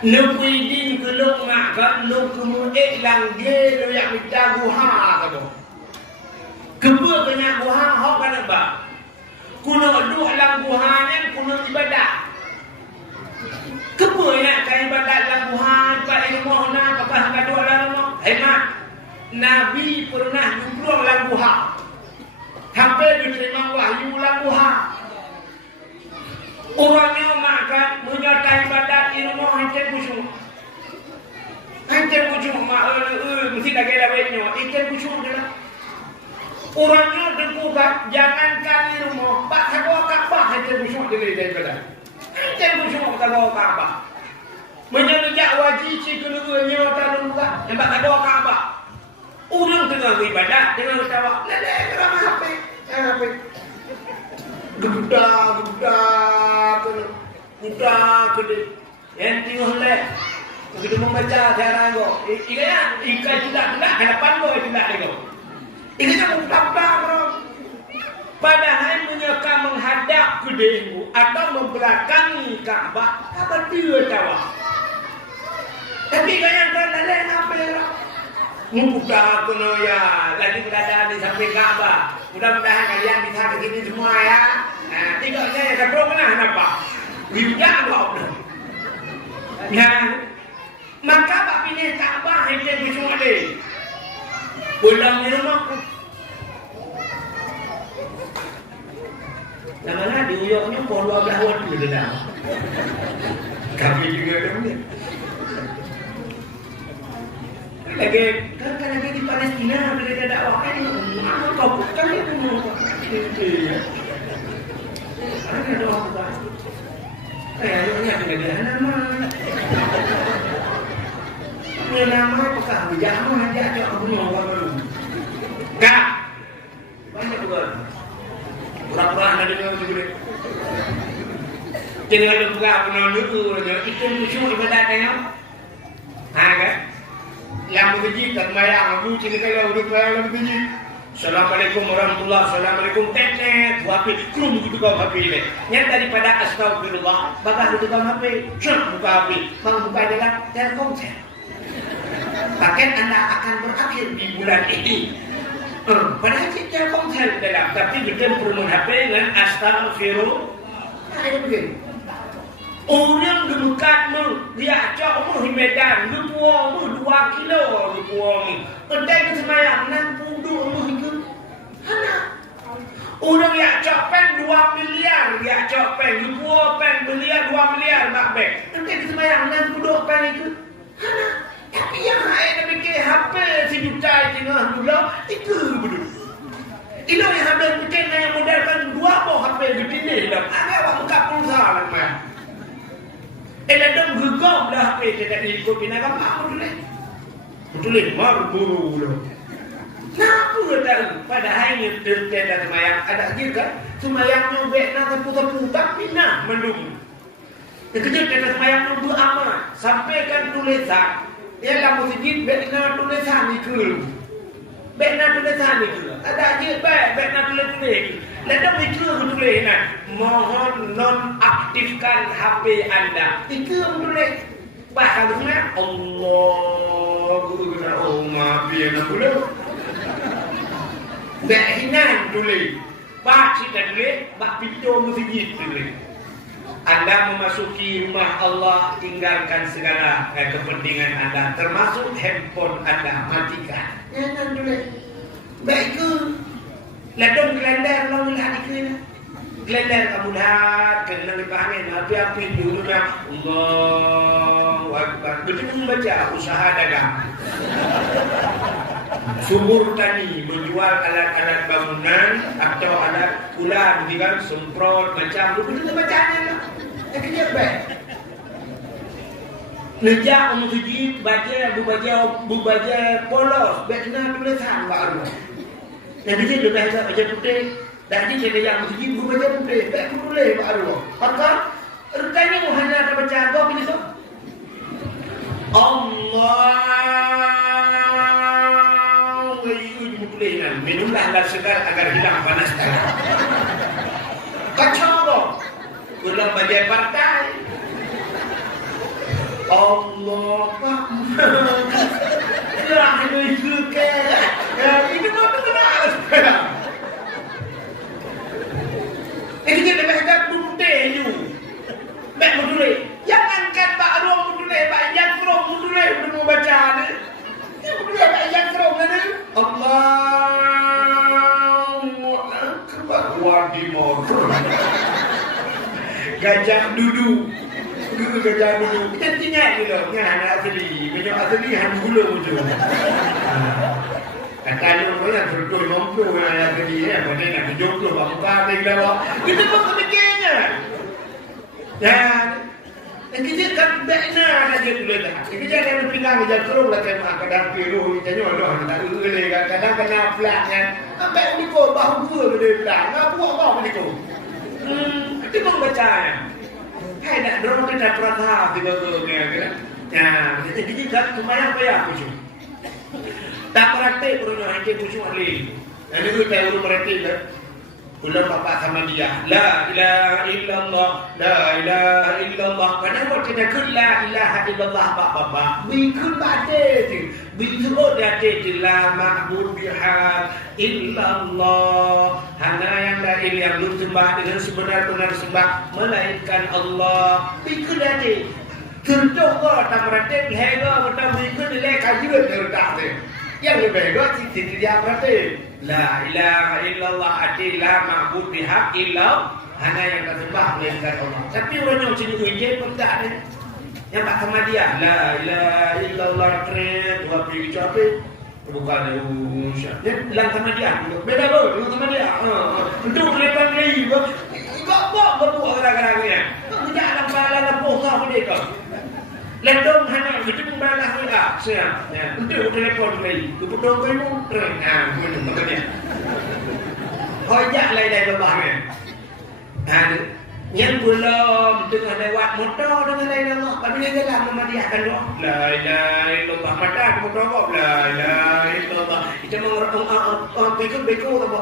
Nu kuidin keluk mak kan nu kemudian langge lu yang minta guha kado. Kebua kena guha hok kan apa? Kuno dua lang guhanya kuno ibadah. Kebua ya kan ibadah lang guha pada ilmu na apakah kado lang mo? Hemat, Nabi pernah nyuruh laguha. Sampai diterima wahyu laguha. Orangnya makan menyertai ibadat ilmu hancur kusung. Hancur kusung mesti dah kira baiknya. Hancur kusung adalah orangnya dengkukan jangankan ilmu. Pak sahaja kaabah hancur kusung dari ibadat. Hancur kusung kalau kaabah. Menyelejak wajib si kedua-duanya tak lupa. Yang tak ada kaabah. Orang tengah ibadat, tengah ketawa. Lelek kerana HP. HP. Gedak. Yang tengah lelek. Begitu membaca cara kau. Ikan tidak hadapan kau tidak ada kau. Ikan tak bro. Padahal menyeka menghadap ke demo atau membelakangi Kaabah, apa dia tahu? Tapi kaya kan lain apa ya? Mudah kena ya, lagi berada di samping Kaabah. Mudah-mudahan kalian bisa ke sini semua ya. Nah, tidak saya kata mana kenapa? Tidak kok. Ya, maka pak pilih Kaabah yang dia semua deh. Pulang di rumahku. Namanya di uyoknya pol 12 waktu dia dah. Kami juga ada ni. Lagi kan lagi di Palestina bila ada dakwah kan mana kau bukan itu mau. Ada doa apa? Kayaknya ada nama. Nama apakah berjamaah aja atau aku mau baru? Kak. Banyak juga. Pura-pura ada di dalam segera. Jadi ada buka penuh dulu, itu musuh ibadahnya. Kan? Yang begitu tak mayang, aku cina kalau udah kalau begitu. Assalamualaikum warahmatullahi wabarakatuh. Assalamualaikum tetet. Wapi, krum begitu kau HP ini. Yang daripada astagfirullah, bakal begitu kau HP. Cek buka HP, mau buka dengan Telkomsel. Paket anda akan berakhir di bulan ini. Padahal kita Telkomsel dalam, tapi kita perlu HP dengan astagfirullah. Ada begini. Orang demekatmu, dia acak mu di Medan, lupuang mu 2 kilo lupuang mu. Pendek ke semayang, 60 mu itu. Hana. Orang yang acak pen 2 miliar, dia acak pen, lupuang pen miliar 2 miliar nak pen. Pendek ke semayang, 60 pen itu. Hana. Tapi yang lain nak fikir HP sejuta tengah bulan, itu betul. Itu yang habis fikir yang modal kan 2 buah HP gede ni dah. Ada awak buka pulsa lah man. Dah gegam dah HP kita ikut bina apa betul ni? Betul ni, buru dah. Kenapa tahu? Padahal ini terkait semayang ada juga semayang nyobek nak putar-putar bina mendung. Kejut kita semayang nunggu amat sampaikan tulisan. Ialah masjid bina tulisan itu. Bina tulisan itu. Ada je bina tulis. Lepas itu tulis nak mohon nonaktifkan HP anda. Itu tulis. Bahkan tulis Allah guru oh maafin aku lu. Dah hinan tulis. Pak kita tulis, pak pintu masjid tulis. Anda memasuki rumah Allah, tinggalkan segala kepentingan anda, termasuk handphone anda, matikan. Jangan tulis. Baik ke? Ladong kelanda kalau nak dikena. kelender kamu lihat kena dipanggil api-api dulu dah Allahu Akbar betul membaca usaha dagang sumur tani menjual alat-alat bangunan atau alat pula dengan semprot macam betul bacanya lah kerja baik lejak memuji baca polos baca tulisan baru yang dia dah baca putih dah dia yang memuji baca putih baik tulis baru maka rutanya hanya ada baca apa pilih tu Allah minumlah agar segar agar hilang panas tangan kacau kok belum baca partai Allah ya ini suka ya ini mau terus ini kita dah putih tu baik betul yang angkat Pak Rom betul Pak Yang Rom betul udah mau baca ni betul Pak Yang Rom ni Allahu Akbar wadimor gajah duduk gajah duduk kita tinggal dulu anak asli banyak asli hang gula betul kata lu yang betul mampu anak asli ya boleh nak jodoh bangka tinggal kita pun kemikirnya dan kita kan bina aja dulu dah kita jangan pindah ke kerong lah kena kadang piru kita nyodoh tak boleh kadang kena flat kan sampai ni kau bahu dua boleh flat ngapu apa ni kau itu pun baca hai nak dorong kita perasa tiba ni kan ya jadi kita lumayan payah pujuk tak praktik punya hati pujuk ali dan itu kita urus praktik lah ulang bapak sama dia la ilaha illallah la ilaha illallah kenapa tidak kun la ilaha illallah bapak bikun bade bikun dade la ma'bud bihaq illallah hanya yang lain yang lu sembah dengan sebenar-benar sembah melainkan Allah bikun dade terdoa tak berarti hega betul bikun nilai kajian terdak yang lebih baik sih dia berarti la ilaha illallah ati la ma'bud bihaq illa hanya yang disembah melainkan Allah. Tapi orang yang sini uji pun tak ada. Yang tak sama dia la ilaha illallah keren dua pergi capek bukan usah. Dia lang sama dia. Beda bro, lang sama dia. Untuk lepas ni gak berbuat gara-garanya. Tidak ada bala posa mereka. Lendong hanya betul balas ni siap ya untuk telefon ni tu potong kamu terang betul makanya hojak lai dai babah ni yang belum dengan lewat motor dengan lain Allah tapi dia jalan memadiahkan doa la ilaha illallah mata motor kok la ilaha illallah kita mengorang beko apa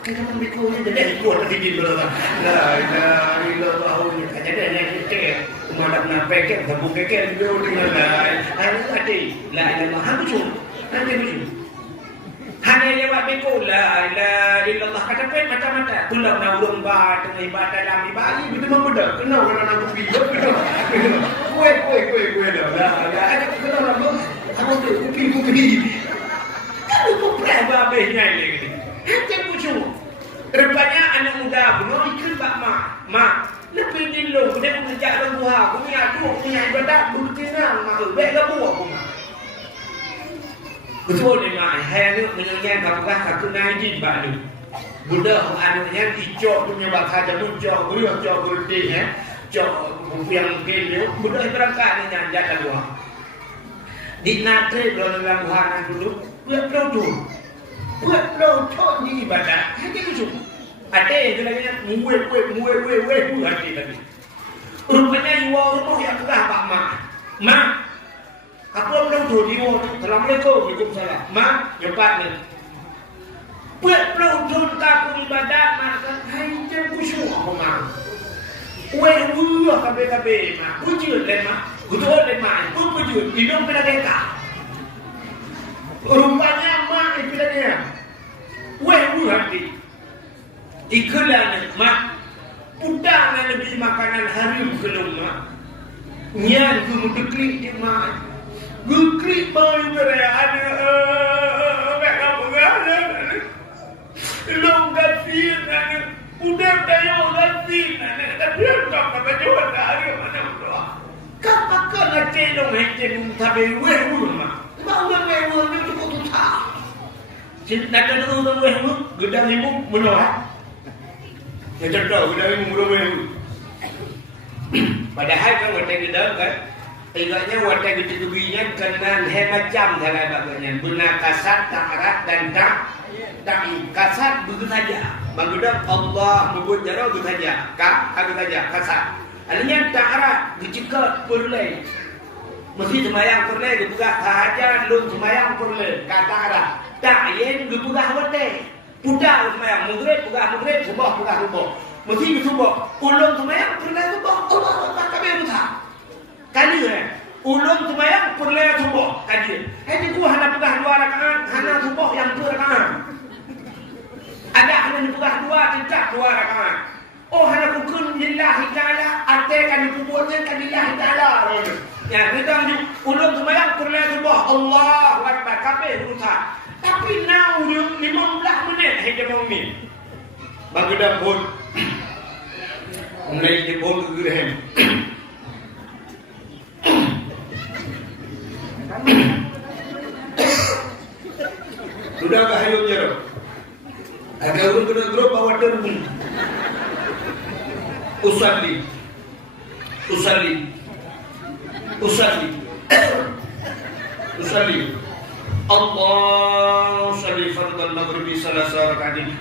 kita beko ni jadi kuat tinggi betul la ilaha illallah ni ada yang kita malam nak paket tabung paket dia dengan lain ada la ilaha hancur nanti begitu hanya lewat beko la ilaha illallah kata pen mata-mata tulang nak urung ba tengah ibadah dalam ibadah betul membeda kena orang nak kopi kue dah ada kena orang aku tu kopi kamu tu berapa banyak lagi hanya pucuk rupanya anak muda bunuh ikut bak mak lebih dulu dia mengejar orang tua punya ibadah bertinang mak baik gabu aku mak betul ni mak hai ni menyanyikan kapal satu naik baru budak anaknya dicok punya bakal jamu cok berhenti cok yang kene budak berangkat ni nyanjat dua di natre belum dalam buhan dulu buat tu ni ibadah hanya tu ada yang lagi muwe hati tadi rupanya iwa rumah yang kerah pak mak apa belum tu di rumah Assalamualaikum waalaikumsalam mak cepat ni buat belum tak ibadat maka hai jangan khusyuk apa mak kabeh mak wujud le mak betul le mak pun wujud hidung kena deka rupanya mak ibadatnya hati iklan mak udang lebih makanan harim ke rumah nyan ku mudeklik di mak guklik mau berea ada mek apa ada long gafir ada Udah tayo lagi na tapi tak pada jawab dari mana doa. Kapakkan aja dong hecen sabi weh rumah. Mau weh ni cukup susah. Cinta dan orang weh gedang ibu menolak. Ya contoh gedang ibu murah weh. Padahal kan wadah gedang kan. Ibaratnya wadah gitu-gitunya kenan hebat jam dalam bagainya. Guna kasat, ta'arat dan ta'i. Kasat begitu saja. Menggunakan Allah menyebut jara begitu saja. Begitu saja kasat. Artinya ta'arat dicegah perleh. Mesti semayang perleh dibuka sahaja belum semayang perleh. Kata ta'arat. Ta'yin dibuka wadah. Pudah semayang maghrib subuh buka subuh. Mesti subuh. Ulung semayang perleh subuh. Allah kami rusak. Kali ulum sembahyang perleh subuh kali. Ini gua hana pegah 2 rakaat, hana subuh yang 2 rakaat. Ada hana pegah 2 tidak 2 rakaat. Oh hana kukun lillahi ta'ala, artikan kubuatnya kan lillahi ta'ala. Ya, kita ulum sembahyang perleh subuh. Allahu akbar kabeh rusak. Tapi now 15 menit hingga bangun. Bagi dapur. Mulai di pun gerem. Sudah kahayun jero. Agak urut kena grup bawa termi. Usalli. Allah salli fardal maghribi salasa rakaatin.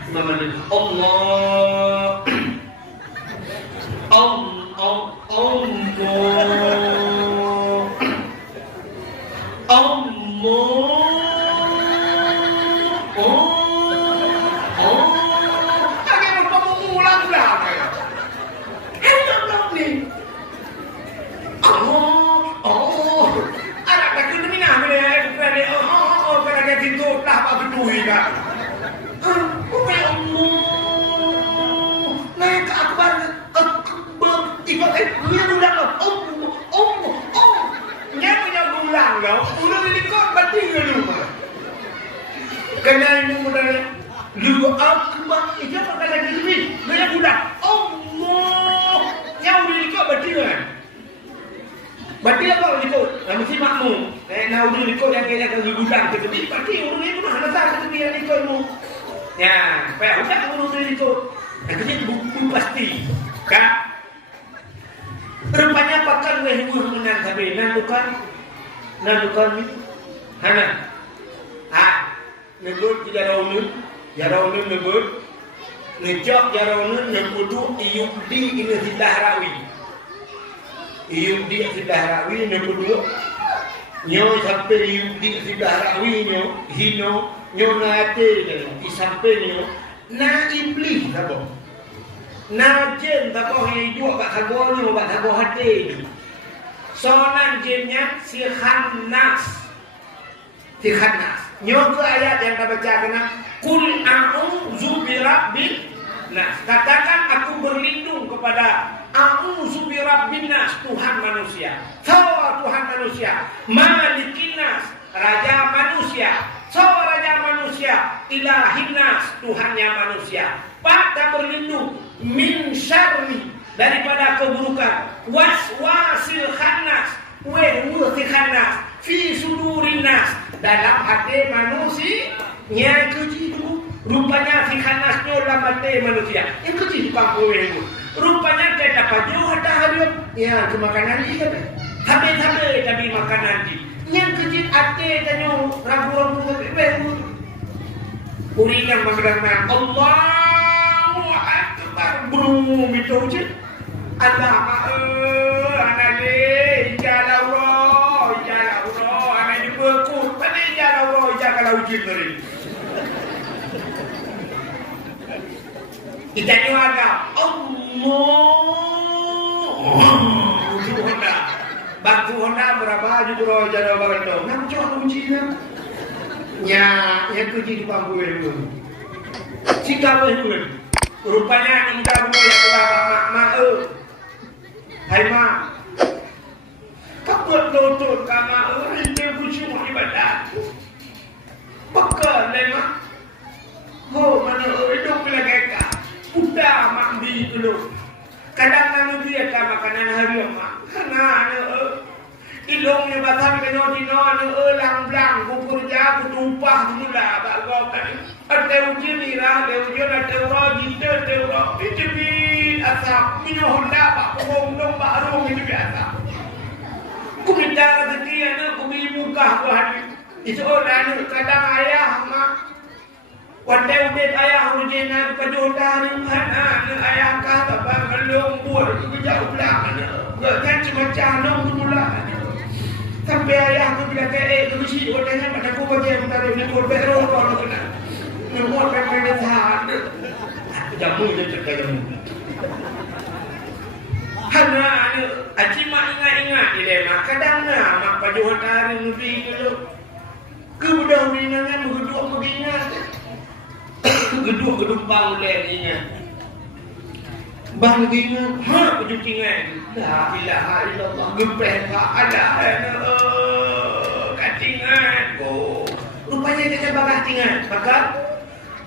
Kena ini mudah lu akbar itu apa kata gini banyak budak Allah yang udah ikut batiran bati apa itu mesti makmum nah udah ikut yang kayak budak gitu bati udah itu mana tak itu yang ikutmu ya kayak udah udah ikut itu buku pasti kan rupanya pakar weh menang tapi nandukan hana nebut jarawun nebut ngejok jarawun nebudu iyubdi ini sidahrawi nebudu nyo sampai iyubdi sidahrawi nyo nate sampai nyo na iblis apa na jen apa yang dua kat hago hati sonan jennya si khannas Nyoba ayat yang kita baca kena Kul a'udzu birabbin nas. Katakan aku berlindung kepada a'udzu birabbin nas, Tuhan manusia. Sawa Tuhan manusia, Malikin nas, raja manusia. Sawa raja manusia, Ilahin nas, Tuhannya manusia. Pada berlindung min syarri, daripada keburukan, waswasil khannas, wahwusi khannas, fi sudurin nas, dalam hati manusia yang keji itu rupanya si khanasnya dalam hati manusia yang keji pangku itu rupanya dia dapat jauh ada hari ya kemakan nanti kan habis tapi makan nanti yang keji hati tanya ragu-ragu itu urinya mengerana Allahu Akbar bro itu je Allah anale jalan ana ni berku pada jalan Allah kalau ujian dari kita ni ada Allah batu Honda berapa juga jalan bagai nak coba ujian nya yang kerja di pangku itu jika itu rupanya minta bunga yang mak hai mak kabut lutut kama itu kucing ibadat Bakal lemah. Ho mana hidup lagi ka. Udah Nabi dulu. Kadang dia tak makanan hari mak. Ilongnya batang kena dino lang blang kukur ja kutumpah mula bak kau kan. Ada ujian ni lah, ada ujian ada orang kita ada orang itu bi asap minum honda bak pohon dong bak arung itu biasa. Ku minta rezeki anak ku beli muka ku hari. Itu orang kadang ayah mak. Wadai udah ayah ujian nak kejodohan anak ayah kata bang belum buat itu jauh belang anak. Kan cuma calon tu mula. Sampai ayah aku bilang tu si orangnya pada aku baca yang taruh ni kau berdoa kau nak kena. Membuat perkara sahaja. Jamu je cakap jamu. Hana ada aji mak ingat dilema kadang mak pajuh hari mesti dulu. Kemudian dengan berdua mengingat. Gedung bang lehnya. Bang ingat, kejutingan. La ilaha illallah gempeh tak ada katingan ko. Rupanya dia bakal katingan. Maka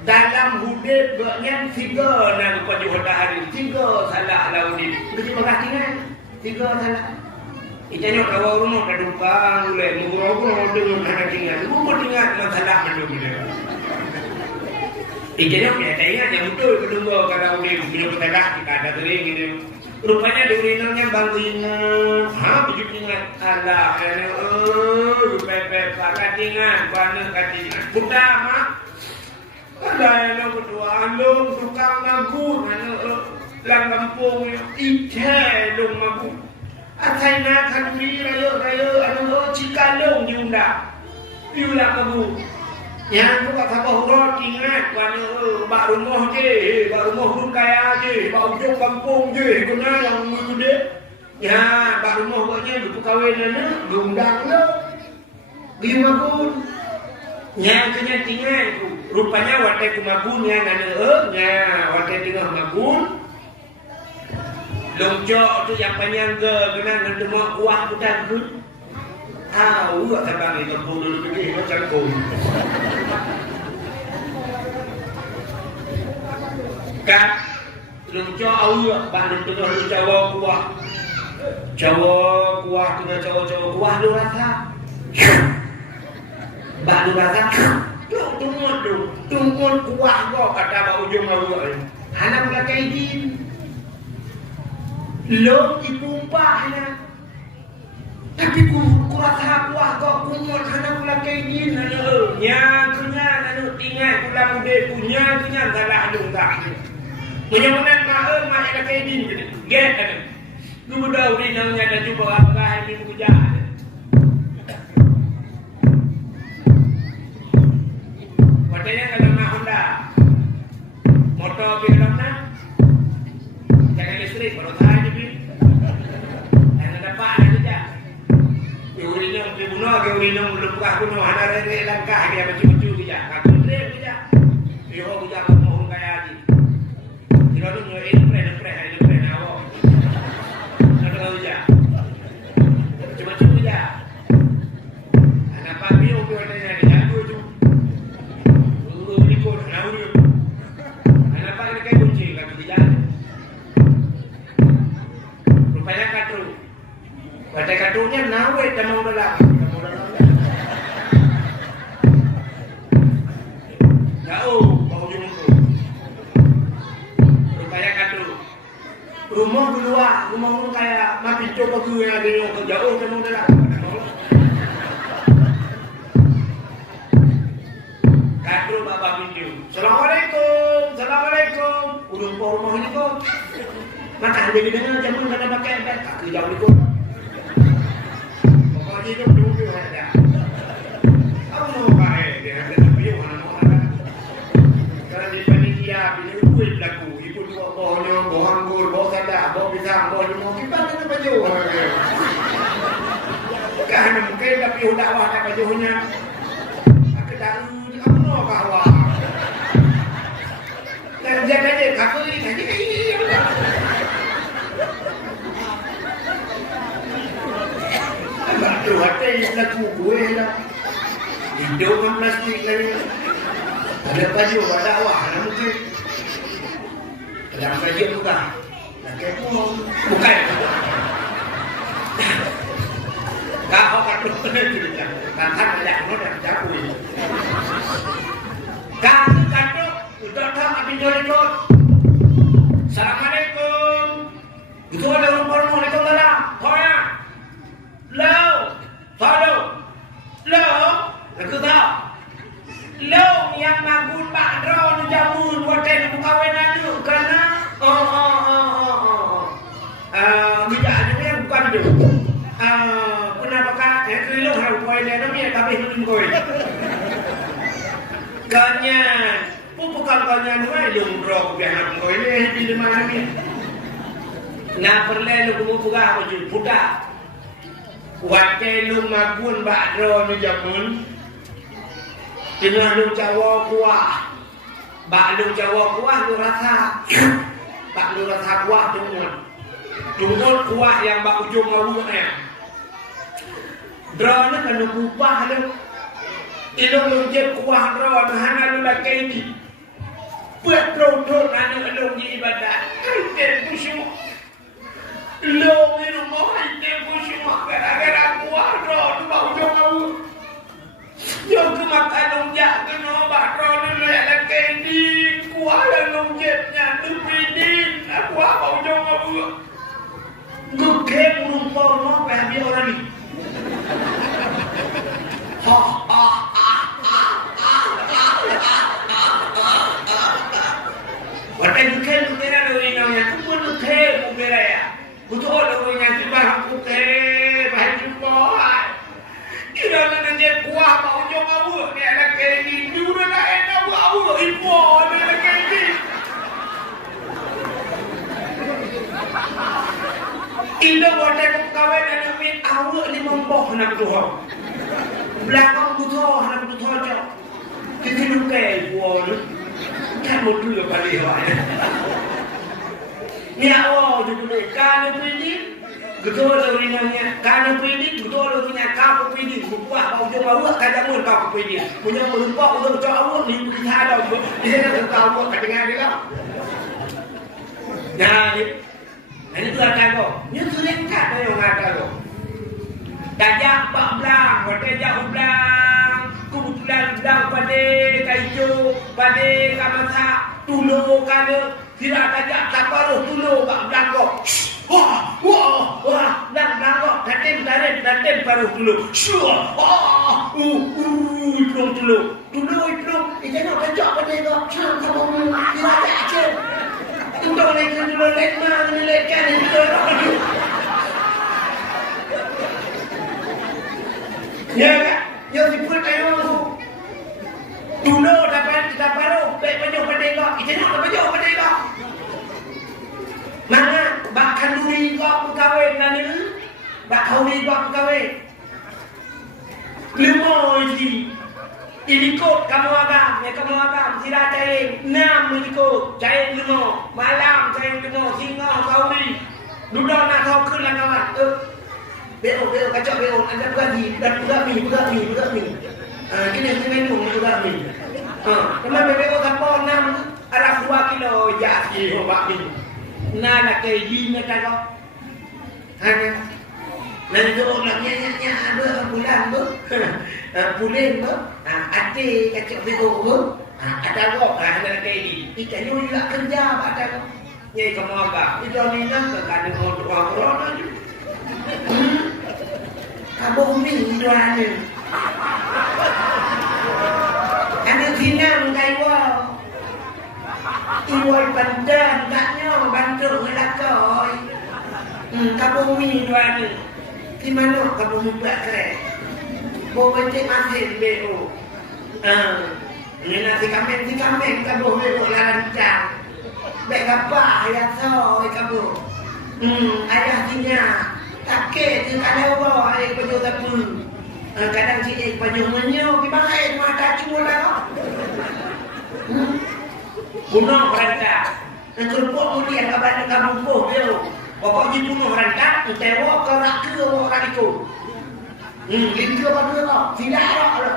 dalam hudud banyak tiga nak pada hari tiga salah laudin. Begitu bakal katingan. Tiga salah. Itanya kalau rumah kadukang le murau-murau dengan katingan. Rumah ingat masalah mendu. Itanya punya ingat yang betul kedua kalau dia punya petagah kita ada tering gitu. Rupanya durinanya bantu ingat, begitu ingat Allah, rupanya katingan, bana katingan, budak mak, ada yang berdua, alung tukang magur, lang kampung, ite lung magur, atai nak kanduri raya, cikalung junda, yulah magur. Yang tu kat Sabah Urut ingat bak rumah je, bak rumah pun kaya je, bak ujung kampung je, kena yang gede. Ya, bak rumah buatnya buku kahwin mana, diundang lo. Pergi magun. Yang kena tinggal, rupanya watai ku magun yang ada ya, watai tengah magun. Longcok tu yang panjang ke, kena ngedemak kuah putan tu. Urat sabang itu pun dulu pergi macam kau. Kat luncur urat balik tengah Jawa kuah. Jawa kuah tengah Jawa kuah lu rasa. Bak lu rasa. Tunggu kuah kau kata bak ujung urat. Anak pakai izin. Lo dipumpah anak. Tapi ku rasa kuah kau kumur karena pula kayak gini nya kunya nanu tinggal pula muda punya kunya salah dong tak menyamakan mahal mahal kayak gini get ada lu muda udah nanya ada cuba apa ini puja katanya kalau nak Honda motor biarlah jangan listrik kalau saya ni jangan dapat aja Urinong tribuno ke urinong lukah kuno ada rere langkah dia macam-macam dia. Aku trip dia. Yo dia mau kaya di. Tidak ada nyo pre awak. Ada tahu dia. Macam-macam dia. Anak papi opo ada ni jago tu. Uri ko na uri. Anak papi kayak kunci kan dia. Rupanya katu. Pada katunya nawe tamang belah. Jauh bau jumbo. Rupanya katu. Rumah luar, rumah kayak mati coba gue ada yang jauh tamang belah. Katu bapa pintu. Assalamualaikum. Urung rumah ini kok. Maka dia dengan jaman kata pakai beg ke jauh ni kok. Hidup dulu aja. Aku mau pakai dia ada tapi mana mau ada. Karena di panitia ini kuih laku, ibu dua bohnya, bohong gur, boh kada, boh pisang, boh limau, kita kan baju. Kan mungkin tapi udah wah tak bajunya. Aku tahu kamu mau kawa. Dan jangan aja kaku ini aja. Batu hati laku gue lah. Hidup kan plastik lagi. Ada baju, ada awak, ada mungkin. Kadang kerja bukan. Lagi pun bukan. Kau kata cerita, kata banyak orang jauh. Kau kata udah tak habis jual. Assalamualaikum. Itu ada orang mau itu mana? Toya. Lo, follow. Lo, aku tahu. Lo yang magun bakro nu jamun buat buka wenan tu kerana tidak ada yang bukan tu. Kenapa kak? Kilo harus koi le namanya tapi belum koi. Kanyan, bukan kanyan tu ay lumrok biar koi le di mana ni? Na perlu lu buka apa je? Buka. Waktu lu magun bakro nu jamun. Dengan lu Jawa kuah, bak lu Jawa kuah lu rasa, bak lu rasa kuah tunggu kuah yang bak ujung awalnya. Drone kan lu kupah lu, itu lu jep kuah drone hana lu lagi ini, buat drone anu lu di ibadah, itu busuk, lu itu mau itu busuk gara-gara kuah drone bak ujung awal. Yang kemakan longjak kena bakro dulu yang lagi di kuah yang longjeknya dupidin aku apa ujung aku gukem rumpor mau habis orang ni Watai gukem kira lu ini yang tu pun gukem mubera ya butuh orang yang tiba gukem bahan jumpa Ira na nandiyan kuha pa ujong awu ni anak Kenny. Di udah na enak awu ipo ni anak Kenny. Ilo wadah kawin na namin awu ni mamboh na tuho. Belakang butuh na butuh aja. Kita nukay ipo ni. Kan mo dulu balik awak. Ni awu dulu kan ni. Betul orangnya, karena pilih betul orangnya kau pilih, buat bau jom awak kajamun kau pilih, punya melupa udah jauh ni kita ada, dia nak kau kedengar dia. Nah, ini tu ada kau, ni tu lekat yang ada kau. Dajak bak belang, dajak belang, kebetulan belang pada kayu, pada kamasak, tulu kana, tidak dajak taparuh tulu bak belang kau. Wah, lang kok, datin paruh dulu. Syuah, iplong dulu. Itu nak kejap pada kok. Syuah, kamu tidak aja. Tunggu lagi dulu, lekan itu. Ya kan? Yang dipul kayu tu. Dulu dapat paruh, baik penyok pada kok. Itu nak penyok pada kok. Mana bakal duri kau kawin nanti, bakal duri kau kawin. Lima ini kot kamu agam, tidak cair. 6 ini kot, cair 5, malam cair 5, singa kau duri. Duduk nak kau ke langawan. Beo kacau beo, anda berani dan buka mi. Kini minum buka mi. Kemana beo kapal 6, arah 2 kilo jadi buka mi. Na nak kaji ni tak kau, hanya nanti tu orang nyanyi ada bulan tu, bulan tu, ada kacau betul tu, ada kau ada kaji, ikan ni juga kerja ada kau, ni kamu apa? Itu ni nak kerana orang orang tu, kamu ni dua ni, ada tinam kaiwa. Iwai pandan taknya bantu ngelakoi. Kamu mi dua ni. Di mana kamu buat kerek? Bawa cek masin beo. Ini nasi kambing kamu beo lancang. Baik apa ayah soy kamu? Ayah tinya. Takut tu kalau bawa ayah baju tapu. Kadang cik baju menyo di bahaya mata cuma lah. Bunuh mereka. Terpuk kemudian kabar kamu pun dia. Bapak di bunuh mereka, tewak ke raka orang itu. Lingkar pada dia, tidak ada.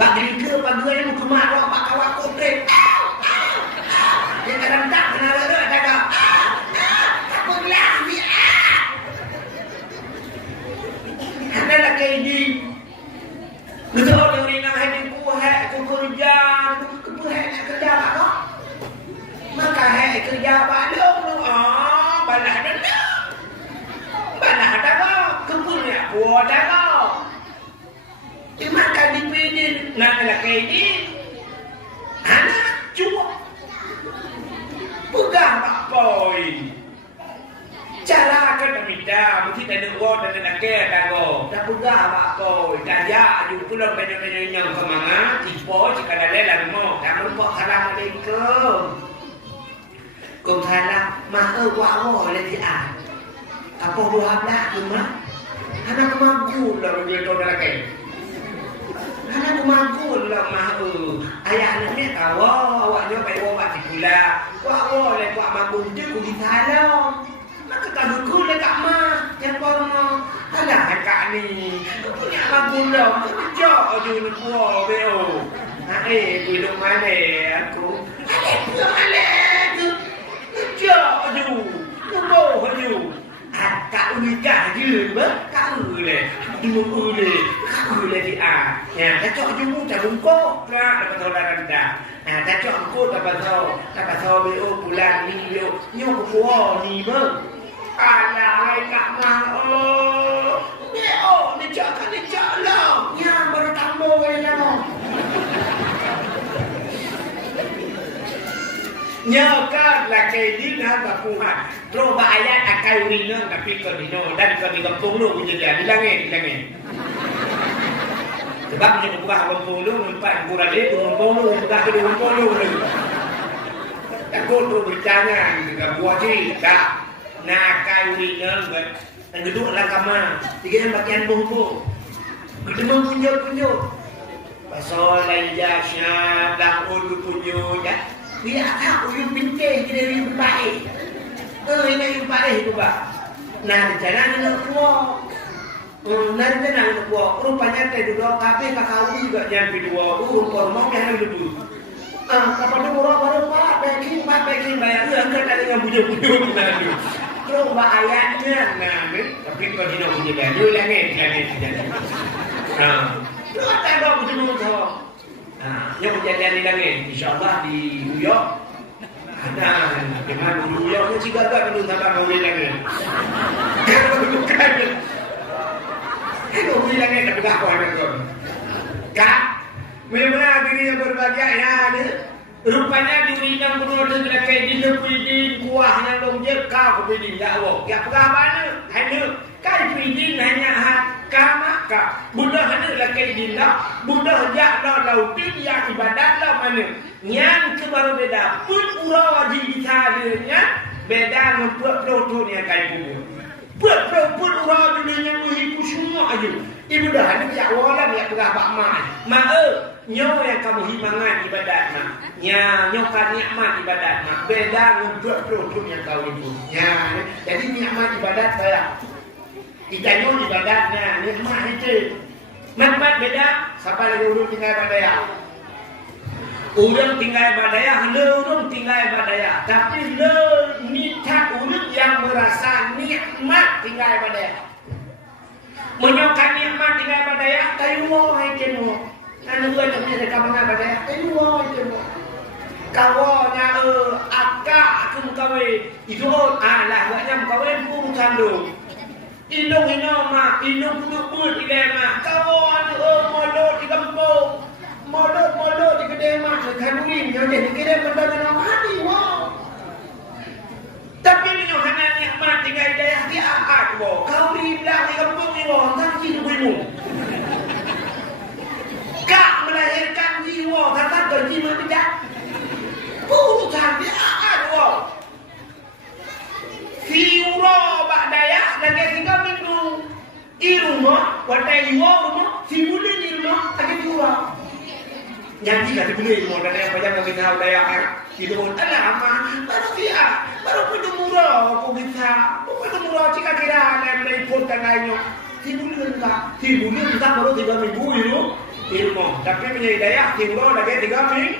Bak lingkar pada dia, muka marah, bak kawat kotrek. Dia rentak kenapa tu cakap. Aku bilang ni. Ada lah kayak ni. Betul orang ni nak hadir kuat aku kerja, aku kerja apa? Maka kerja balong tu. Balah dah. Balah dah. Kepunya kuat dah. Cuma kan dipilih nak lah kayak ni. Anak cuma pegang pak boy. Cara kan minta, mesti ada uang dan ada kaya dago. Dah pegang pak boy. Kaya ju pulang banyak-banyak yang kemana? Tipu jika ada lelang mo. Kamu kok salah mereka. Kau salah mah awak oleh dia. Apa buah belah cuma? Anak mampu lah dia tu dah kaya. Anak mampu lah mah ayah ni tahu awaknya pai awak dipula. Wah oleh buat mampu je ku disalah. Maka tak ku le kat mah yang kono. Alah kak ni. Kau punya mampu lah. Kerja je ni buah beo. Duduk mana aku? Duduk mana tu? Kerja je. Tunggu je. Kak unikah je, kak boleh, dulu boleh, kak boleh dia. Ya, cocok je mu tak lungkok, tak dapat tahu darah dah. Cocok aku dapat tahu beo bulan ni beo, nyok kuah ni ber. Alah, kak mah, beo ni cak lah, yang baru tambah ni lah. Nyokap lah kayak ni nak bakuhan. Terus ayat akai wina tapi kau dino dan kau di kampung lu punya dia bilangin. Sebab punya buah kampung lu empat kurang dia kampung lu bukan kedua kampung lu. Takut tu bercanda dengan buah je tak. Nak akai wina dan duduk lah kamar. Tiga bagian bumbu. Kedua punjuk. Pasal lain syab dah ulu punjuk ya. Bila aku yang pintai kita yang baik. Ini yang baik tu bah. Nah, jangan nak kuat. Nanti nak kuat. Rupanya tadi dua tapi kakak juga jangan kedua. Kormong yang dulu. Kapan tu orang baru packing bayar. Angkat tadi yang bujuk nanti. Terus ayatnya nanti. Tapi kau tidak punya baju lagi. Terus tak ada bujuk tu. Yang kejadian ni lagi, insyaAllah di New York. Ada, dengan New York ni juga tak perlu sampai kau lagi. Bukan. Kau lagi tak pegang kau anak kau. Kak, memang diri yang berbahagia ya ni. Rupanya diri yang benar dengan kayak di lebih kuahnya lomjek kau kepidin jauh. Ya pegang mana? Hanya kai pidin hanya Maka Buddha hanya lah kaidina Buddha jaklah lautin yang ibadat lah mana yang kebaru beda pun urau wajib disalahnya beda dengan buat-buat yang kai kubur buat-buat pun urau dunia muhibu semua aja ibadah hanya jak walam yang perah pak mak nyawa yang kamu himangan ibadat mak nyokan nikmat ibadat mak beda dengan buat-buat yang kau ibu jadi nikmat ibadat saya kita nyon ibadatnya, nikmat itu. Nikmat beda, siapa lagi urut tinggal badaya? Urut tinggal badaya, urut tinggal badaya. Tapi niat urut yang merasa nikmat tinggal badaya. Menyokan nikmat tinggal badaya, kayu wahai kemo. Anu gua tak bisa kamangan badaya, kayu wahai kemo. Kawannya akak aku mukawin, itu lah buatnya mukawin pun kandung. Ilung mak, ilung put di lemah. Kawan molot di kampung. Molot di kedai mak. Kanduin, yang di kedai mendadak mati, wow. Tapi ni yang hanya nikmat tinggal daya di akad, wow. Kau ribelah di kampung ni, wow. Tanti ibu. Kak melahirkan jiwa, kata gaji tidak. Urusan di akad, wow. Fiura bak daya lagi 3 minggu. Di rumah, watai rumah, si muda di rumah, lagi fiura. Janji kata boleh rumah dan yang banyak kita tahu daya kan. Itu pun lama, baru dia, baru punya murah aku kita. Punya murah jika kira ada meliput dan lainnya. Si muda baru 3 minggu di rumah. Tapi punya daya fiura lagi 3 minggu.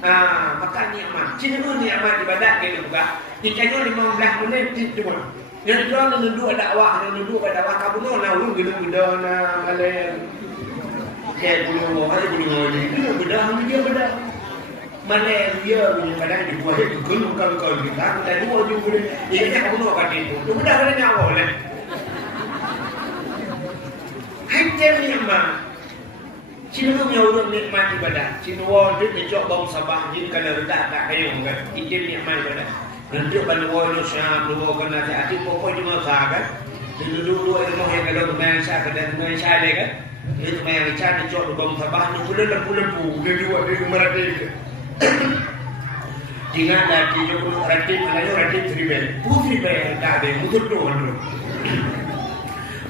Makan nikmat. Cina tu nikmat ibadat kita buka. Ikannya 15 menit cuma. Yang dua duduk dakwah, kamu tu nak urus gedung-gedung nak kalian. Kayak dulu ada gedung gedung dia beda. Mana dia punya kadang dibuat itu kalau kita ada dua juga. Ini kamu nak kat itu. Tu beda ada nyawa lah. Hai nikmat. Cina tu punya urus nikmat ibadat. Cina orang tu menjok bang sabah jin kalau rendah tak kayu kan. Itu nikmat ibadat. Nanti pada orang Syam dulu kena hati pokok cuma sah kan. Dulu ilmu yang kalau dengan Syah kada dengan Syah dia kan. Itu yang dicari menjok bang sabah ni bulan dia dua dia merati. Jangan lagi jo rati kalau rati tribel. Putri bel tak ada mulut tu kan.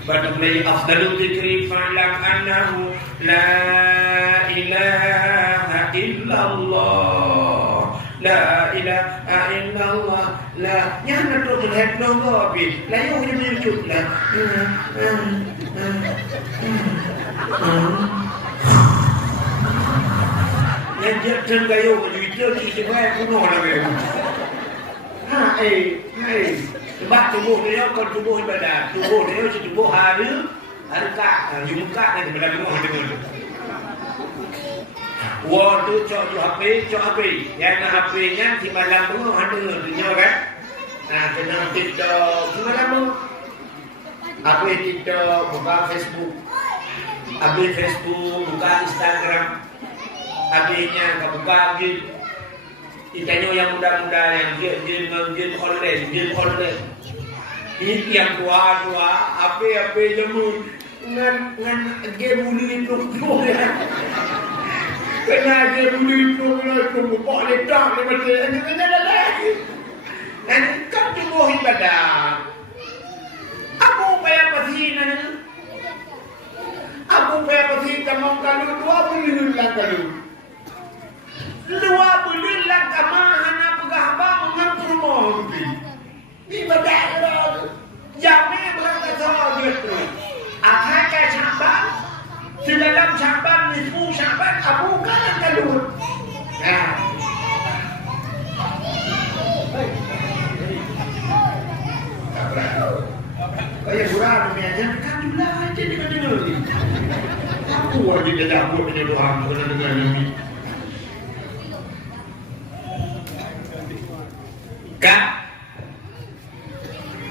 Badulai afdalul dzikri fa'lam annahu la ilaha illallah la ilaha illallah la nyana tu terhad nonggo bi la yo ni menyucut la yang jatuh gayo menyucut di sebelah kuno lah be hai sebab tubuh dia kan tubuh ibadat. Tubuh dia tubuh hari kak, muka ni daripada tubuh hari tu. Wah tu cok HP. Yang HP-nya di malam tu ada dunia kan. Kena TikTok, di malam tu. HP TikTok, buka Facebook. Habis Facebook, buka Instagram. Habisnya buka game. Ikannya yang muda-muda yang game online. Ini yang tua apa jemu ngan game buli itu ya. Kena game buli itu boleh tak macam lagi. Dan kan tubuh ibadah. Apa upaya pasina? Apa upaya pasina mau kalau 2 bulan lang kalau. 2 bulan lang kamahan na pagahaba ng rumah ibadah lo jamnya berangkat sama gitu akhirnya Syaban di dalam Syaban nisfu Syaban Abu kan keluar kayak burang aja kan juga aja dengar ni aku lagi tidak buat penyuluhan dengan ini Kak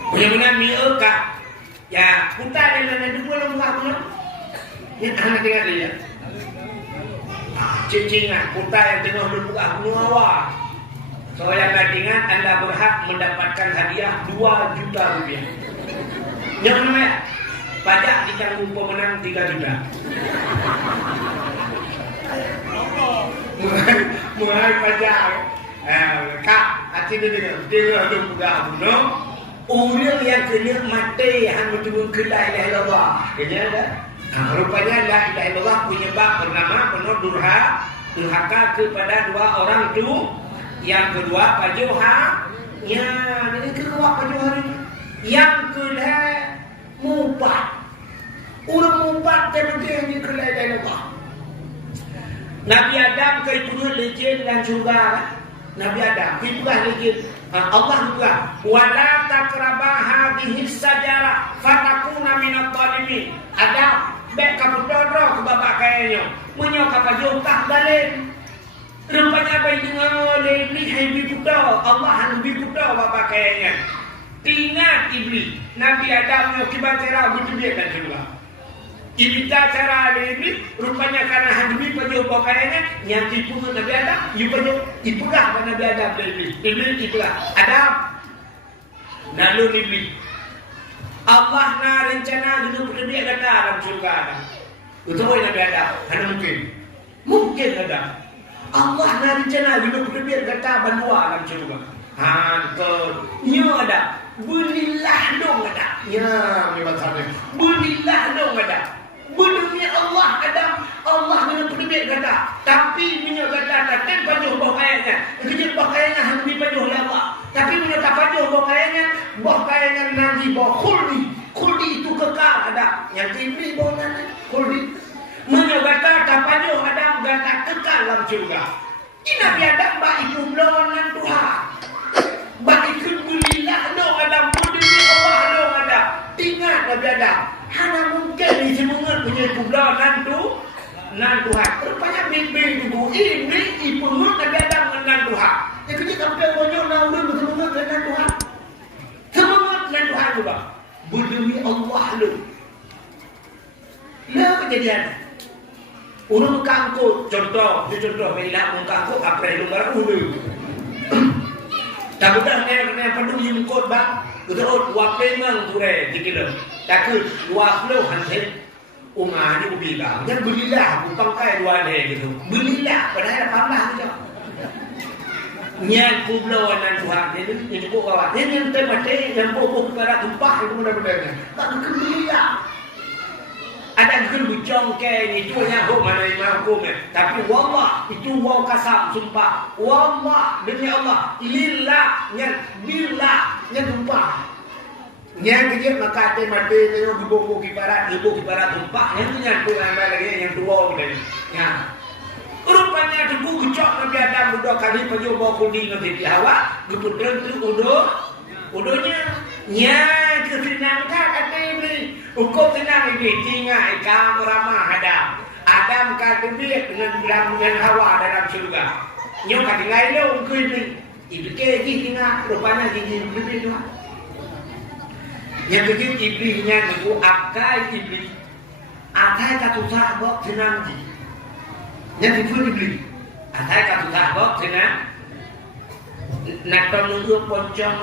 benar-benar mi'ul kak ya kuta yang ada dua lembu aku ini anak dengar dia cincingan kuta yang tengah lembu aku awal so yang gadingan anda berhak mendapatkan hadiah 2 juta rupiah yang namanya pajak ditanggung pemenang 3 juta mulai pajak kak hati dia dengar lembu aku no orang yang kena mati hang betul kedai la ilaha illallah. Kena ada. Rupanya la ilaha illallah punya bab bernama penuh durhaka kepada 2 orang itu. Yang kedua pajuha. Ya, ini kedua pajuha ini. Yang kedua mumpat. Orang mumpat terlebih di kedai la ilallah. Nabi Adam keitulah legend dan surga. Nabi Adam itulah legend. Allah juga wala taqraba hadhihi sajarah fatakuna minadh dhalimin ada bek kamu dodro ke bapak kayaknya menyo kapajo tak dalin rupanya bayi dengan oleh iblis hai bibuda Allah han bibuda bapak kayaknya ingat iblis Nabi Adam yo kibatera betul dia kan juga ibita cara iblis rupanya karena hadmi pajo bakayanya yang tipu Nabi Adam ipulah Nabi Adam iblis ipulah Adam lalu iblis Allah na rencana dulu dia kata dalam surga betul Nabi Adam hanya mungkin ada Allah na rencana dulu dia kata bandua dalam surga hantu nyo ada belilah dong ada ya memang sampai belilah dong ada Benunya Allah ada Allah dengan perbezaan kata tapi punya kata tak pajuh pakaiannya kerja pakaiannya hanya pajuh Allah tapi punya tak pajuh pakaiannya nanti bawa khuldi itu kekal ada yang iblis bawa nanti khuldi punya kata tak pajuh ada kata kekal dalam surga Ini Nabi Adam bak itu melawan Tuhan. Bak ikut bilillah dong Adam. Berdiri Allah dong Adam. Ingat Nabi Adam. Hana mungkin ni semungut punya melawan Tuhan. Rupanya mimpi itu. Ini ipungut Nabi Adam dengan Tuhan. Yang kecil sampai bonyok naudun bersemungut dengan Tuhan. Semungut dengan Tuhan juga. Berdiri Allah lu. Lah kejadian. Urung kangkut, contoh bila urung kangkut apa yang baru dulu. Tak betul ni perlu yungkut bang. Betul wape memang tu re dikira. Tak ke wap lo hanset umah ni ubilah. Jangan belilah butang kai dua ni gitu. Belilah padahal pamlah tu. Nyan kublo nan Tuhan ni cukup kawan. Ni yang temate yang pokok kepada tumpah itu benar-benar. Tak belilah. Ada juga berjongkai ni tu yang hukum mana yang hukum ni. Tapi wallah itu waw kasam sumpah. Wallah demi Allah lillah yang billah yang sumpah. Yang kerja maka mati tengok buku kibarat tumpah yang tu yang tu yang lagi yang tu waw ni. Ya. Rupanya tu buku cok Nabi Adam dua kali penyoba kundi nanti Hawa. Geputran tu udonya. Ya kesenangan kata ini. Hukum tenang ini tinggal kamu ramah Adam kata dia dengan Hawa dalam surga. Nyok kata ngai lo ungku ini. Ibu ke tinggal rupanya gigi iblis tu. Yang begitu iblisnya itu akai iblis. Akai kata sahabat tenang di. Yang itu iblis. Akai kata sahabat tenang. Nak tahu pocong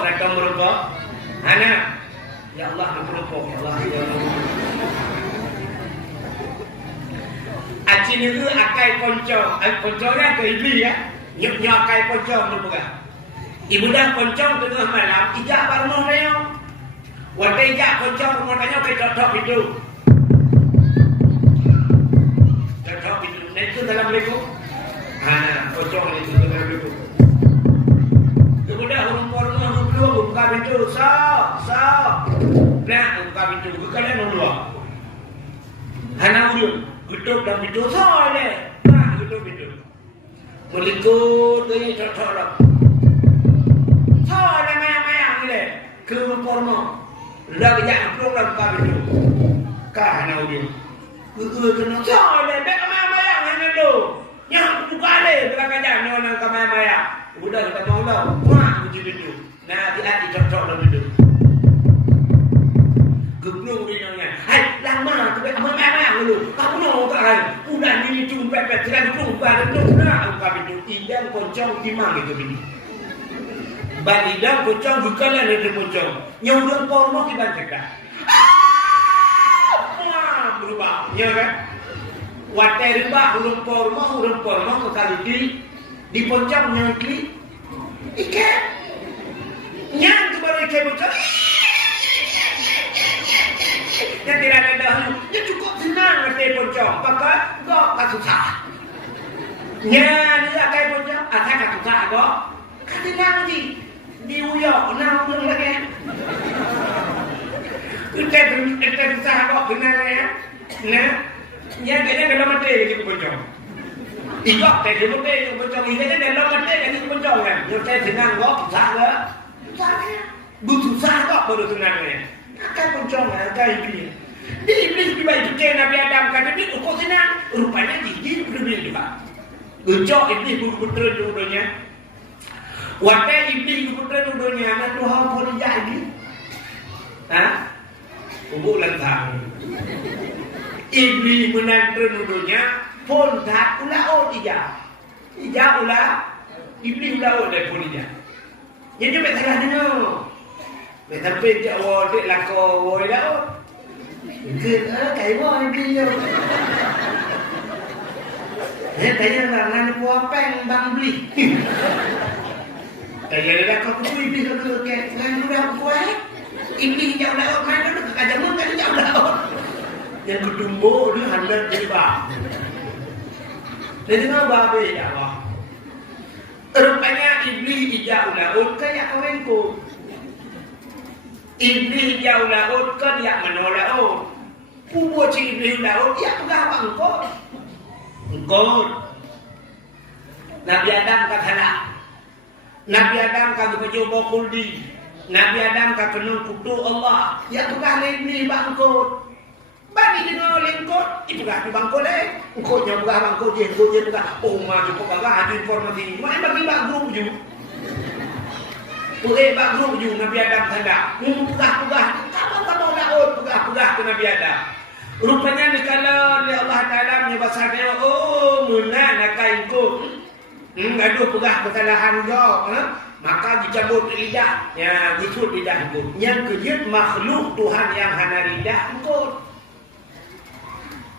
nak merubah. Ana ya Allah berpokok ya Allah ya Allah. Acin itu akai poncong ke iblis ya. Nyok akai poncong tu bukan. Ibu dah poncong tengah malam ijak barno reo. Wate ijak poncong mau tanya ke cocok itu. Cocok itu. Itu dalam lego. Ana poncong itu dalam lego. Kemudian urung buka pintu, sah. Nah, buka pintu, buka dan keluar. Hana urung, tutup dan pintu, sah le. Nah, tutup pintu. Melikut ini cocok lah. Sah le mayang le. Ke porno. Dah bijak keluar dan buka pintu. Kah hana urung. Kena sah le, bek mayang hana tu. Yang buka le, belakang jangan orang ke mayang. Udah kita mau lah. Wah, begitu tu. Nah, hati-hati cocok lebih dulu. Geblung dia nanya. Hai, lama tu apa dulu. Kamu nak tak? Udah ni cuma pepet tidak geblung pada tu dah. Buka pintu idam poncong timang itu bini. Ban idam poncong bukanlah ada poncong. Yang udah porno kita cakap. Wah, berubah. Ya kan? Watai ribah urung porno kekali di poncong yang kli. Ikan. Yang tu baru ikan bocor. Yang tidak ada dahulu. Dia cukup senang ngerti pocong. Pakai gok tak susah. Yang dia akan pocong. Asal tak susah gok. Kan senang je. Di uyok. Nah uyok lagi. Kita susah gok. Kenal ya. Nah. Yang kayaknya dalam mati lagi pocong. Igok tak ada mati yang pocong. Ini dalam mati lagi pocong kan. Yang saya senang gok. Susah ke? Susah kok baru tunangnya. Akan poncong, akan iblis. Di iblis tiba itu Nabi Adam kata dia kok senang. Rupanya gigi berbeda juga. Gejok iblis putra dulunya. Watai iblis putra dulunya. Anak Tuhan pun jadi. Kubuk lentang. Iblis menantu dulunya. Pun tak ulah ijah. Ijah ulah. Iblis ulah dari pun ijah. Jadi tak salah dengar. Tapi tak wadah lakau wadah. Kayak mana dia? Tanya orang puapeng bang beli. Tanya dia kau tu iblis kau ke? Kan sudah kuat. Iblis jauh laut mana tu? Kajamun kan jauh laut. Yang ketumbuh dia hendak jadi bang. Dia dengar babi ya Allah. Rupanya iblis jauh laut kayak kawanku. Iblis jauh laut kan yang menolak laut. Pubu iblis laut ya enggak bangkot. Engkau Nabi Adam kata Nabi Adam kata berjumpa kuldi. Nabi Adam kata kenal kutu Allah. Ya tukar ini bangkut. Bagi dengar lingkut. Itu gak di bangkut Engkutnya bukan bangkut je. Engkutnya bukan. Oh maju kok gak ada informasi. Mana bagi bak grup je. Pulih bak grup je Nabi Adam tanda. Pegah-pegah. Kamu daun. Pegah-pegah ke Nabi Adam. Rupanya dikala oleh Allah Ta'ala menyebasar dia. Oh menang nak ikut. Aduh pegah kesalahan kau, maka dicabut lidah, ya dicabut lidah itu. Yang kedua makhluk Tuhan yang hana lidah engkau.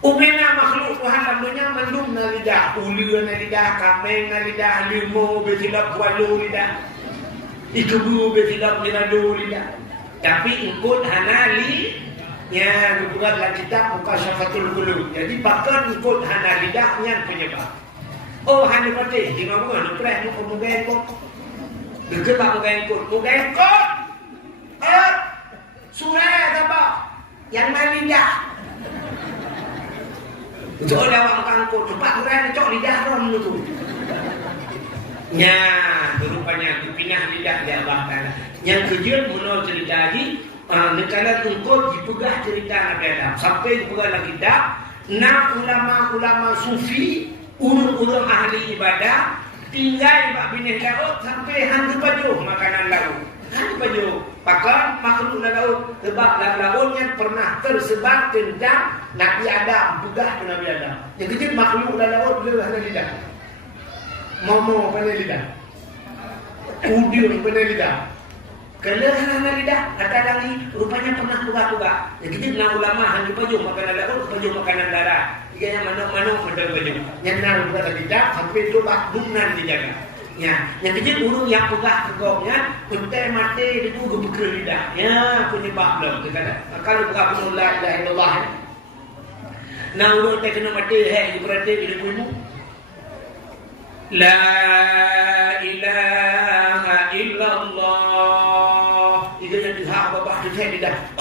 Umena makhluk Tuhan lalunya mendung na lidah, ulu na lidah, kameng na lidah, limo betilap walu lidah, ikubu betilap niradu lidah. Tapi engkau hana li, ya bukan lah kitab bukan syafatul qulub. Jadi bahkan engkau hana lidahnya penyebab. Oh, hanya pati, di ngomong ada pernah mau mengengkot. Dekat mau mengengkot. Surah apa? Yang lidah. Itu ada orang kangkut, cepat kurang cok lidah rom itu. Nya, rupanya dipindah lidah di Allah Taala. Yang kedua menurut cerita lagi, negara tungkut dipegah cerita Nabi Adam. Sampai dipegah lagi dah. Nah ulama-ulama sufi urut-urut ahli ibadah tinggal bak bini laut sampai hang baju makanan laut. Hang baju pakan makhluk laut sebab lautnya pernah tersebar dendam Nabi Adam, pegah Nabi Adam. Yang kecil makhluk laut boleh hana lidah. Momo pandai lidah. Udiun pandai lidah. Kalau hana lidah kata lagi rupanya pernah pegah-pegah. Yang kecil ulama hang baju makanan laut, baju makanan darat. Yang mana-mana pada baju. Yang nak buka lidah sampai tu bak dumnan dijaga. Ya, yang kecil burung yang pegah kegomnya, pentai mati itu gebuka lidah. Ya, penyebab belum kita. Kalau buka pun la ilaha illallah. Nah, urut tak kena mati hai berarti di ilmu. La ilaha illallah. Itu yang dihak babah di lidah.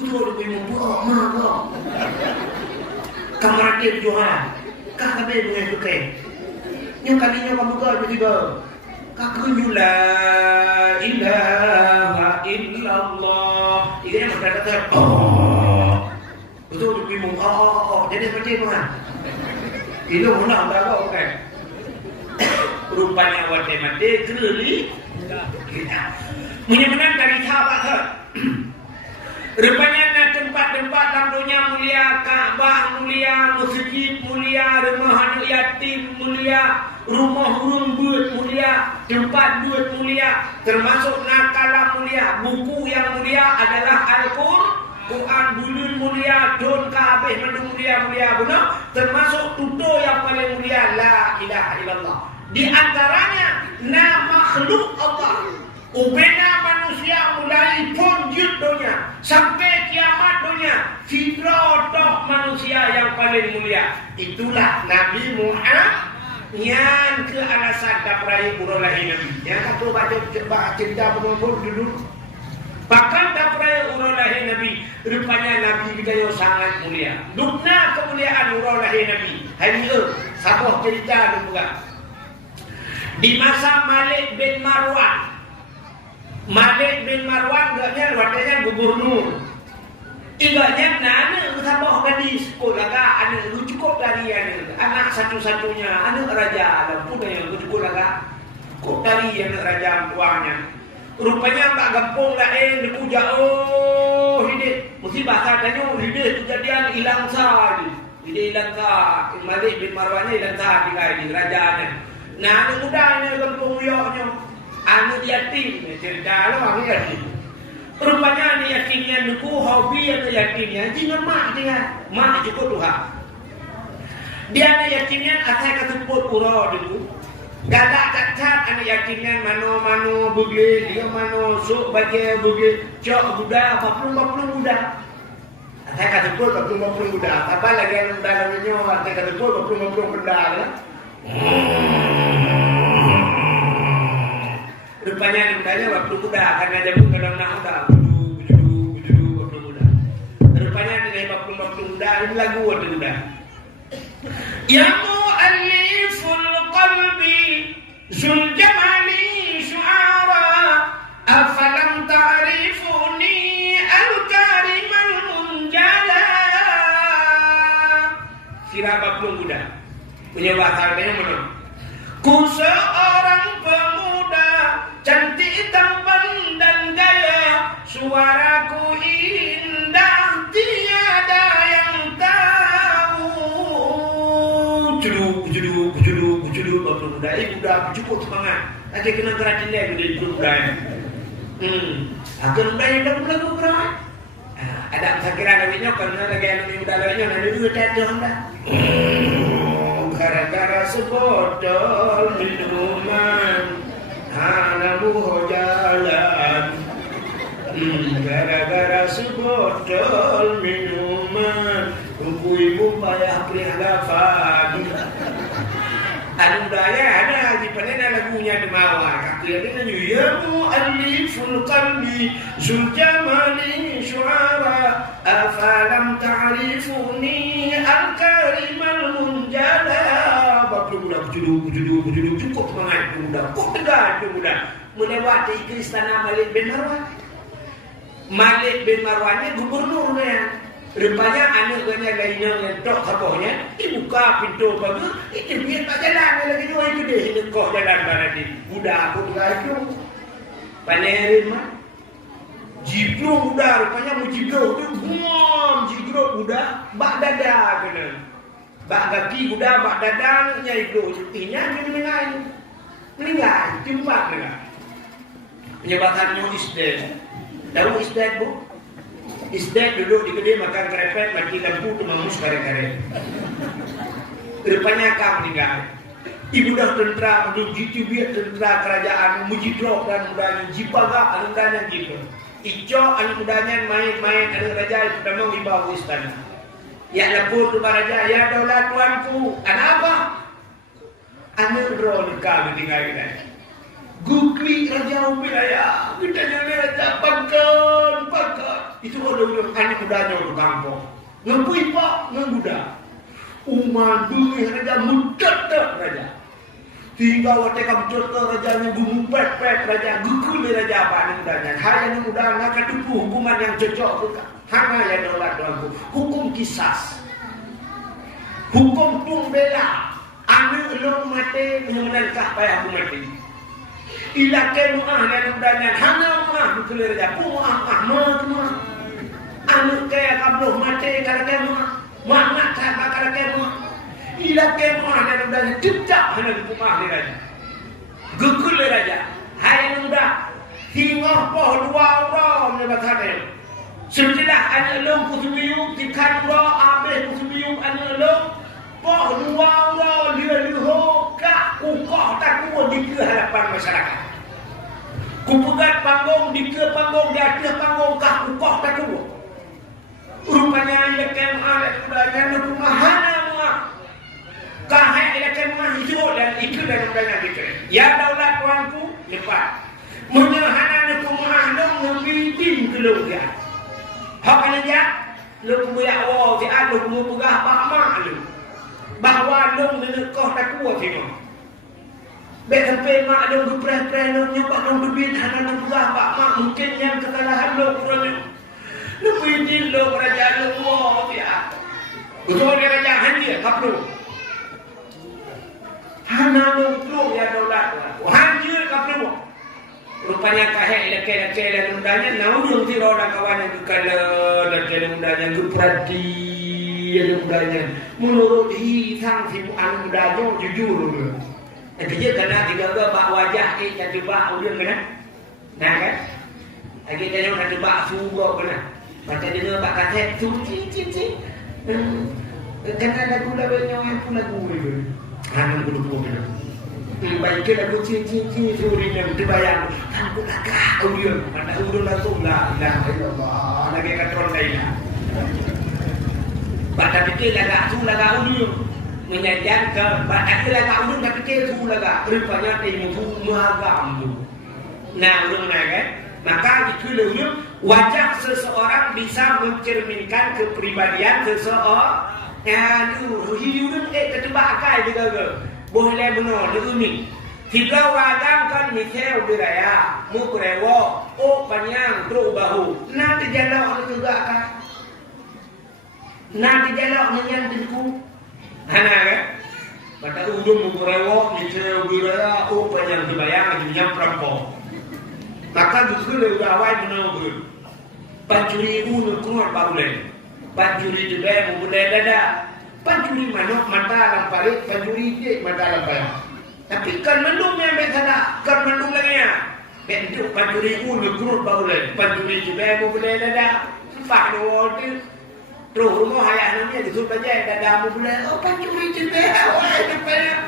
Betul ilmu buruk mana? Kamar dia Tuhan. Kak kabe dengan suka. Yang kalinya kamu kau tiba. Kak kunyu la ilaha illallah. Ini yang kata betul ilmu jadi seperti mana? Itu mana berapa kan? Rupanya awak mati kerli. Menyenangkan dari sahabat tu. Rupanya tempat-tempat dalam dunia mulia, Kaabah mulia, masjid mulia, rumah anak yatim mulia, rumah rumbut mulia, tempat buat mulia, termasuk nakalah mulia, buku yang mulia adalah Al-Quran, bulun mulia, don Kaabah mandu mulia benar, termasuk tutur yang paling mulia, la ilaha illallah. Di antaranya nama makhluk Allah. Ubena manusia mulai punjut dunia sampai kiamat dunia fitrah manusia yang paling mulia itulah Nabi Muhammad yang ke alasan daprai urolahi Nabi yang satu baca cerita pengumpul dulu bahkan daprai urolahi Nabi rupanya Nabi kita sangat mulia dunia kemuliaan urolahi Nabi hanya satu cerita juga di masa Malik bin Marwan gaknya wadanya gubernur. Igaknya nana sabah gadis sekolah ka anak lu cukup dari anak satu-satunya anak raja lampu yang cukup laga. Kok dari anak raja tuanya. Rupanya Pak Gampung lain dipuja hidup mesti bahasa tanya hidup kejadian hilang sah. Hidup hilang sah. Malik bin Marwannya hilang sah di rajanya. Nah anak mudanya Gampung yoknya anu yatim cerita lo anu yatim rupanya anu yatimnya nuku hobi anu yatimnya jangan mak dia mak cukup Tuhan dia anu yatimnya asal ketemput pura dulu galak cacat anu yatimnya mano bugil dia mano sok bagi bugil cok budak baplu budak asal ketemput baplu budak apa lagi anu dalamnya asal ketemput baplu budak rupanya mudanya waktu muda karena jabut dalam nak muda budu waktu muda rupanya nilai waktu muda ini lagu waktu muda Ya mu'alliful qalbi zul jamali syu'ara afalam ta'rifuni al-karimal munjala. Sirabak pemuda punya bahasa yang mana? Ku seorang pemuda cantik tampan dan gaya, suaraku indah tiada yang tahu. Judul pemuda. Budak cukup semangat. Ada kena teratin dia dari pemuda. Akan muda yang dah lagu berat. Ada sakira lawinyo karena lagi anu muda lawinyo nanti juga tahu anda. Gara-gara sebotol minuman hanamu jalan. Gara-gara sebotol minuman ibu payah perihalapan. Anu daya ada di panena lagunya demawa. Kata dia nyanyi ya mu'alliful qalbi zul jamali syu'ara afalam ta'rifuni al-karimal munjala. Bapak budak judul cukup semangat budak. Kok tegar budak melewati ke istana Malik bin Marwan. Malik bin Marwannya gubernurnya. Rupanya anaknya lainnya ngetok kabohnya, dibuka pintu bagus, itu biar tak jalan lagi dua itu deh, ini kok jalan mana di budak aku lagi, panerin mah, jibro budak, rupanya mau jibro tu, jibro budak, bak dada kena, bak kaki budak, bak dada nyai jibro, intinya dia meninggal, timpak mereka, penyebatannya isted, tahu isted bu? Istek duduk di kedai makan kerepet, mati lampu tu mamus kare-kare. Rupanya kau meninggal. Ibu dah tentera, menuju biar tentera kerajaan, mujidro dan mudanya, jipaga anu mudanya gitu. Ijo anu mudanya main-main anu raja itu memang dibawa istana. Ya lapor tu raja, ya daulat tuanku, anak apa? Anu bro nikah meninggal kita. Gugli raja wilayah, kita nyari raja pangkat. Itu orang anak mudanya orang kampung. Ngepui pak, ngebuda. Umat dulu raja muda raja. Tinggal waktu kamu cerita rajanya gumpet raja, gugul raja apa anak mudanya. Hari anak muda nak ketupu hukuman yang cocok bukan. Hanya ya daulat tuanku. Hukum kisas, hukum pembela. Anak lo mati mengenalkah payah aku mati. Ilakai mu'ah dan undangan hana mu'ah betul raja mu'ah anu kaya kabloh mati karakai mu'ah tak karakai mu'ah ilakai mu'ah dan undangan tidak hana di mu'ah ni raja gugul raja hai muda tinggal poh dua orang menyebab hadil sejelah anu elong kutubiyum tikan roh abis kutubiyum anu elong poh dua orang dia lihoka ukoh takut di hadapan masyarakat. Kupugat panggung di ke panggung di atas panggung kah ukoh takut. Rupanya ilekan alat udahnya rumahana muah. Kahai ilekan muah itu dan ikut dan udahnya gitu. Ya daulat tuanku lepas. Menyahana rumah dong ngebitin keluarga. Hak aja lu buya awal di alu mubugah pak mak lu. Bahawa long menekoh takut tengok. Baik sampai mak long berperah-perah long nyoba long berbit hana long berah pak mak mungkin yang kesalahan long kurang. Lu pidin long raja long wow dia. Betul dia raja hanjir kaplu. Hana long long ya daulat. Hanjir kaplu. Rupanya kahek leke-leke dan mudanya naudung tiroda kawan yang kekala dan mudanya berperhati. Yang mudanya menurut hitang si anu mudanya jujur. Dia kena tiga-tiga bak wajah jadi bak ulian kena. Nah kan? Lagi dia nak bak sugo kena. Macam dia bak kaset tu cing. Kena lagu yang pun lagu itu. Hanya kudu kena. Baik lagu cing suri yang dibayang. Kan ku laga ulian. Ada ulian langsung la ilaha illallah. Lagi katron lain. Baca fikir laga ulian menyajikan ke baca laga ulian tak fikir tu laga rupanya ilmu mahagam tu. Nah ulian kan? Maka itu ulian wajah seseorang bisa mencerminkan kepribadian seseorang. Aduh, hiu tu ketebakai juga ke. Boleh benar tu ni. Tiga wadang kan misal beraya, mukrewo, panjang terus bahu. Nanti jalan juga kan. Nanti jalan yang tengku. Hana kan? Mata udung mukrewo, misal beraya, panjang terbayang macam perampok. Maka justru lebih awal benar ber. Pancuri unu kumar baulai. Pancuri juga boleh dada. Pancuri manok mata lampari, pancuri dia mata lampari. Tapi kan mendung yang biasa kan mendung lagi ya. Bentuk pancuri unu kumar baulai. Pancuri juga boleh dada. Fak no tu. Terus rumah ayah namanya disuruh bajai dada boleh. Oh pancuri juga awal depan.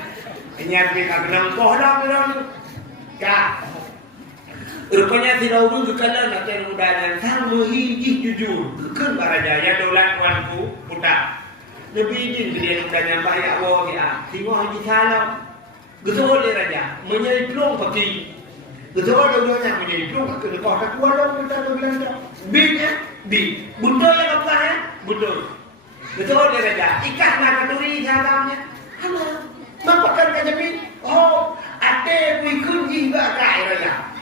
Nyampe kat nangkoh dah. Kak. Rupanya tidak urung kekala nak cari mudahnya sang menghijih jujur kekan baraja yang dolat tuanku putar lebih izin dia mudahnya bahaya awak dia tengok haji salam betul dia raja menjadi pelong pagi betul dia menjadi pelong ke kau tak kuat dong kita tu bilang dah bitnya bit betul yang apa ya betul dia raja ikat nak katuri salamnya halo mapakan kajamin oh ate kui kunji ba kai raja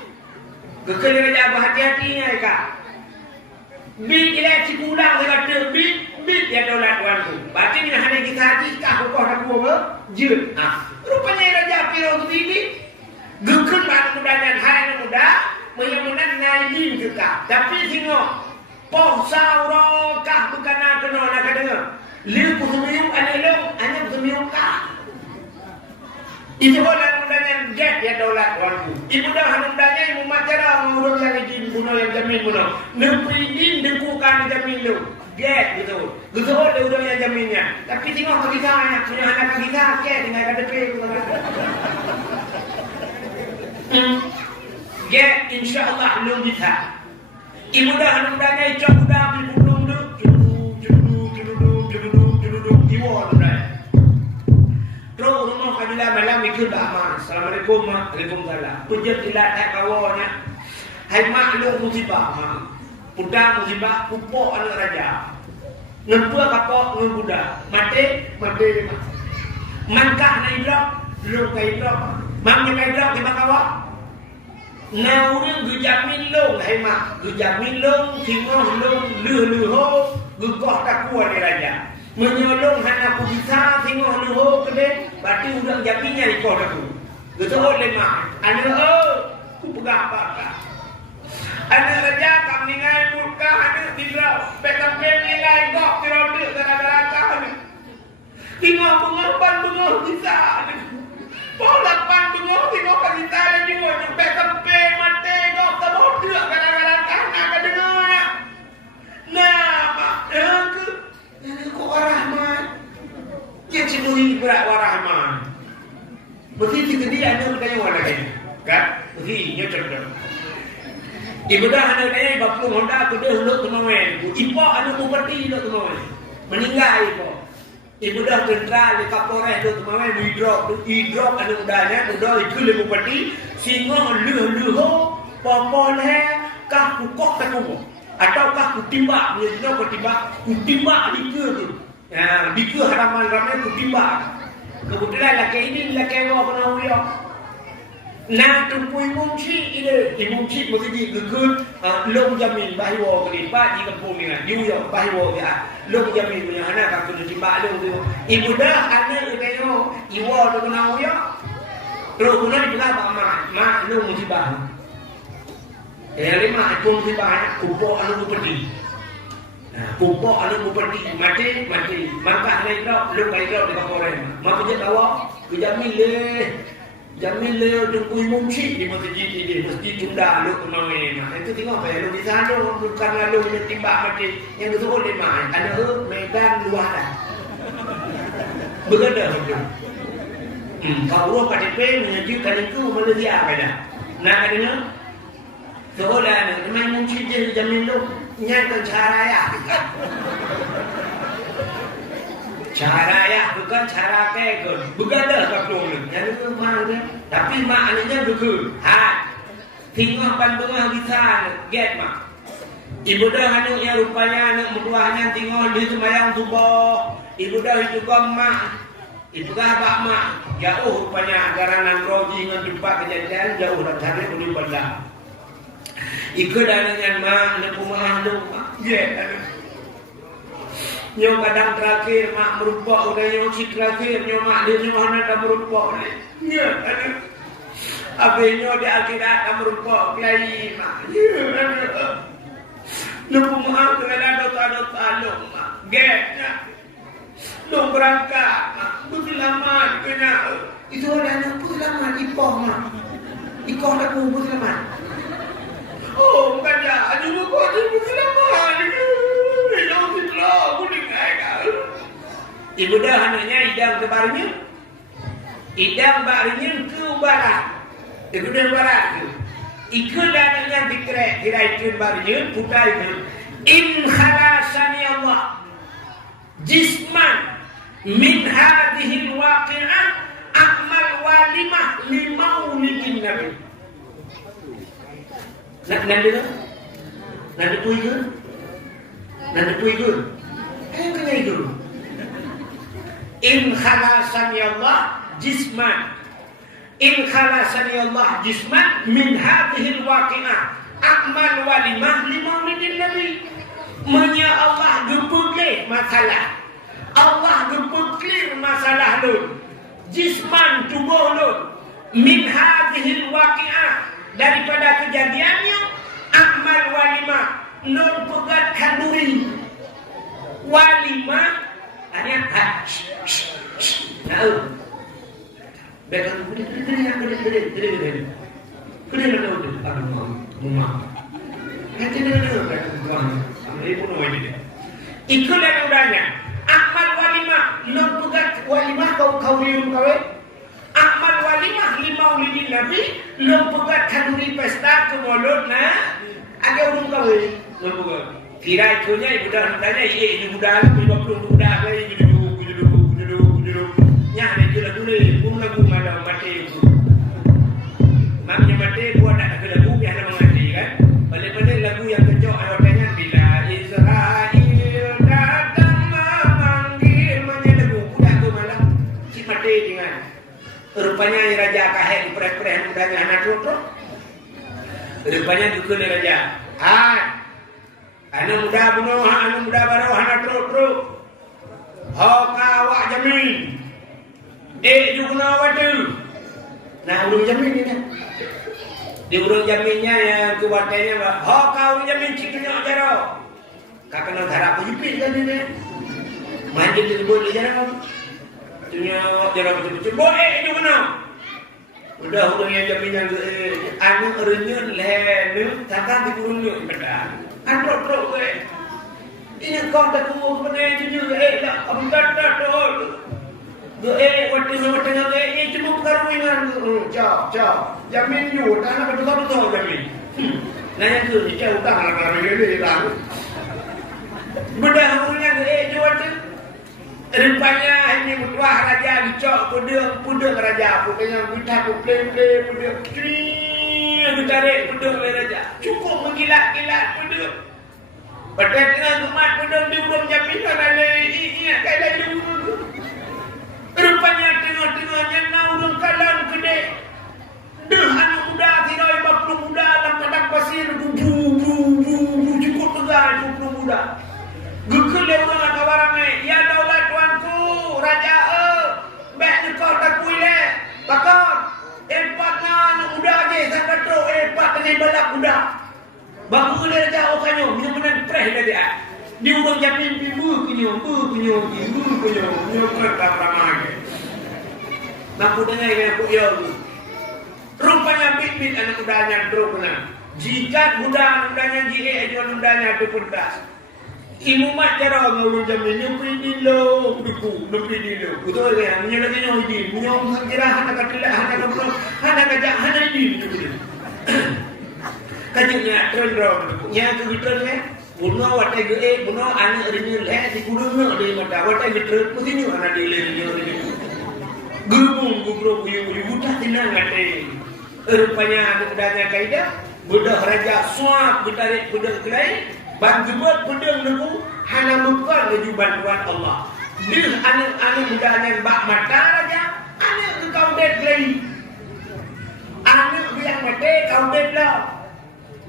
Gekal raja berhati-hati ni kak. Bit dia cikulang dia kata bit dia dolat tuanku. Berarti ni hanya kita hati kak kau tak kuat je. Rupanya raja Firaun tu ini gekal mak muda dan hai muda menyemunan ngayin ke kak. Tapi tengok poh sauro kah bukan nak kena nak kena. Liu kusumiyum anelong hanya kusumiyum kak. Itu orang mudanya get ya daulat tuanku. Ibu dah mudanya ibu macara ngurung yang izin bunuh yang jamin bunuh. Nempidin dengkukan jamin lu. Get gitu. Gitu dia udah yang jaminnya. Tapi tengok bagi saya punya anak kita get dengan KTP. Get insyaallah lu bisa. Ibu dah mudanya itu udah belum lu. Ibu dah. Terus rumah kabila malam ikut aman. Assalamualaikum mak. Waalaikumsalam. Pujat ilat tak kawannya. Hai mak lu musibah mak. Pudah musibah pupuk anak raja. Nempua kapok ngan budak. Mati mak. Mangkah na idrok, lu ka idrok. Mang ka idrok di bakawa. Naurung gujamin long hai mak. Gujamin long singoh long lu ho. Gugoh tak kuat ni raja. Menyolong hana aku bisa tengok luho kedai berarti udang jaminnya di kau aku betul lemah anak aku pegang apa anak raja kami ngai muka anak tidak pegang nilai kok tirodik gara-gara ni tengok pengapan bengah bisa polapan bengah tengok kita lagi mau pegang mati kok tirodik gara-gara anak dengar nah aku kok warahman dia cenderung berat warahman mesti dia ada kaya warna kan mesti nya cerdas ibadah anak kaya bapung Honda tu dia huluk tumawen ipo anu bupati huluk tumawen meninggal ibadah tentral di Kapolres tu tumawen hidrop anu udahnya udah itu le bupati singo lu popoleh kah kukok takumo ataukah kutimbak dia kutimbak dika tu ya dika haraman ramai kutimbak kebetulan laki ini laki awak kena uyok nak tumpui mungci ini mungci mesti gegud long jamin bahawa kelipat di kampung ni uyok bahawa dia long jamin punya anak aku tu timbak long tu ibu dah anak kayo iwa tu kena uyok terus guna dibelah mak long mesti bah lima pun tiba kupok anu bupati. Kupok anu bupati mati. Maka naik dah, lu naik dah dekat Kapolres. Mak kerja awak, jamin le tunggu mungsi di masjid ini, masjid tunda lu kena ini. Itu tengok apa ya, lu di sana bukan lalu timbak mati. Yang itu boleh mah, ada medan luar dah. Begitu betul. Kalau KTP menunjukkan itu mana dia apa dah? Nak adanya seolah main mungkin dia jamin lu nyata cara ya bukan cara kekun begadah kapung yang itu mana dia tapi maknanya betul tengok bandungan kita get mak ibu dah anu yang rupanya anak muduahnya tengok dia sembahyang subuh Ibu dah itu mak. Itu abak mak. Jauh rupanya garanan roji dengan tempat kejadian jauh dah cari boleh banyak. Ikut dengan mak nak rumah tu. Ya. Nyom kadang terakhir mak merupok udah nyom si terakhir nyom mak dia nyom hana dah merupok ni. Ya. Abenya di akhirat dah merupok kiai mak. Ya. Lupa maaf dengan dosa-dosa lu mak. Get. Lu berangkat, betul lama kena. Itu ada anak betul lama ipah mak. Ikoh tak ku betul lama. Oh, bukan dia. Aduh, kau ada betul lama. Jangan tidak, aku dengar kau. Ibu dah anaknya idang ke barinya. Idang barinya ke barat. Ibu dah barat tu. Ikut anaknya dikira itu barinya putar itu. In khalasani Allah. Jisman min hadhil waqi'ah akmal walimah limaulidin nabi. Nanti tu ikut. Kena ikut. In khalasani Allah jisman. In khalasani Allah jisman min hadhil waqi'ah akmal walimah limaulidin nabi. Menya Allah gepuklir masalah. Allah gepuklir masalah lu. Jisman tubuh lu. Min hadhil waqi'ah. Daripada kejadiannya. Akmal walimah. Nun pegat kanduri. Walimah. Hanya. Tahu. Betul. Kena. Ikulah udahnya. Akmal walimah, non pegat walimah kau rium kau. Akmal walimah limaulidin nabi, non pegat kanduri pesta ke mulut na. Agak urung kau. Non pegat. Kira itunya ibu dah tanya, ibu dah 50 budak lagi duduk. Nyah ni tu lagu ni, lagu mana mati itu. Maknya mati buat nak lagu yang nak mati kan. Balik-balik lagu yang kejok awaknya bila Israel datang memanggil lagu budak tu malam si mati dengan rupanya raja kahek pereh-pereh mudanya anak truk. Rupanya dukun raja. Anak muda bunuh, anak muda baru anak truk. Hoka awak jamin. Juga awak tu. Nah, urung jamin ni kan. Di urung jaminnya yang kuatnya kau jamin ciknya jaro. Kakak nak harap pujipin kan ni. Mandi di bol di jaro. Ciknya jaro betul-betul. Boleh juga nak. Udah urung yang jaminnya anu renyun lenu takkan di kurungnya bedah. Andro ke. Ini kau tak kuat benar juga dah abang dah. Waktu cuma perkahwinan jauh. Jamin you, tanah betul-betul jamin. Nanya tu, ni jauh utang lah kalau dia hilang. Bedah punya jual tu. Rupanya ini mutuah raja dicok pudung raja. Pokoknya kita play pudung. Kita tarik pudung raja. Cukup mengkilat pudung. Pada tengah umat pudung di urung jamin ada ingat kaya lagi urung. Rupanya tengah-tengahnya naurung kalam gede. Anak muda tirai 50 muda dalam padang pasir. Cukup tegar 20 muda. Gekul dia orang agak ramai. Ya daulat tuanku, raja baik ni kau tak kuileh. Bakar. Empatnya anak muda je. Saya kata empat dengan balak muda. Bangun dia raja okanyo. Benar-benar preh dia. Di urung jamin bibu kunyo. Nyokot tak ramai. Aku dengar yang aku rupanya bit anak mudanya drogna. Jika mudanya aja mudanya tu pentas. Ibu mak cara ngurung jamin nyupi dilo duku. Betul ya, menyelagi nyupi. Menyong kira hana katilah hana kajak hana di. Kajiknya trendrong. Nya tu bitnya. Bunuh watai bunuh anak rinil di kurung di mata watai betul putinyu anak di rinil. Gubro buta tinang ngate. Rupanya aku udahnya kaidah budak raja suap ditarik budak kelai ban jebot budak nemu hana mukar laju bantuan Allah. Dih anu mudanya bak mata aja. Anu ke kau det lagi. Anu yang mati kau det lah.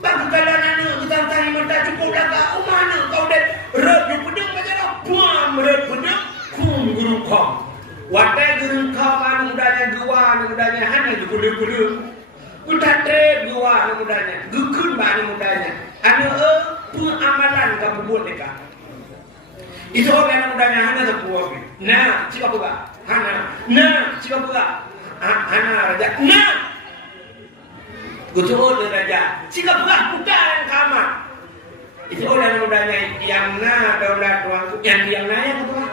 Bagi kalian anu kita tanya mata cukup dah kau mana kau det. Red you pedang macam apa? Buam red pedang kum guru kau. Watai guru kau anu mudanya hanya guru. Udah trade gua anu mudanya. Gukun anu mudanya. Anu pun amalan kamu buat dekat. Itu orang mudanya hana sepuas. Nah, cika pula. Hana. Nah, cika pula. Hana raja. Nah. Betul raja. Cika pula buta yang kamar. Itu orang mudanya yang na daulat tuan yang na yang apa?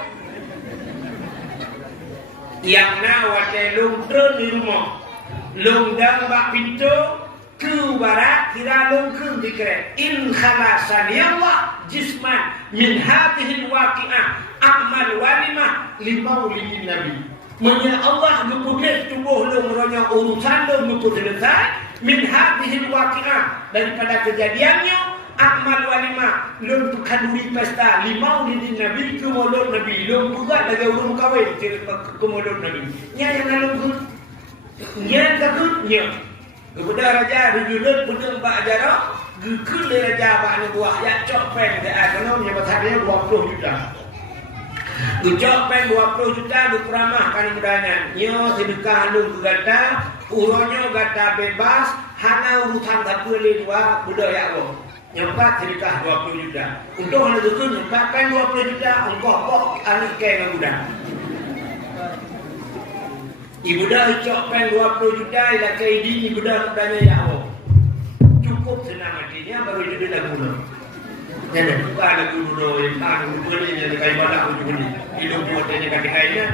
Yang na watai lung turun di rumah. Lung dang bak pintu ke barat kira lung ke dikira. In khalasani Allah jisman min hadhihi alwaqi'ah amal walimah limaulidin nabi. Menya Allah nupugis tubuh lu meronya urusan lu nupug selesai min hadhihi alwaqi'ah daripada kejadiannya amal walimah lu tukaduri pesta limaulidin nabi kumulud nabi lu buat lagi urung kawin kumulud nabi. Nya yang lalu nya takutnya kepada raja dijulur pedang pak jarah gekul raja pak ni buah ya copeng ke akonom yang besarnya 20 juta. Gecopeng 20 juta dikuramah kan mudanya. Nyo sedekah lu gata, uronyo gata bebas, hana urusan satu le dua budaya Allah. Nyempat sedekah 20 juta. Untuk hana itu nyempatkan 20 juta engkau kok anak ke budak. Ibu dah copeng 20 juta ila ke ini ibu dah mudanya ya Allah. Cukup senang hatinya baru jadi lagu. Jadi bukan lagu dulu yang lagu dulu yang kayak mana aku juga ni. Hidup buatnya kaki-kakinya.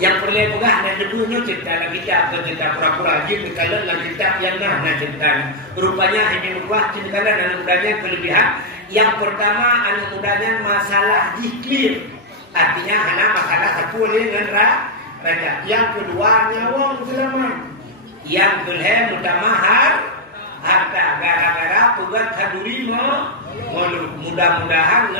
Yang perlu pegah dan debunya cerita lagi cerita pura-pura jin kalau lagi cerita yang nah cerita. Rupanya ini lupa cerita dan mudanya kelebihan. Yang pertama anak mudanya masalah zikir. Artinya hanya masalah satu dengan raja. Yang kedua nyawang selamat. Yang kedua mutamahar harta gara-gara pugat kaduri mudah-mudahan